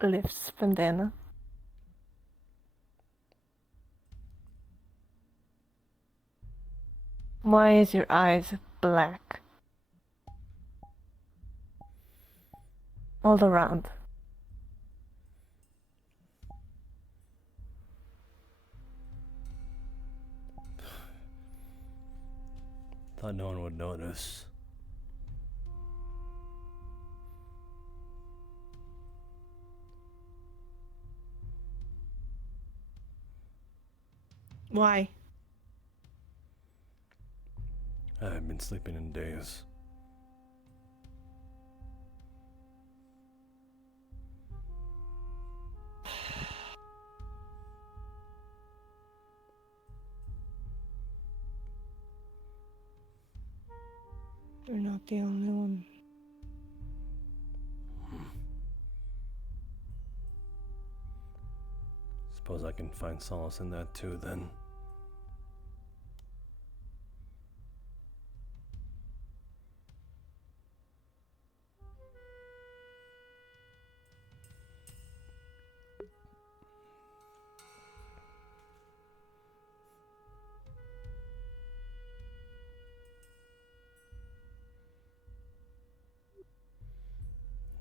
Lifts bandana. Why is your eyes black? All around. Thought no one would notice. Why? I haven't been sleeping in days. You're not the only one. Suppose I can find solace in that too, then.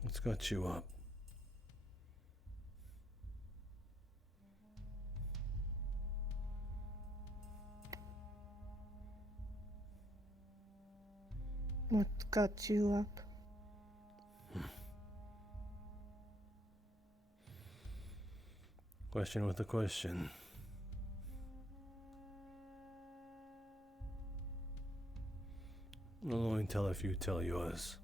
What's got you up? What got you up? Question with a question. I'll only tell if you tell yours.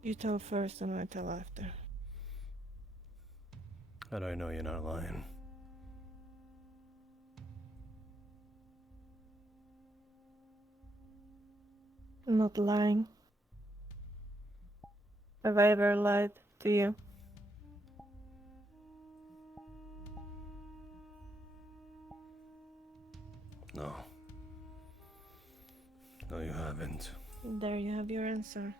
You tell first and I tell after. How do I know you're not lying? I'm not lying. Have I ever lied to you? No. No, you haven't. There you have your answer.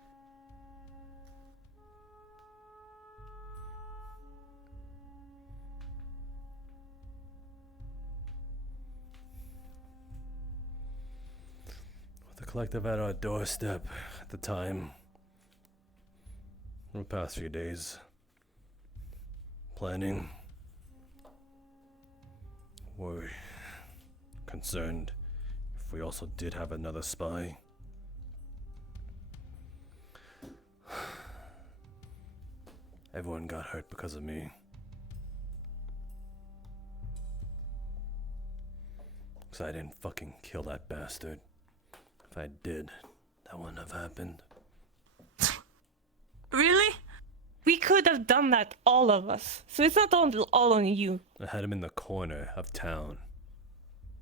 The collective at our doorstep at the time. For the past few days. Planning. Worry. Concerned if we also did have another spy. Everyone got hurt because of me. Because I didn't fucking kill that bastard. If I did, that wouldn't have happened. Really? We could have done that, all of us. So it's not all on you. I had him in the corner of town.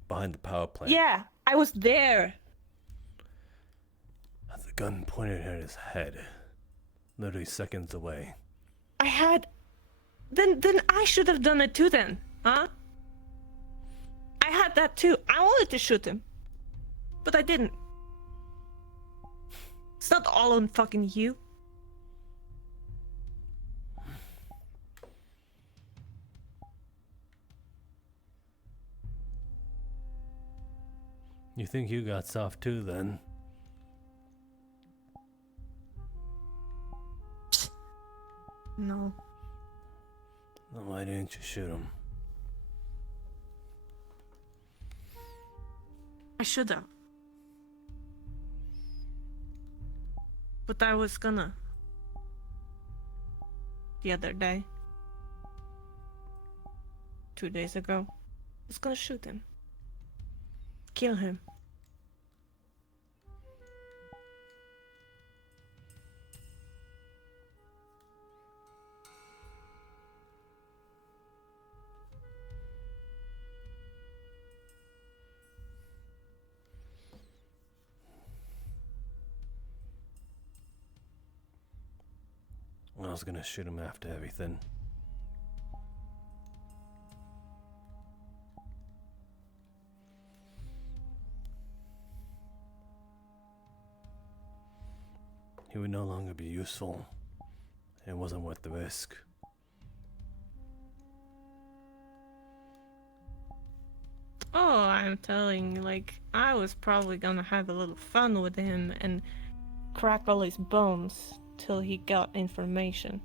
Behind the power plant. Yeah, I was there. The gun pointed at his head, literally seconds away. I had. Then I should have done it too. Then, huh? I had that too. I wanted to shoot him, but I didn't. It's not all on fucking you. You think you got soft too, then? No. Then why didn't you shoot him? I should have. But I was gonna. The other day. 2 days ago. I was gonna shoot him. Kill him. I was gonna shoot him after everything. He would no longer be useful. It wasn't worth the risk. Oh, I'm telling you, like, I was probably gonna have a little fun with him and crack all his bones till he got information.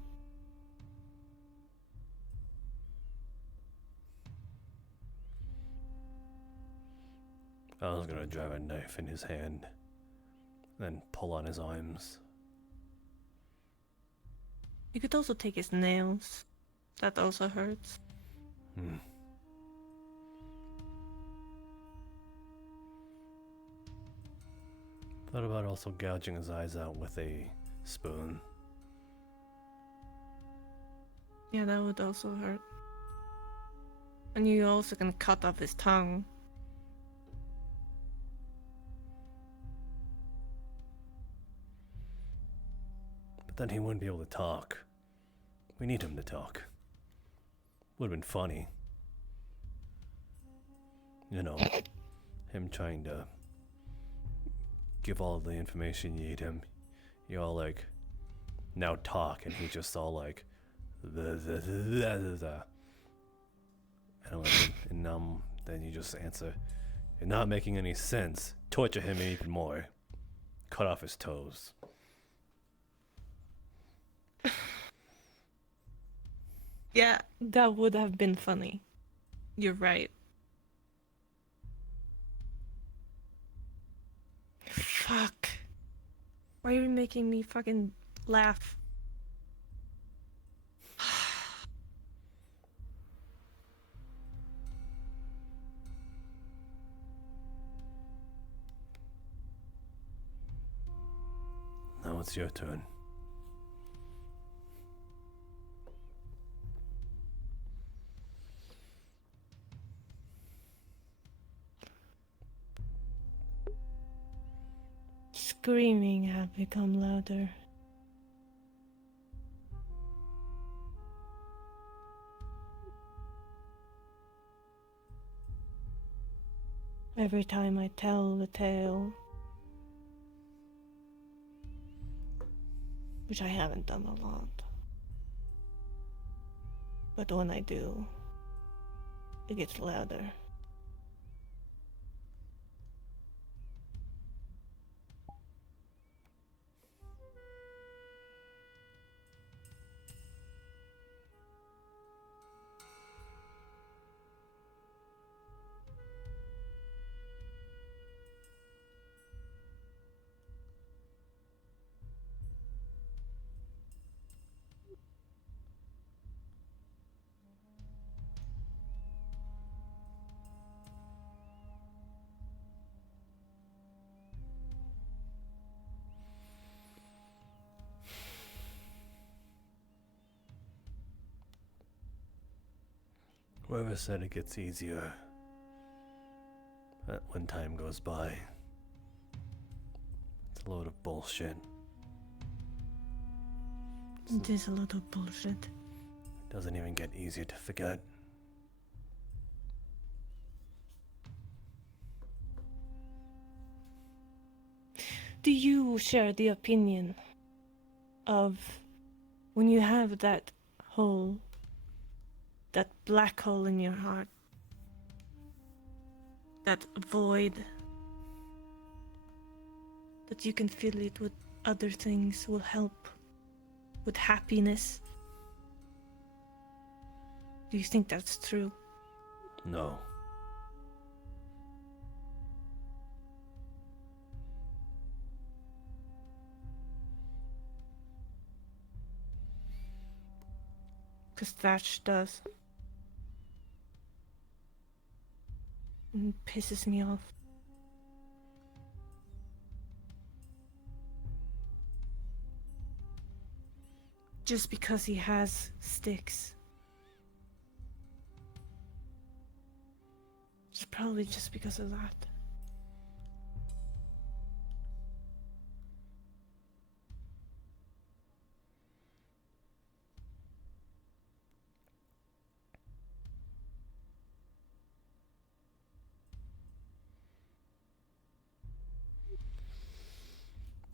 I was gonna drive a knife in his hand, then pull on his arms. You could also take his nails. That also hurts. Thought about also gouging his eyes out with a spoon. Yeah, that would also hurt. And you also can cut off his tongue. But then he wouldn't be able to talk. We need him to talk. Would have been funny. You know, him trying to give all the information you need him. You all like, now talk, and he's just all like, and then you just answer, you're not making any sense. Torture him even more. Cut off his toes. Yeah, that would have been funny. You're right. Fuck. Why are you making me fucking laugh? Now it's your turn. Screaming had become louder. Every time I tell the tale, which I haven't done a lot, but when I do, it gets louder. Whoever said it gets easier. when time goes by. It's a load of bullshit. It is a lot of bullshit. It doesn't even get easier to forget. Do you share the opinion of when you have that hole, that black hole in your heart, that void, that you can fill it with other things will help, with happiness? Do you think that's true? No. Because Thatch does. And it pisses me off. Just because he has sticks. It's probably just because of that.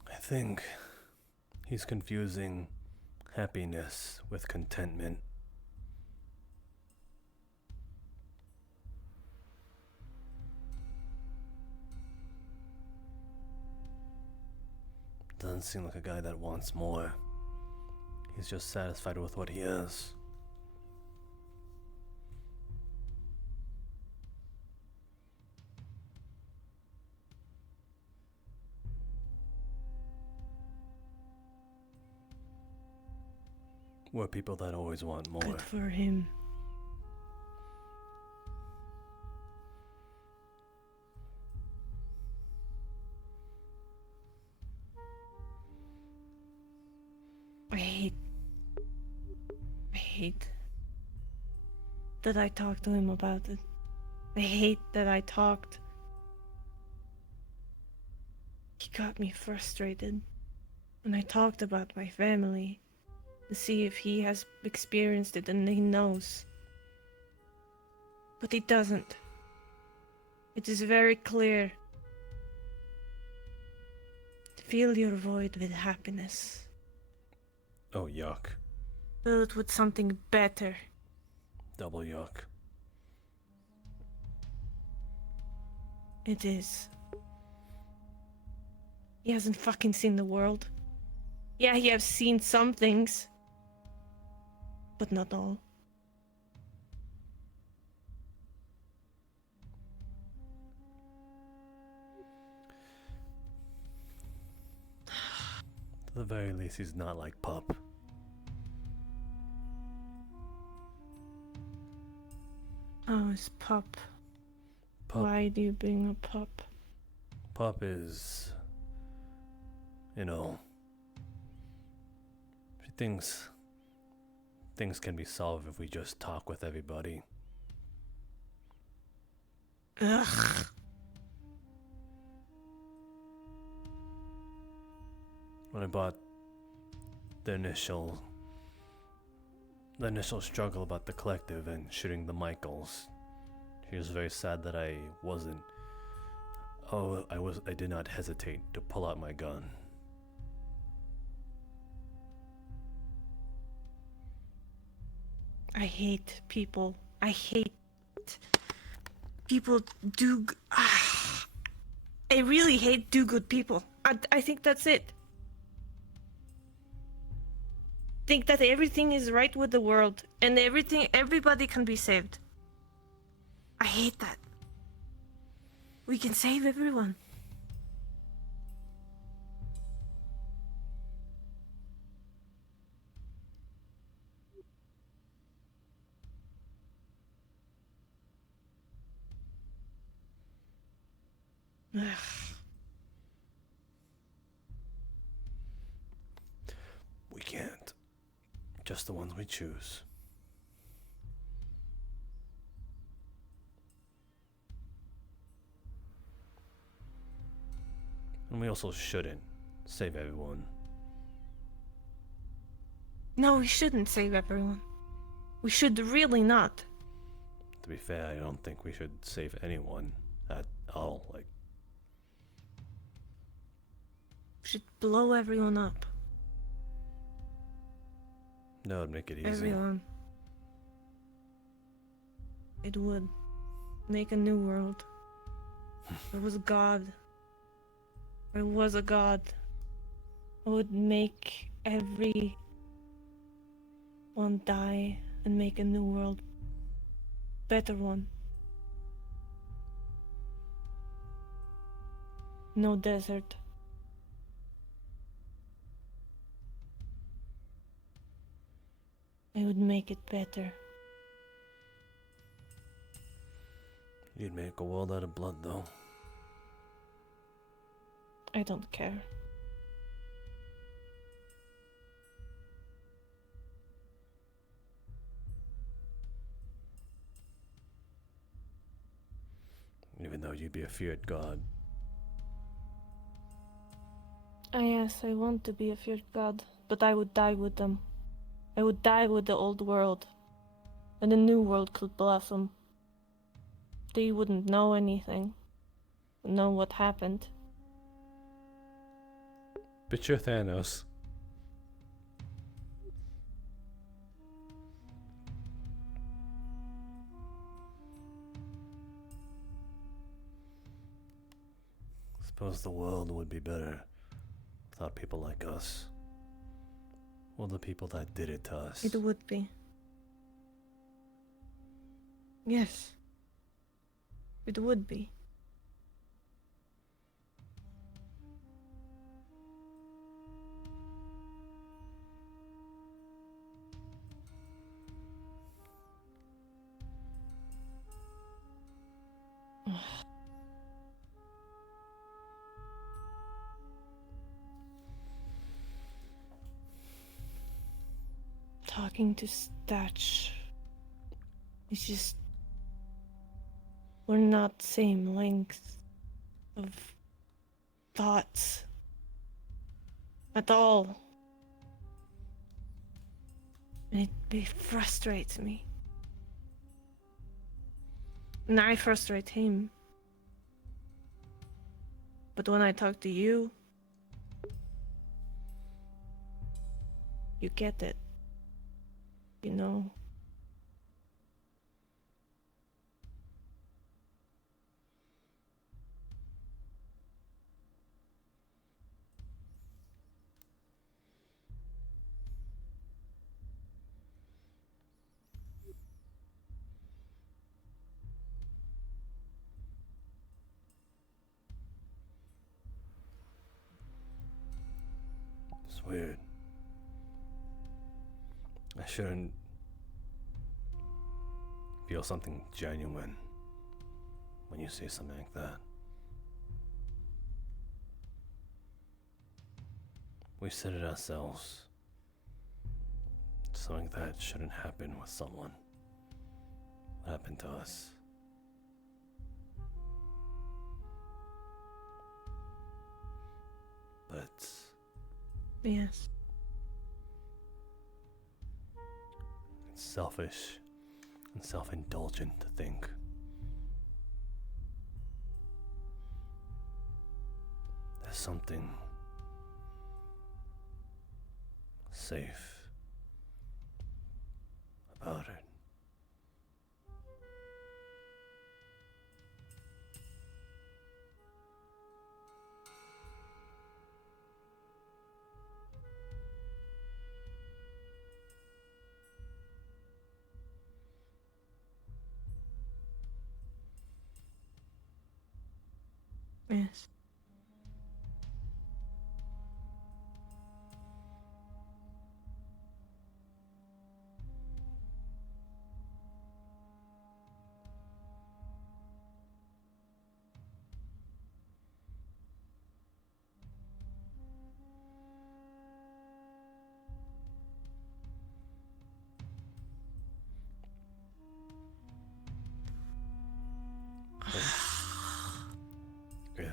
I think he's confusing happiness with contentment. Doesn't seem like a guy that wants more. He's just satisfied with what he is. We're people that always want more. Good for him. I hate that I talked to him about it. I hate that I talked. He got me frustrated when I talked about my family to see if he has experienced it and he knows. But he doesn't. It is very clear. Fill your void with happiness. Oh, yuck. Fill it with something better. Double yuck. It is. He hasn't fucking seen the world. Yeah, he has seen some things. But not all. At the very least, he's not like Pup. Oh, it's Pup. Pup. Why do you bring up Pup? Pup is, things can be solved if we just talk with everybody. Ugh. When I bought the initial struggle about the collective and shooting the Michaels, she was very sad that I wasn't. I did not hesitate to pull out my gun. I hate people. I hate people do. I really hate do-good people. I think that's it. Think that everything is right with the world and everybody can be saved. I hate that. We can save everyone. Ugh. We can't. Just the ones we choose. And we also shouldn't save everyone. No, we shouldn't save everyone. We should really not. To be fair, I don't think we should save anyone at all. Like, We should blow everyone up. that would make it easy. Everyone. It would. Make a new world. There was a god. There was a god. It would make everyone die and make a new world. Better one. No desert. I would make it better. You'd make a world out of blood, though. I don't care. Even though you'd be a feared god. Ah, yes, I want to be a feared god, but I would die with them. I would die with the old world, and the new world could blossom. They wouldn't know anything, know what happened. Picture Thanos. Suppose the world would be better without people like us. Well, the people that did it to us. It would be. Yes. It would be. Talking to Statch. It's just we're not same length of thoughts at all. And it frustrates me. And I frustrate him. But when I talk to you, you get it. You know. It's weird. I shouldn't feel something genuine when you say something like that. We said it ourselves. Something that shouldn't happen with someone. What happened to us? But Yes. it's selfish and self-indulgent to think there's something safe about it. Yes. If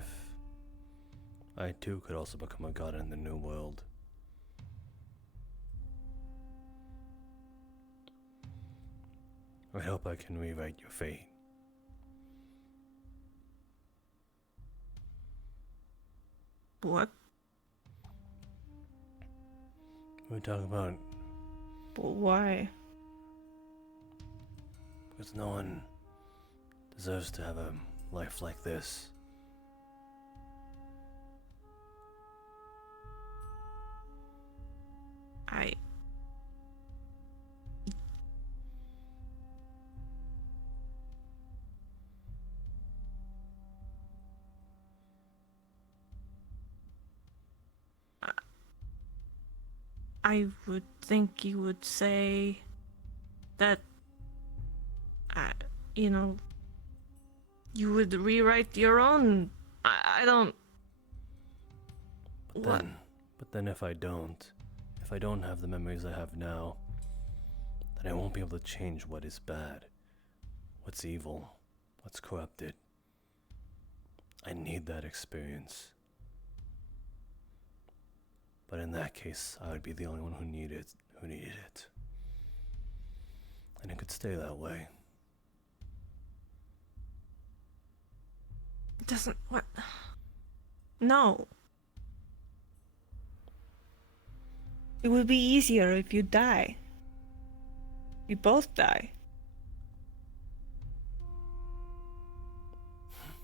I too could also become a god in the new world. I hope I can rewrite your fate. What? We talk about Why? because no one deserves to have a life like this. I would think you would say that, you know, you would rewrite your own. I don't. But then if I don't have the memories I have now, then I won't be able to change what is bad, what's evil, what's corrupted. I need that experience. But in that case, I would be the only one who needed it. And it could stay that way. It doesn't. What? No. It would be easier if you die. We both die.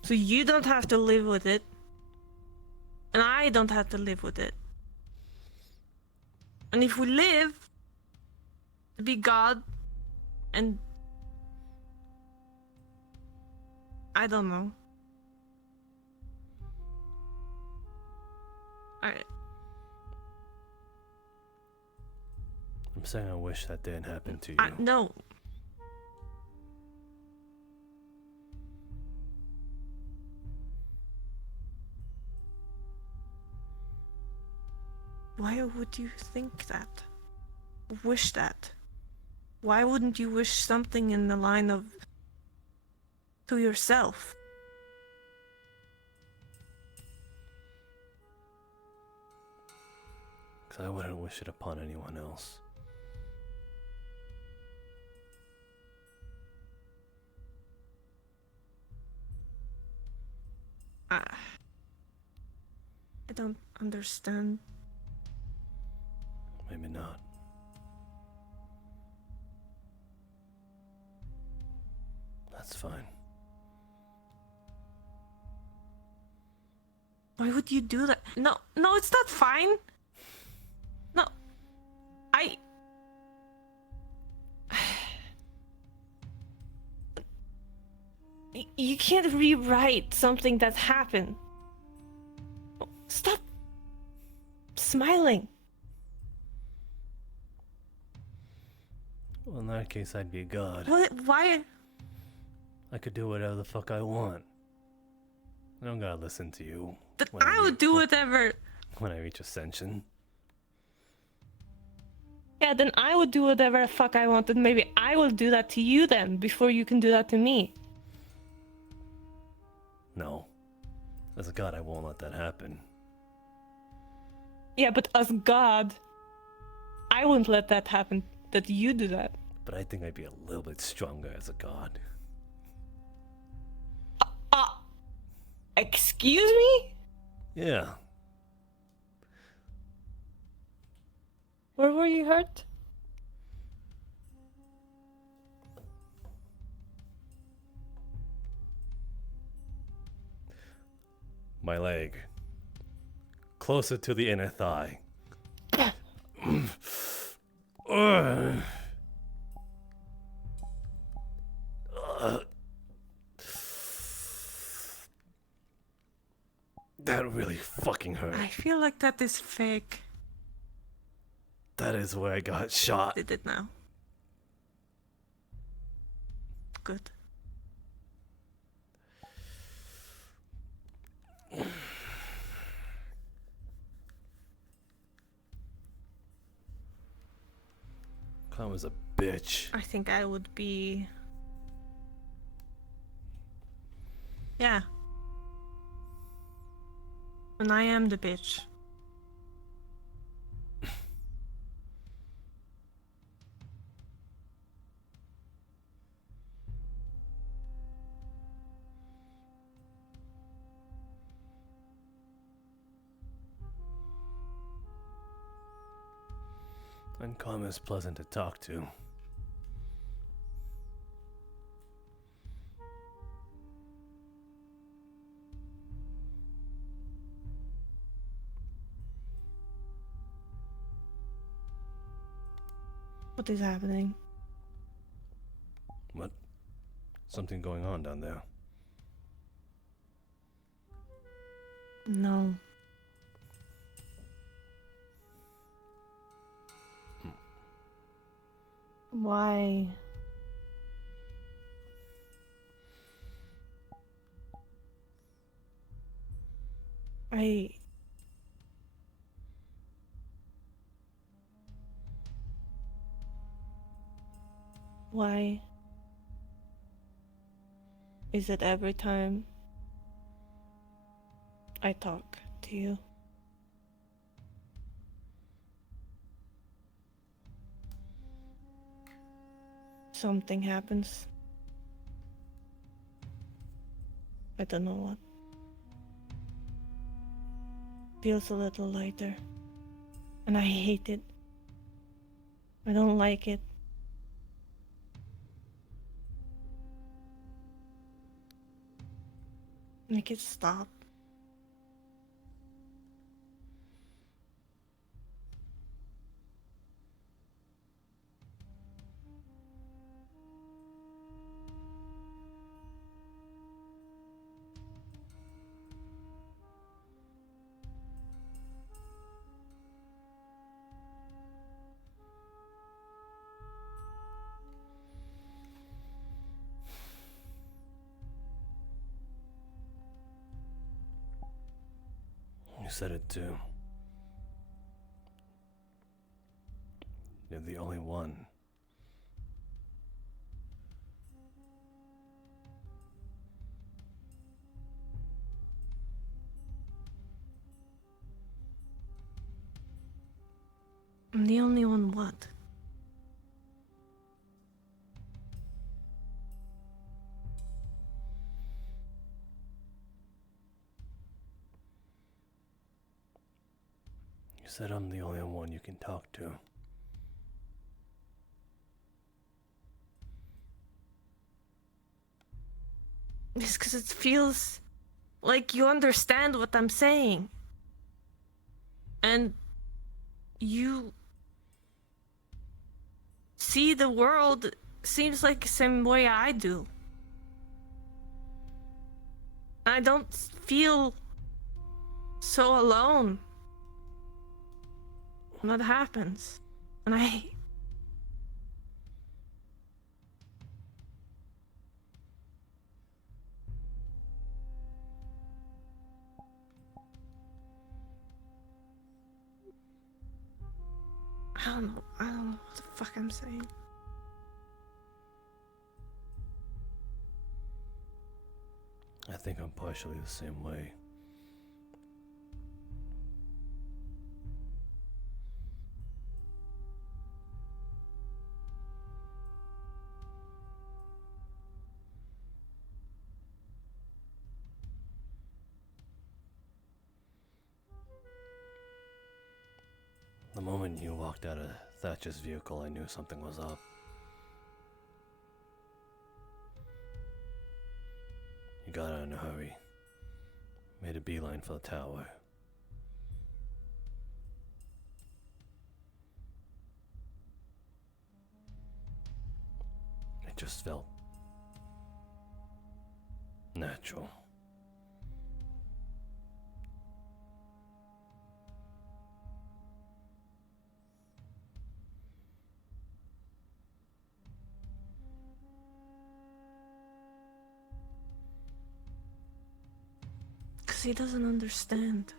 So you don't have to live with it. And I don't have to live with it. And if we live to be God, and I don't know. I'm saying I wish that didn't happen to you. No. Why would you think that? Wish that? Why wouldn't you wish something in the line of to yourself? Because I wouldn't wish it upon anyone else. I don't understand. Maybe not. That's fine. Why would you do that? No, it's not fine. No, You can't rewrite something that happened. Stop smiling. Well, in that case, I'd be a god. What? Why? I could do whatever the fuck I want. I don't gotta listen to you. But I would do whatever. When I reach ascension. Yeah, then I would do whatever the fuck I wanted. Maybe I will do that to you then, before you can do that to me. No. As a god, I won't let that happen. Yeah, but as God, I wouldn't let that happen, that you do that. But I think I'd be a little bit stronger as a god. Excuse me? Yeah. Where were you hurt? My leg. Closer to the inner thigh. That really fucking hurt. I feel like that is fake. That is where I got shot. Did it now? Good. Karma's a bitch. I think I would be. Yeah. And I am the bitch. And Karma's pleasant to talk to. What is happening? What? Something going on down there. No. Why? Why? Is it every time I talk to you? Something happens. I don't know what. Feels a little lighter. And I hate it. I don't like it. Make it stop. You said it too. You're the only one. I'm the only one what? You said I'm the only one you can talk to. It's because it feels like you understand what I'm saying. And you see the world seems like the same way I do. I don't feel so alone when that happens. And I don't know what the fuck I'm saying. I think I'm partially the same way. The moment you walked out of Thatcher's vehicle, I knew something was up. You got out in a hurry. Made a beeline for the tower. It just felt natural. Because he doesn't understand.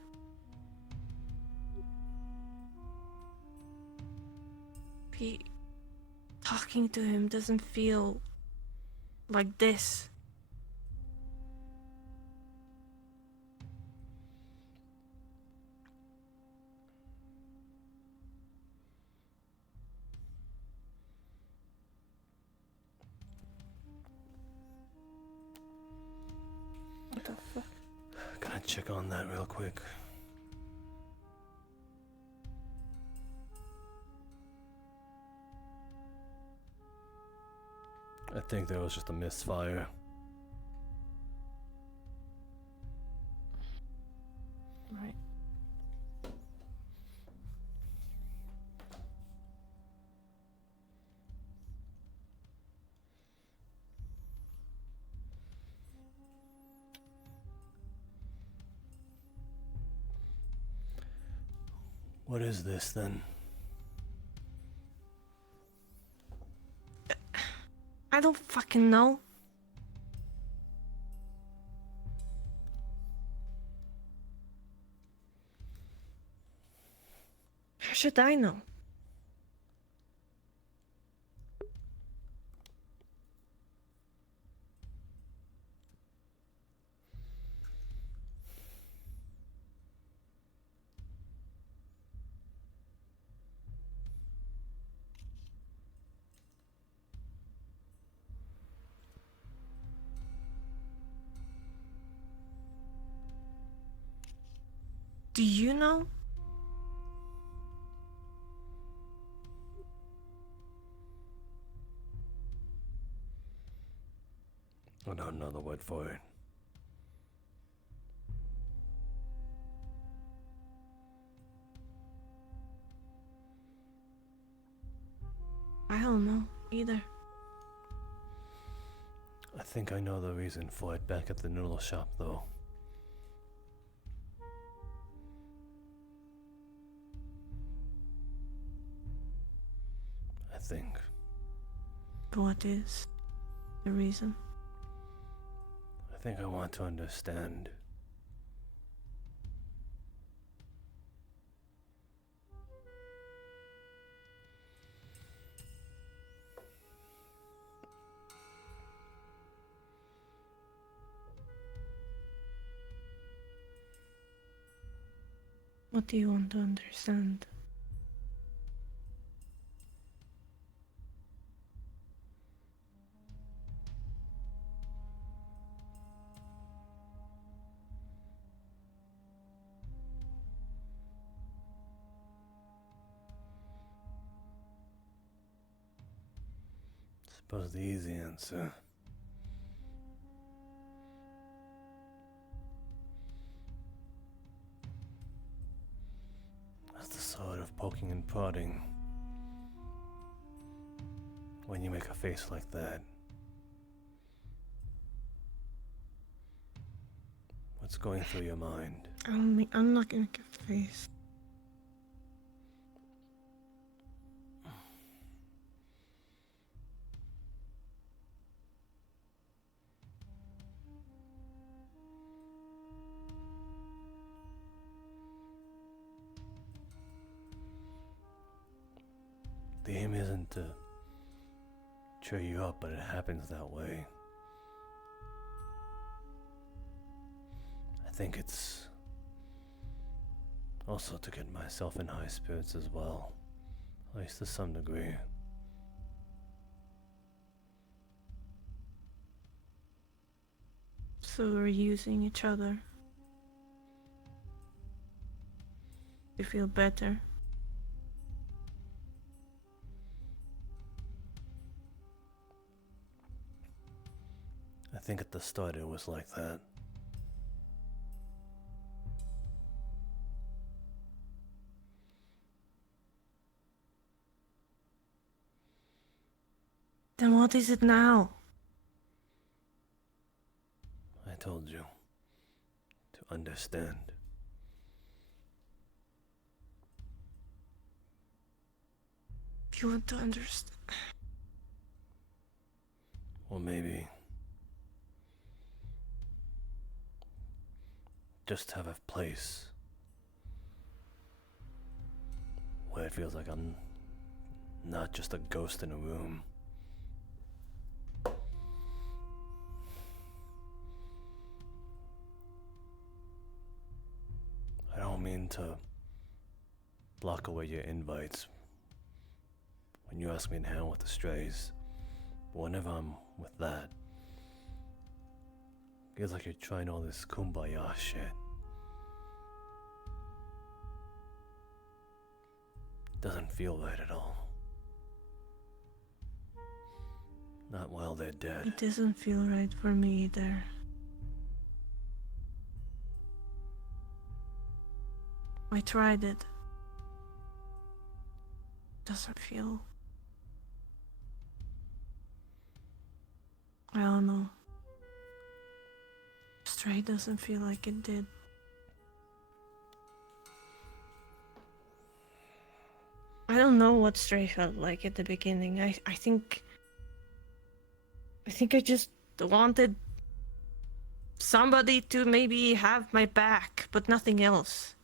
Talking to him doesn't feel like this. the fuck? Gonna check on that real quick. I think there was just a misfire. Right. What is this then? I don't fucking know. How should I know? Do you know? I don't know the word for it. I don't know either. I think I know the reason for it back at the noodle shop, though. I think. What is the reason? I think I want to understand. What do you want to understand? Suppose the easy answer. That's the sort of poking and prodding. When you make a face like that. What's going through your mind? I'm not gonna give a face. The aim isn't to cheer you up, but it happens that way. I think it's also to get myself in high spirits as well, at least to some degree. So we're using each other to feel better. I think at the start it was like that. Then what is it now? I told you to understand. You want to understand? Or maybe just have a place where it feels like I'm not just a ghost in a room. I don't mean to block away your invites when you ask me to hang out with the strays, but whenever I'm with that, Feels like you're trying all this kumbaya shit. Doesn't feel right at all. Not while they're dead. It doesn't feel right for me either. I tried it. Doesn't feel... I don't know. Stray doesn't feel like it did. I don't know what Stray felt like at the beginning. I think I just wanted somebody to maybe have my back, but nothing else.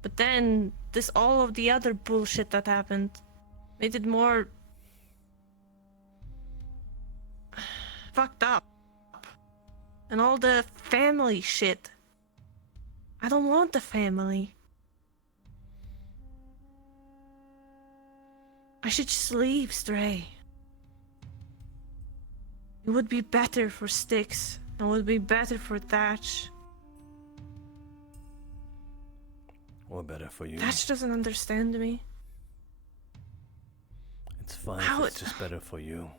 But then all of the other bullshit that happened made it more fucked up. And all the family shit. I don't want the family. I should just leave, Stray. It would be better for Styx. It would be better for Thatch. Or better for you. Thatch doesn't understand me. It's fine if it's just better for you.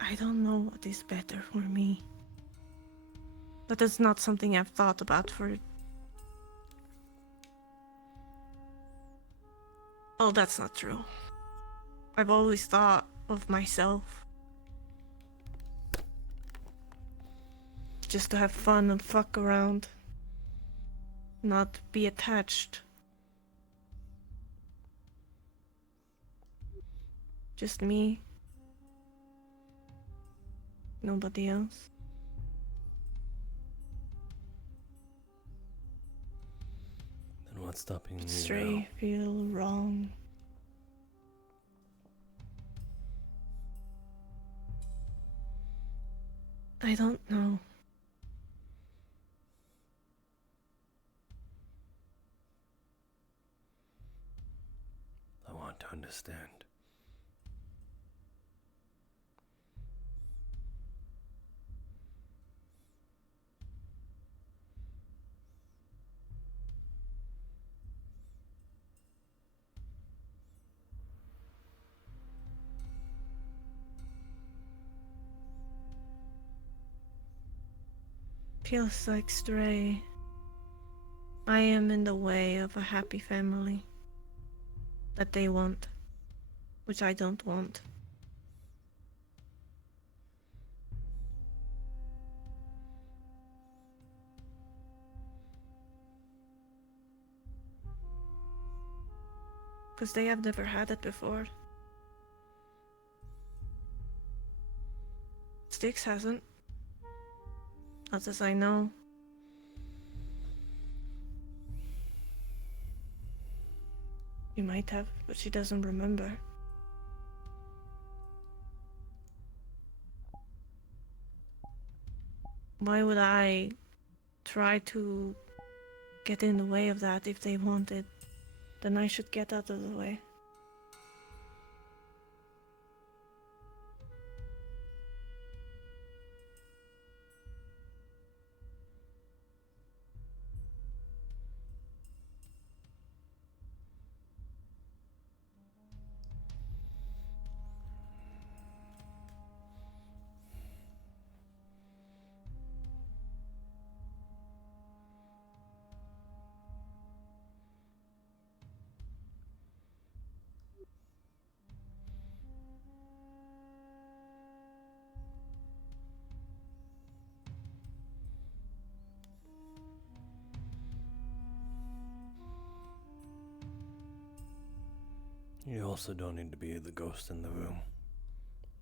I don't know what is better for me. But that's not something I've thought about for... Oh, that's not true. I've always thought of myself. Just to have fun and fuck around. Not be attached. Just me. Nobody else. Then what's stopping you now? Stray feel wrong. I don't know. I want to understand. Feels like Stray. I am in the way of a happy family that they want, which I don't want. Because they have never had it before. Styx hasn't. Not as I know. You might have, but she doesn't remember. Why would I try to get in the way of that if they want it? Then I should get out of the way. You also don't need to be the ghost in the room.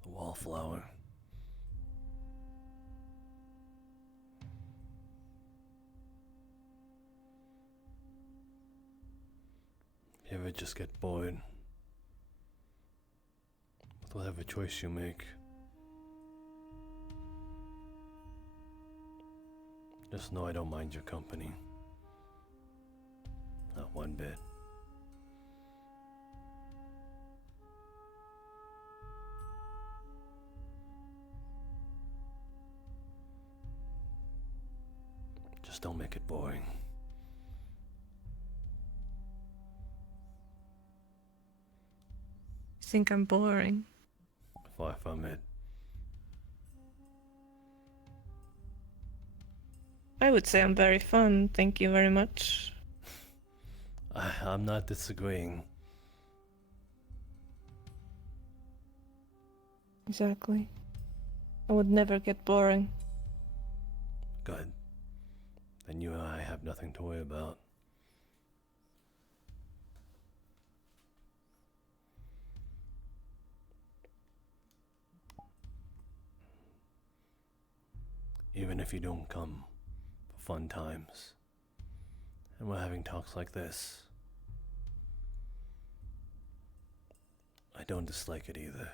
The wallflower. If you ever just get bored with whatever choice you make, Just know I don't mind your company. Not one bit. Just don't make it boring. You think I'm boring? Far from it. I would say I'm very fun, thank you very much. I'm not disagreeing. Exactly. I would never get boring. Good. Then you and I have nothing to worry about. Even if you don't come for fun times, and we're having talks like this, I don't dislike it either.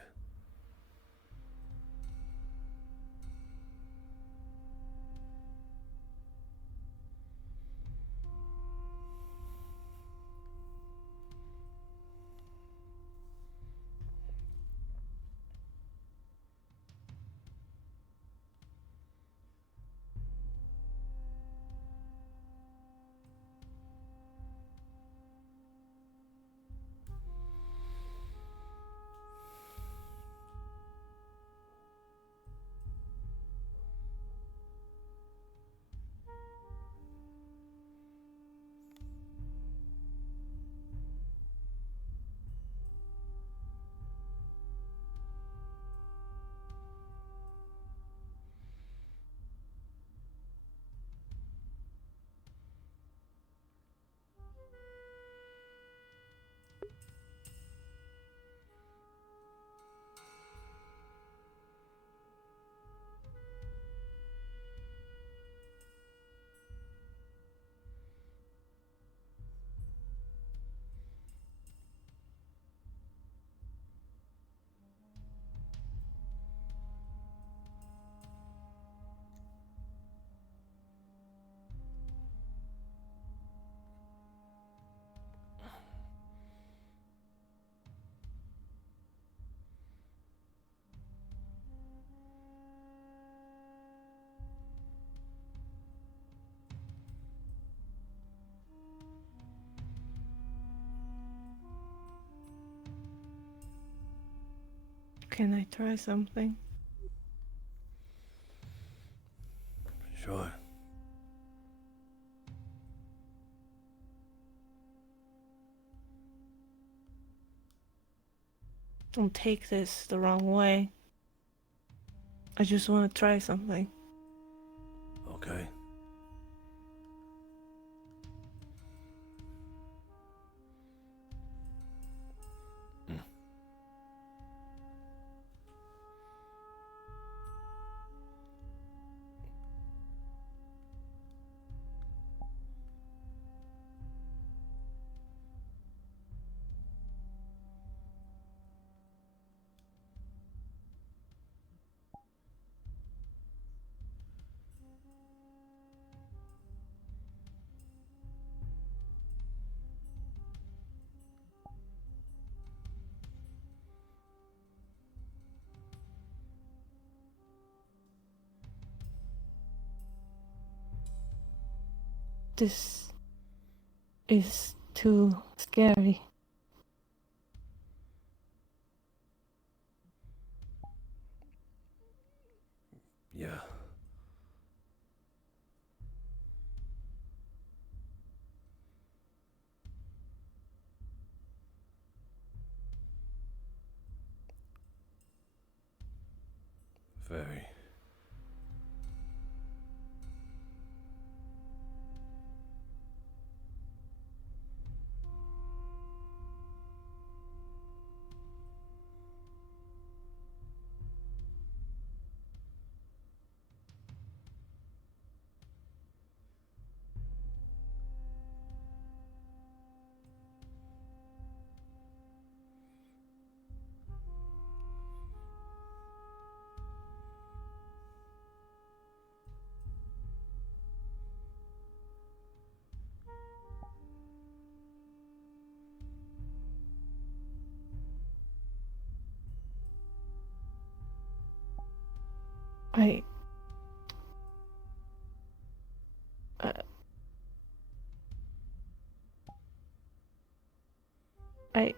Can I try something? Sure. Don't take this the wrong way. I just want to try something. Okay. This is too scary. Yeah. Very. I.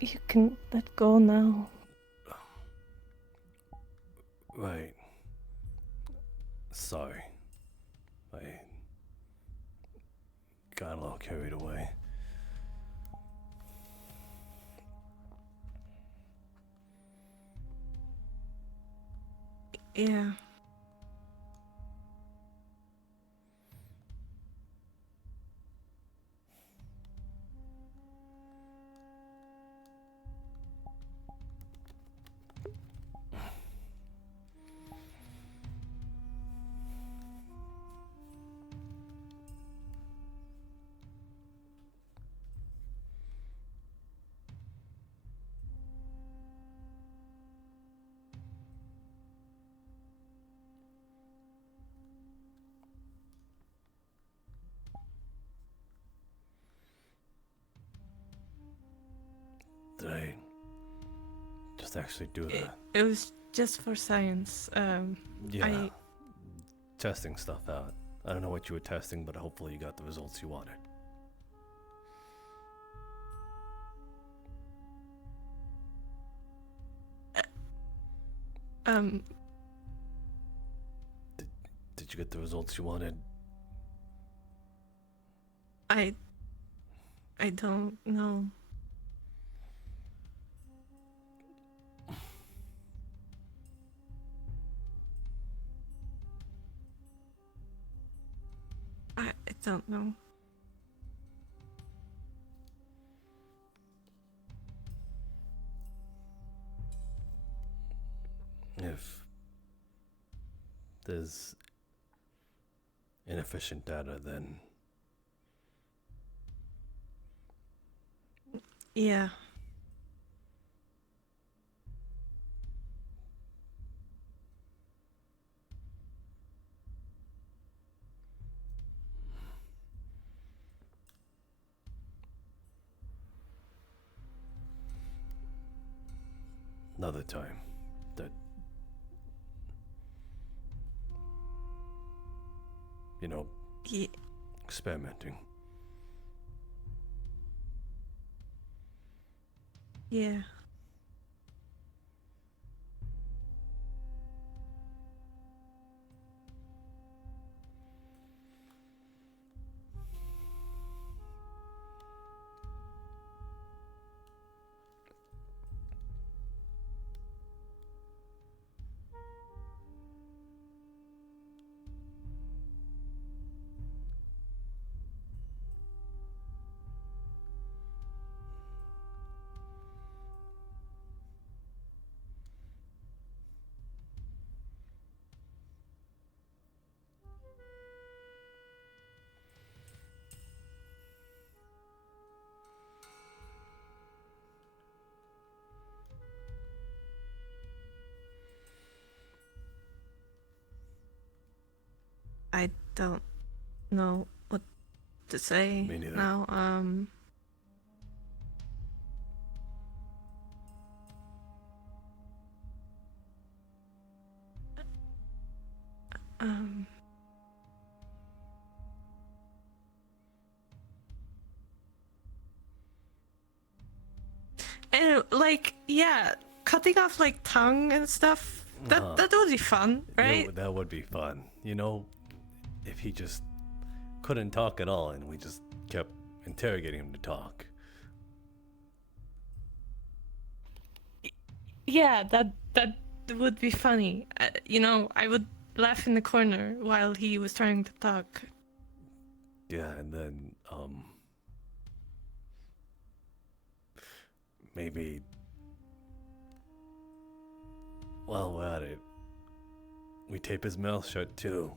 You can let go now. Right. Sorry. I got a little carried away. Yeah. Did I just actually do that? It was just for science. Yeah. Testing stuff out. I don't know what you were testing, but hopefully you got the results you wanted. Did you get the results you wanted? I don't know. I don't know. If there's inefficient data, then Yeah. another time. That, you know, Yeah. experimenting. Yeah. I don't know what to say Me neither. now. Um, and like, yeah, cutting off like tongue and stuff. That would be fun, right? That would be fun. You know, if he just couldn't talk at all and we just kept interrogating him to talk. Yeah, that would be funny. You know, I would laugh in the corner while he was trying to talk. Yeah, and then, maybe while we're at it, we tape his mouth shut too,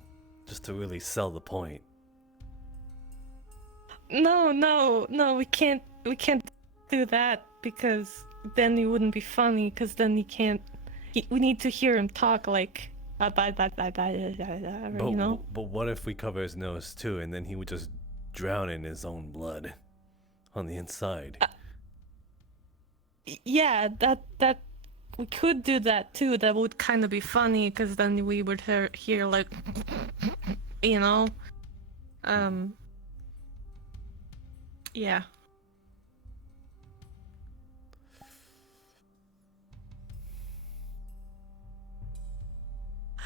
just to really sell the point. No, we can't do that because then it wouldn't be funny. Because then he can't. We need to hear him talk like, you know. But what if we cover his nose too, and then he would just drown in his own blood on the inside? Yeah, that we could do that too. That would kind of be funny, because then we would hear like, you know, yeah.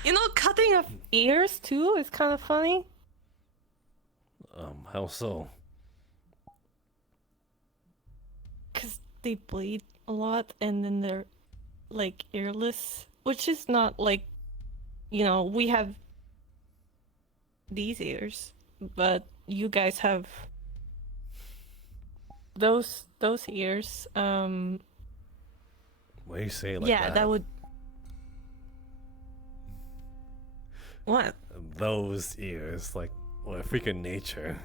You know, cutting off ears too is kind of funny. How so? Because they bleed a lot and then they're like earless, which is not like, you know, we have these ears, but you guys have those ears. Why do you say it like Yeah, that? that would. What? Those ears, like, what a freaking nature.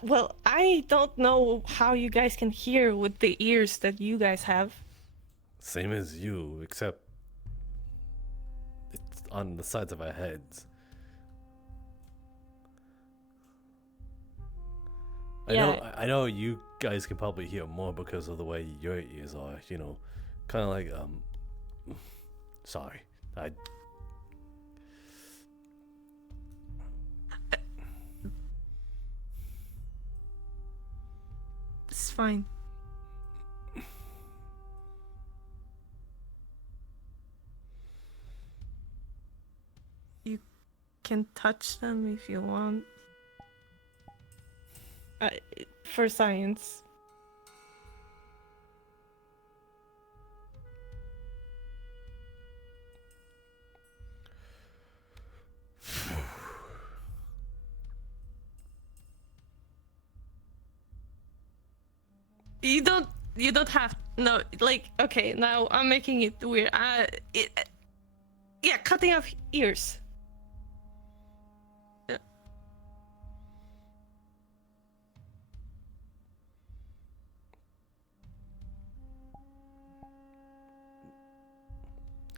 Well, I don't know how you guys can hear with the ears that you guys have. Same as you, except it's on the sides of our heads. Yeah. I know you guys can probably hear more because of the way your ears are, you know, kind of like, sorry, It's fine. You can touch them if you want. For science. You don't have no, like, okay, now I'm making it weird. Yeah, cutting off ears. Yeah.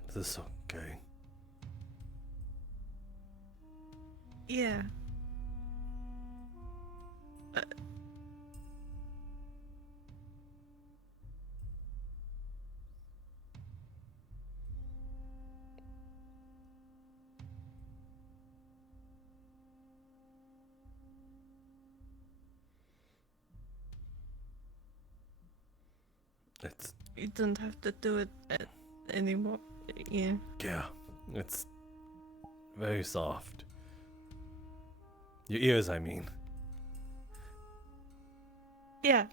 Is this okay? Yeah. You don't have to do it anymore. Yeah. Yeah, it's very soft. Your ears, I mean. Yeah.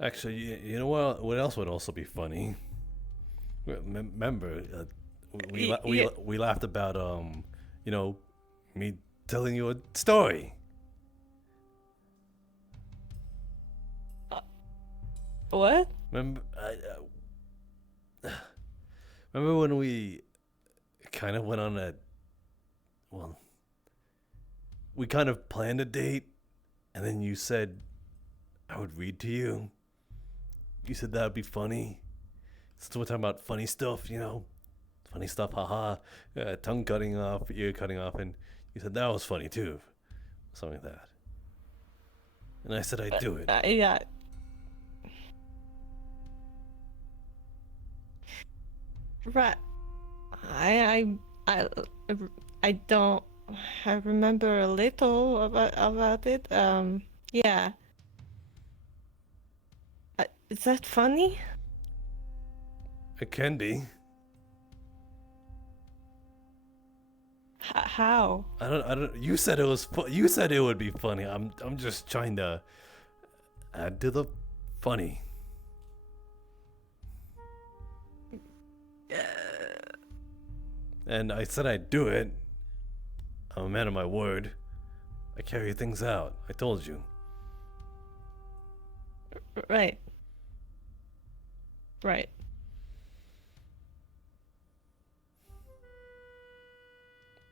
Actually, you know what? What else would also be funny? Remember, we laughed about you know, me telling you a story. What? Remember, remember when we kind of went on a, well, we kind of planned a date, and then you said I would read to you. You said that would be funny. Since we're talking about funny stuff, you know, funny stuff, haha, tongue cutting off, ear cutting off, and you said that was funny too, something like that. And I said I'd do it. Yeah. Right. I don't. I remember a little about it. Yeah. Is that funny? It can be. How? I don't. You said it was. You said it would be funny. I'm just trying to add to the funny. And I said I'd do it. I'm a man of my word. I carry things out. I told you. Right. Right.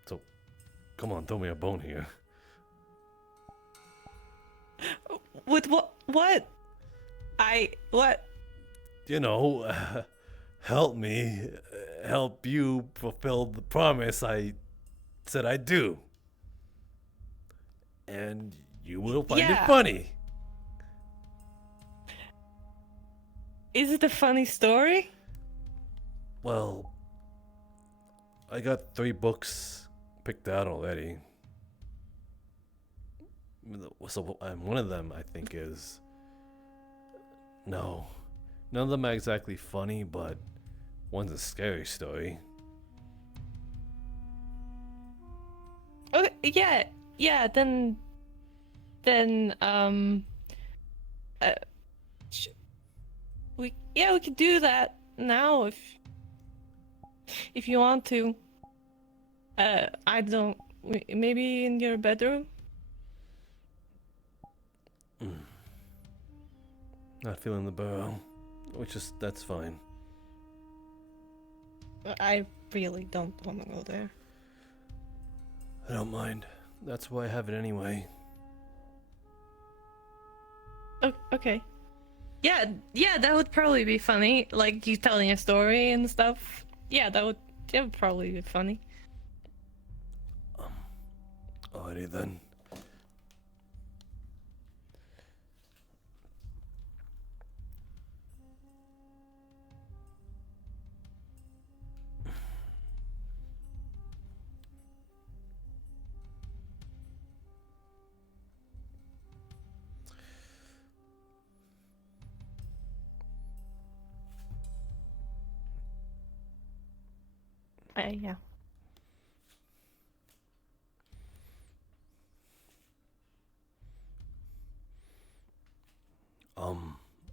So, come on, throw me a bone here. With what? What? What? You know, help me, help you fulfill the promise I said I'd do. And you will find it Yeah. funny. Is it a funny story? Well, I got 3 books picked out already. So one of them I think is... No, none of them are exactly funny, but one's a scary story. Okay, yeah, then, we can do that now if you want to. I don't, maybe in your bedroom? Not feeling the burrow, that's fine. I really don't want to go there. I don't mind. That's why I have it anyway. Okay. Yeah, that would probably be funny. Like you telling a story and stuff. Yeah, that would probably be funny. Alrighty then. Yeah.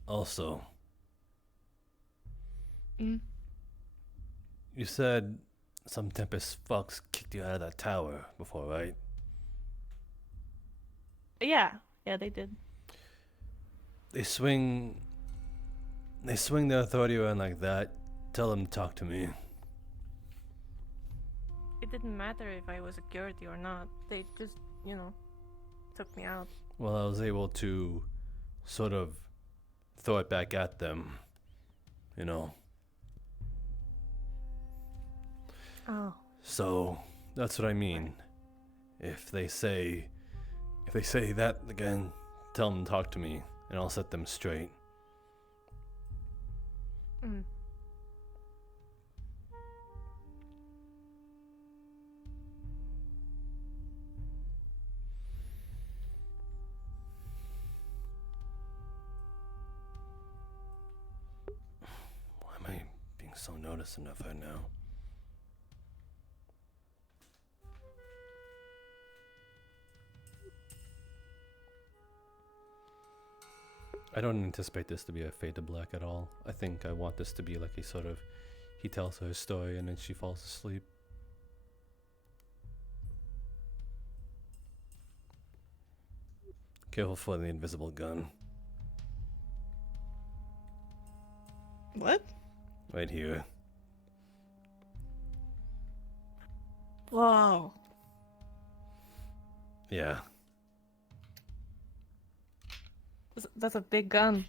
Also, Mm. you said some Tempest fucks kicked you out of that tower before, right? Yeah, they did. They swing their authority around like that. Tell them to talk to me. It didn't matter if I was security or not. They just, took me out. Well, I was able to sort of throw it back at them, you know. Oh. So that's what I mean. If they say that again, tell them to talk to me, and I'll set them straight. Mm. Why am I being so noticing of her now? I don't anticipate this to be a fade to black at all. I think I want this to be like a sort of, he tells her story and then she falls asleep. Careful for the invisible gun. What? Right here. Wow. Yeah. That's a big gun.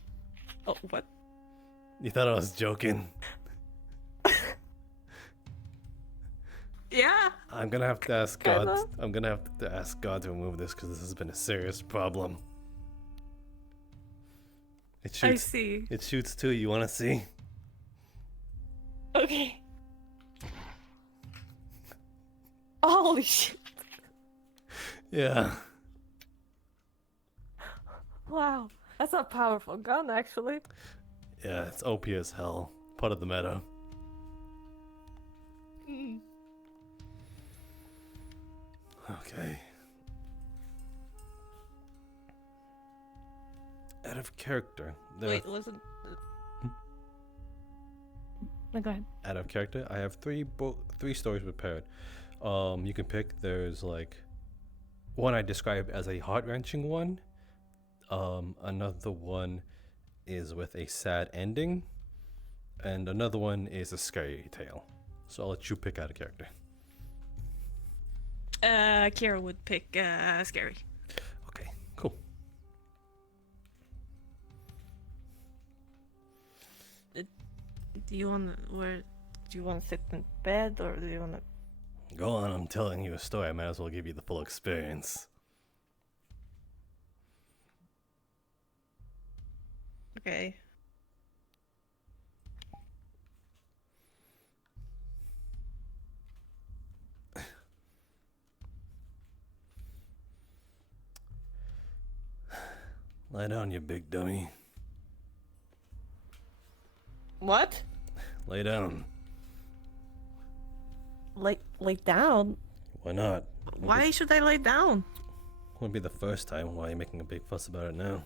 Oh, what? You thought I was joking? Yeah. I'm gonna have to ask Kinda. God. I'm gonna have to ask God to remove this because this has been a serious problem. It shoots. I see. It shoots too. You want to see? Okay. Holy shit. Yeah. Wow. That's a powerful gun, actually. Yeah. It's OP as hell. Part of the meta. Mm. Okay. Out of character. Wait, listen. No, go ahead. Out of character, I have three stories prepared. You can pick. There's like one I describe as a heart-wrenching one. Another one is with a sad ending, and another one is a scary tale. So I'll let you pick out a character. Kira would pick scary. Okay, cool. Do you wanna sit in bed or do you wanna? Go on, I'm telling you a story. I might as well give you the full experience. Okay. Lie down, you big dummy. What? Lay down. Lay down? Why not? Why should I lay down? Won't be the first time. Why are you making a big fuss about it now?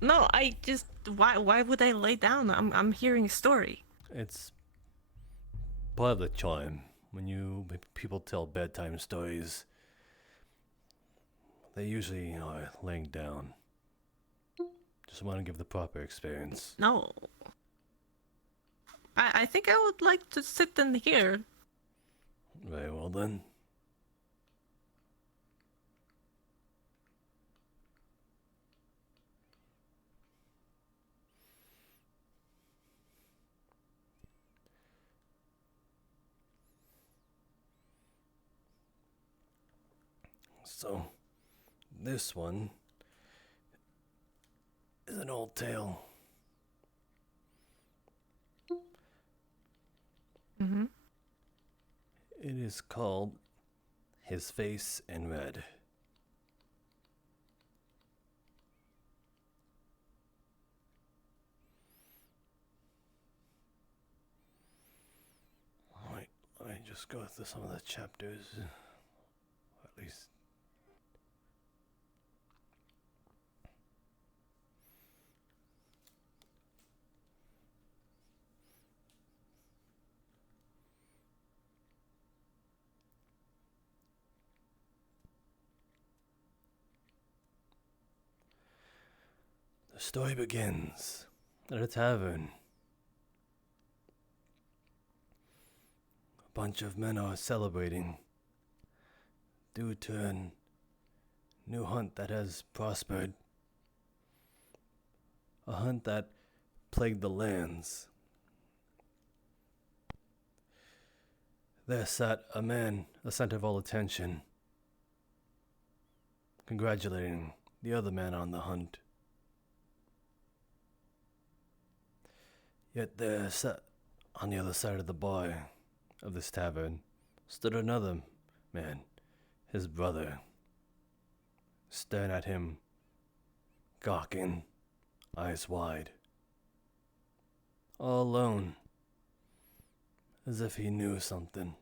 No, I just why would I lay down? I'm hearing a story. It's part of the charm. When people tell bedtime stories, they usually are laying down. Just want to give the proper experience. No. I think I would like to sit in here. Very well then. So, this one is an old tale. Mm-hmm. It is called His Face in Red. Let me just go through some of the chapters. At least. The story begins at a tavern. A bunch of men are celebrating due to a new hunt that has prospered. A hunt that plagued the lands. There sat a man, the center of all attention, congratulating the other man on the hunt. Yet there sat on the other side of the bar of this tavern stood another man, his brother, staring at him, gawking, eyes wide, all alone, as if he knew something.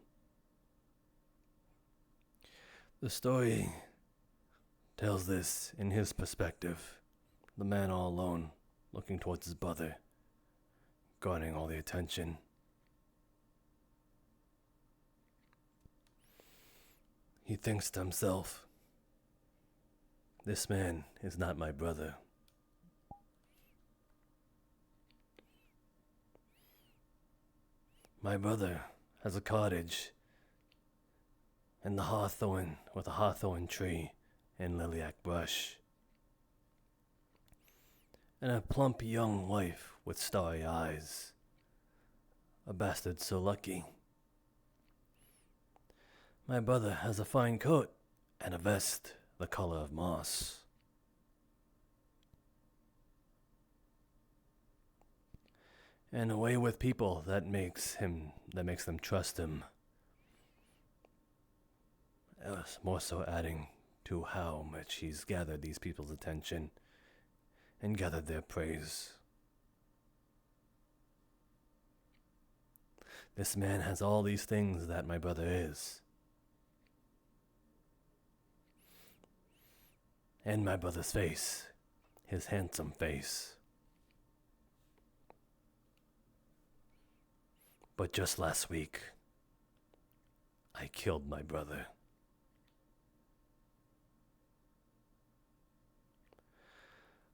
The story tells this in his perspective, the man all alone, looking towards his brother, guarding all the attention. He thinks to himself, this man is not my brother. My brother has a cottage in the hawthorn with a hawthorn tree and lilac brush, and a plump young wife with starry eyes, a bastard so lucky. My brother has a fine coat and a vest the color of moss. And a way with people that makes them trust him. More so adding to how much he's gathered these people's attention and gathered their praise. This man has all these things that my brother is. And my brother's face, his handsome face. But just last week, I killed my brother.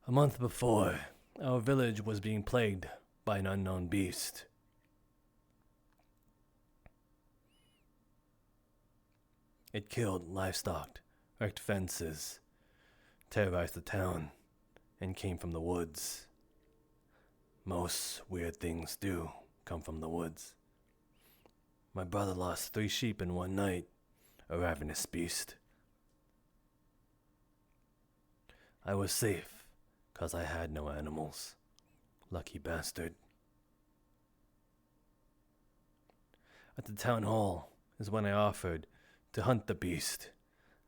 A month before, our village was being plagued by an unknown beast. It killed livestock, wrecked fences, terrorized the town, and came from the woods. most weird things do come from the woods. My brother lost 3 sheep in one night, a ravenous beast. I was safe, 'cause I had no animals. Lucky bastard. At the town hall is when I offered to hunt the beast.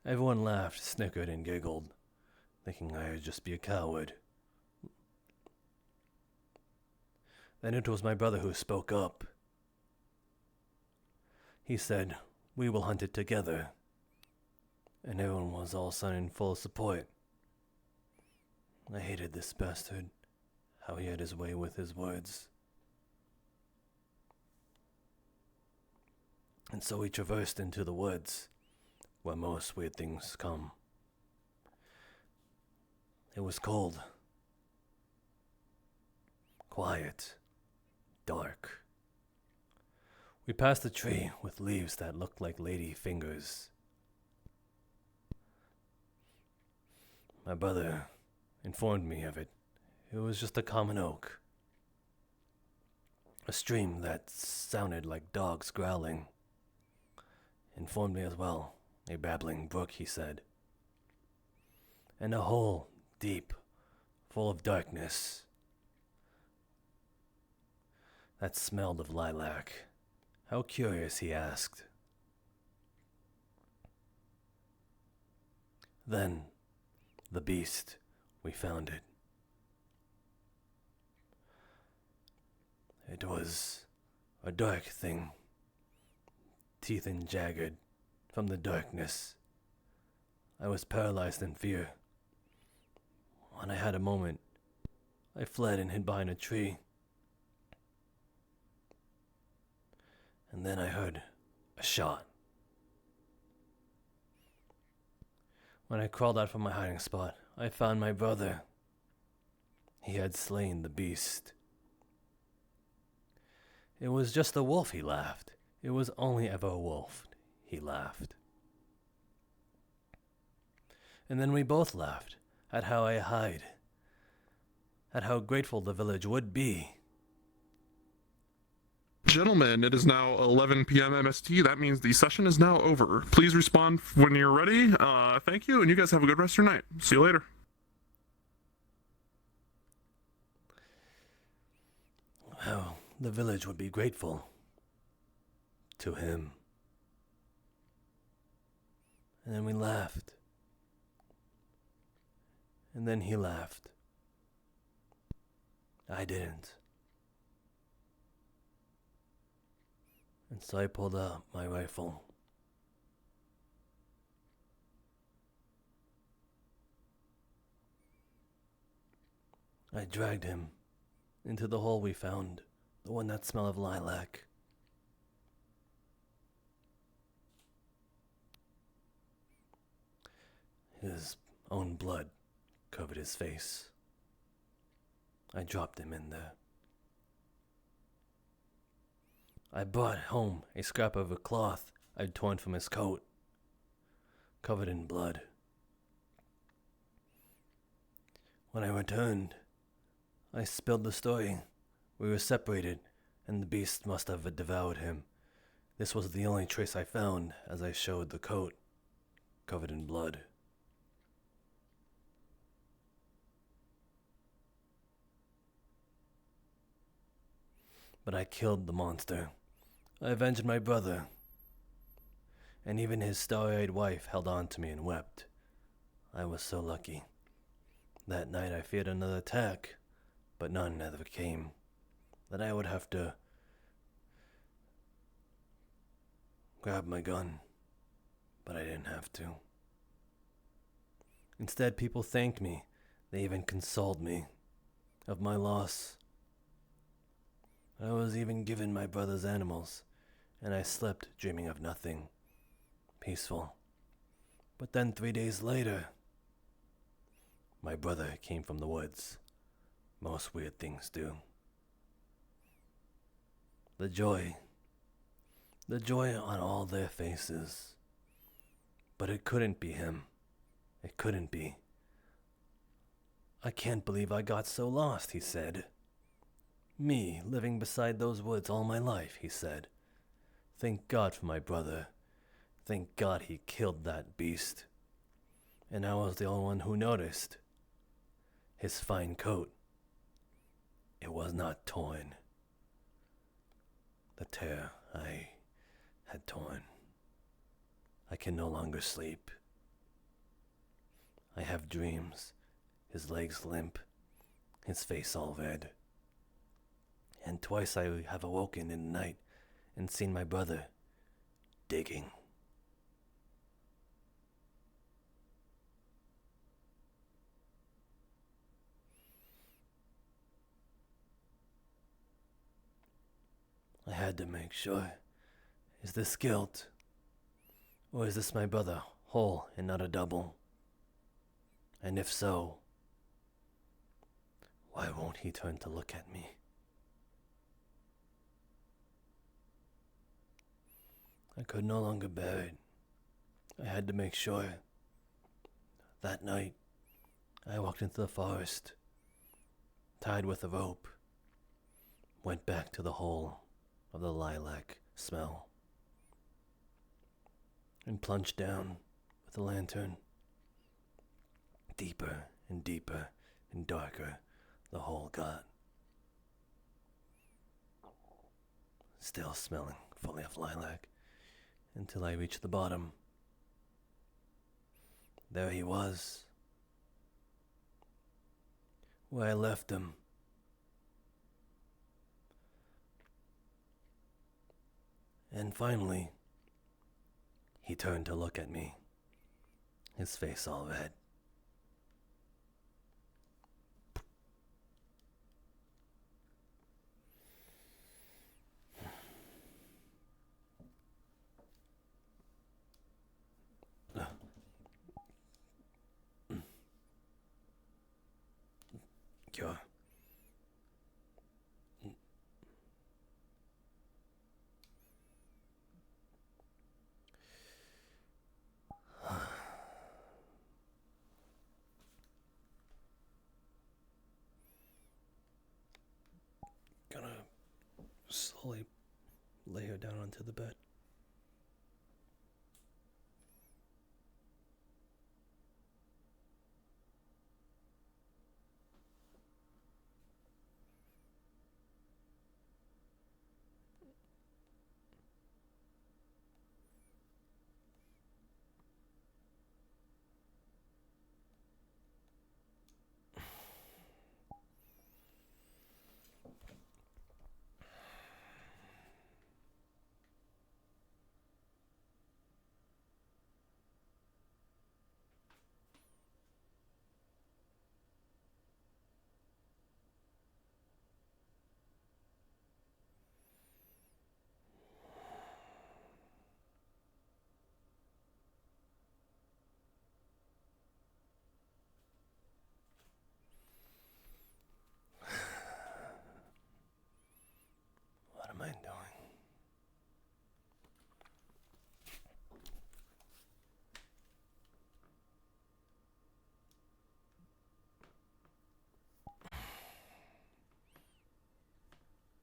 Everyone laughed, snickered, and giggled, thinking I would just be a coward. Then it was my brother who spoke up. He said, "We will hunt it together." And everyone was all of a sudden in full support. I hated this bastard, how he had his way with his words. And so we traversed into the woods, where most weird things come. It was cold, quiet, dark. We passed a tree with leaves that looked like lady fingers. My brother informed me of it. It was just a common oak. A stream that sounded like dogs growling. Informed me as well. A babbling brook, he said. And a hole, deep, full of darkness, that smelled of lilac. How curious, he asked. Then, the beast, we found it. It was a dark thing, teeth and jagged from the darkness. I was paralyzed in fear. When I had a moment, I fled and hid behind a tree. And then I heard a shot. When I crawled out from my hiding spot, I found my brother. He had slain the beast. It was just a wolf, he laughed. It was only ever a wolf, he laughed. And then we both laughed at how I hide, at how grateful the village would be. Gentlemen, it is now 11 p.m. MST. That means the session is now over. Please respond when you're ready. Thank you, and you guys have a good rest of your night. See you later. How the village would be grateful to him. And then we laughed. And then he laughed. I didn't. And so I pulled out my rifle. I dragged him into the hole we found, the one that smelled of lilac. His own blood covered his face. I dropped him in there. I brought home a scrap of a cloth I'd torn from his coat, covered in blood. When I returned, I spilled the story. We were separated, and the beast must have devoured him. This was the only trace I found as I showed the coat, covered in blood. But I killed the monster. I avenged my brother. And even his starry-eyed wife held on to me and wept. I was so lucky. That night I feared another attack, but none ever came. That I would have to grab my gun, but I didn't have to. Instead, people thanked me. They even consoled me of my loss. I was even given my brother's animals, and I slept dreaming of nothing. Peaceful. But then 3 days later, my brother came from the woods. Most weird things do. The joy on all their faces. But it couldn't be him. It couldn't be. I can't believe I got so lost, he said. Me, living beside those woods all my life, he said. Thank God for my brother. Thank God he killed that beast. And I was the only one who noticed. His fine coat. It was not torn. The tear I had torn. I can no longer sleep. I have dreams. His legs limp. His face all red. And twice I have awoken in the night and seen my brother digging. I had to make sure. Is this guilt? Or is this my brother, whole and not a double? And if so, why won't he turn to look at me? I could no longer bear it. I had to make sure. That night, I walked into the forest, tied with a rope, went back to the hole of the lilac smell, and plunged down with a lantern. Deeper and deeper and darker the hole got. Still smelling fully of lilac, until I reached the bottom. There he was, where I left him. And finally, he turned to look at me, his face all red. You're... Gonna slowly lay her down onto the bed.